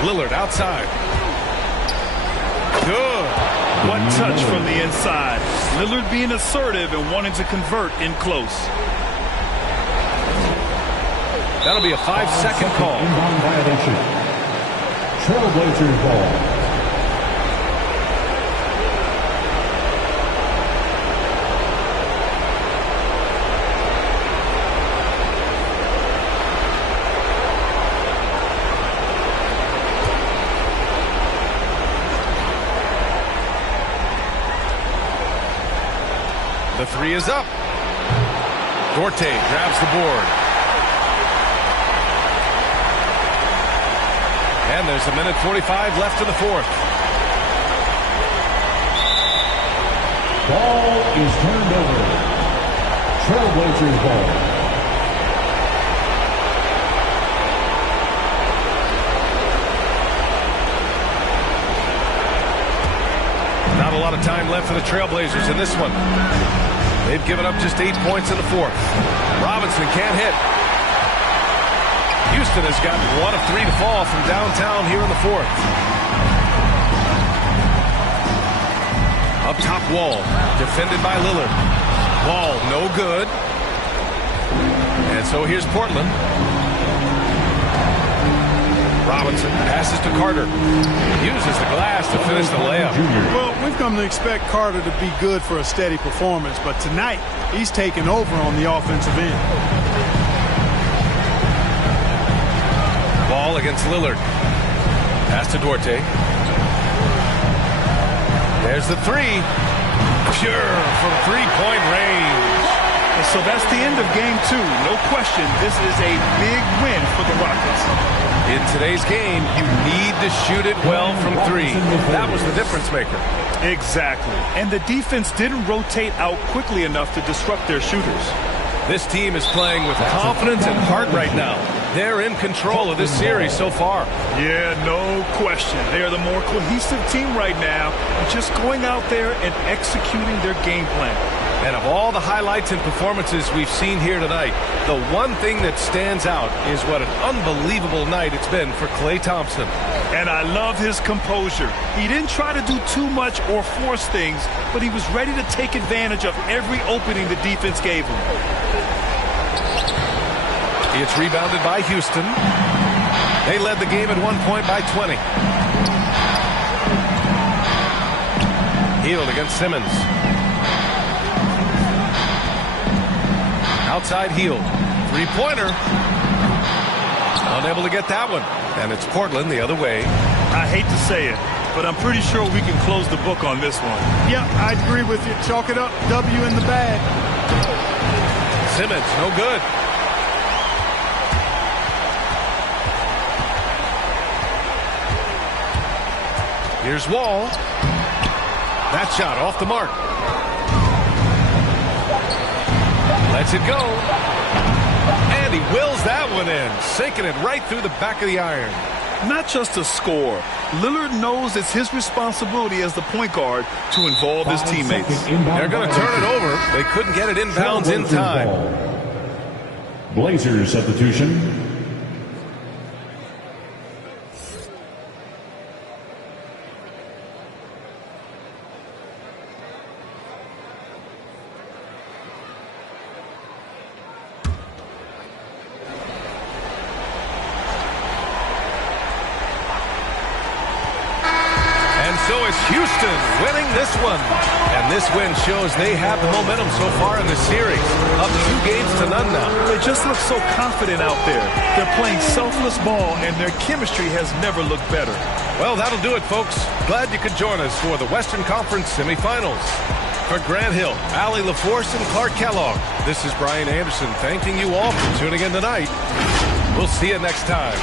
Lillard outside. Good. What touch from the inside. Lillard being assertive and wanting to convert in close. That'll be a 5-second call. Inbound violation. Trailblazers ball. The three is up. Duarte grabs the board. And there's a minute 45 left in the fourth. Ball is turned over. Trailblazers ball. Not a lot of time left for the Trailblazers in this one. They've given up just 8 points in the fourth. Robinson can't hit. Houston has gotten 1 of 3 to fall from downtown here in the fourth. Up top, Wall, defended by Lillard. Wall, no good. And so here's Portland. Robinson passes to Carter. Uses the glass to finish the layup. Well, we've come to expect Carter to be good for a steady performance, but tonight he's taken over on the offensive end. Ball against Lillard. Pass to Duarte. There's the three. Pure from three-point range. So that's the end of game 2. No question, this is a big win for the Rockets. In today's game, you need to shoot it well from 3. That was the difference maker. Exactly. And the defense didn't rotate out quickly enough to disrupt their shooters. This team is playing with confidence and heart right now. They're in control of this series so far. Yeah, no question. They're the more cohesive team right now, just going out there and executing their game plan. And of all the highlights and performances we've seen here tonight, the one thing that stands out is what an unbelievable night it's been for Klay Thompson. And I love his composure. He didn't try to do too much or force things, but he was ready to take advantage of every opening the defense gave him. It's rebounded by Houston. They led the game at one point by 20. Hield against Simmons. Outside Hield. Three-pointer. Unable to get that one. And it's Portland the other way. I hate to say it, but I'm pretty sure we can close the book on this one. Yeah, I'd agree with you. Chalk it up. W in the bag. Simmons, no good. Here's Wall. That shot off the mark. Lets it go. And he wills that one in, sinking it right through the back of the iron. Not just a score. Lillard knows it's his responsibility as the point guard to involve his teammates. They're going to turn it over. They couldn't get it inbounds in time. Blazers substitution. So is Houston winning this one. And this win shows they have the momentum so far in the series. Up 2 games to none now. They just look so confident out there. They're playing selfless ball, and their chemistry has never looked better. Well, that'll do it, folks. Glad you could join us for the Western Conference semifinals. For Grant Hill, Allie LaForce, and Clark Kellogg, this is Brian Anderson thanking you all for tuning in tonight. We'll see you next time.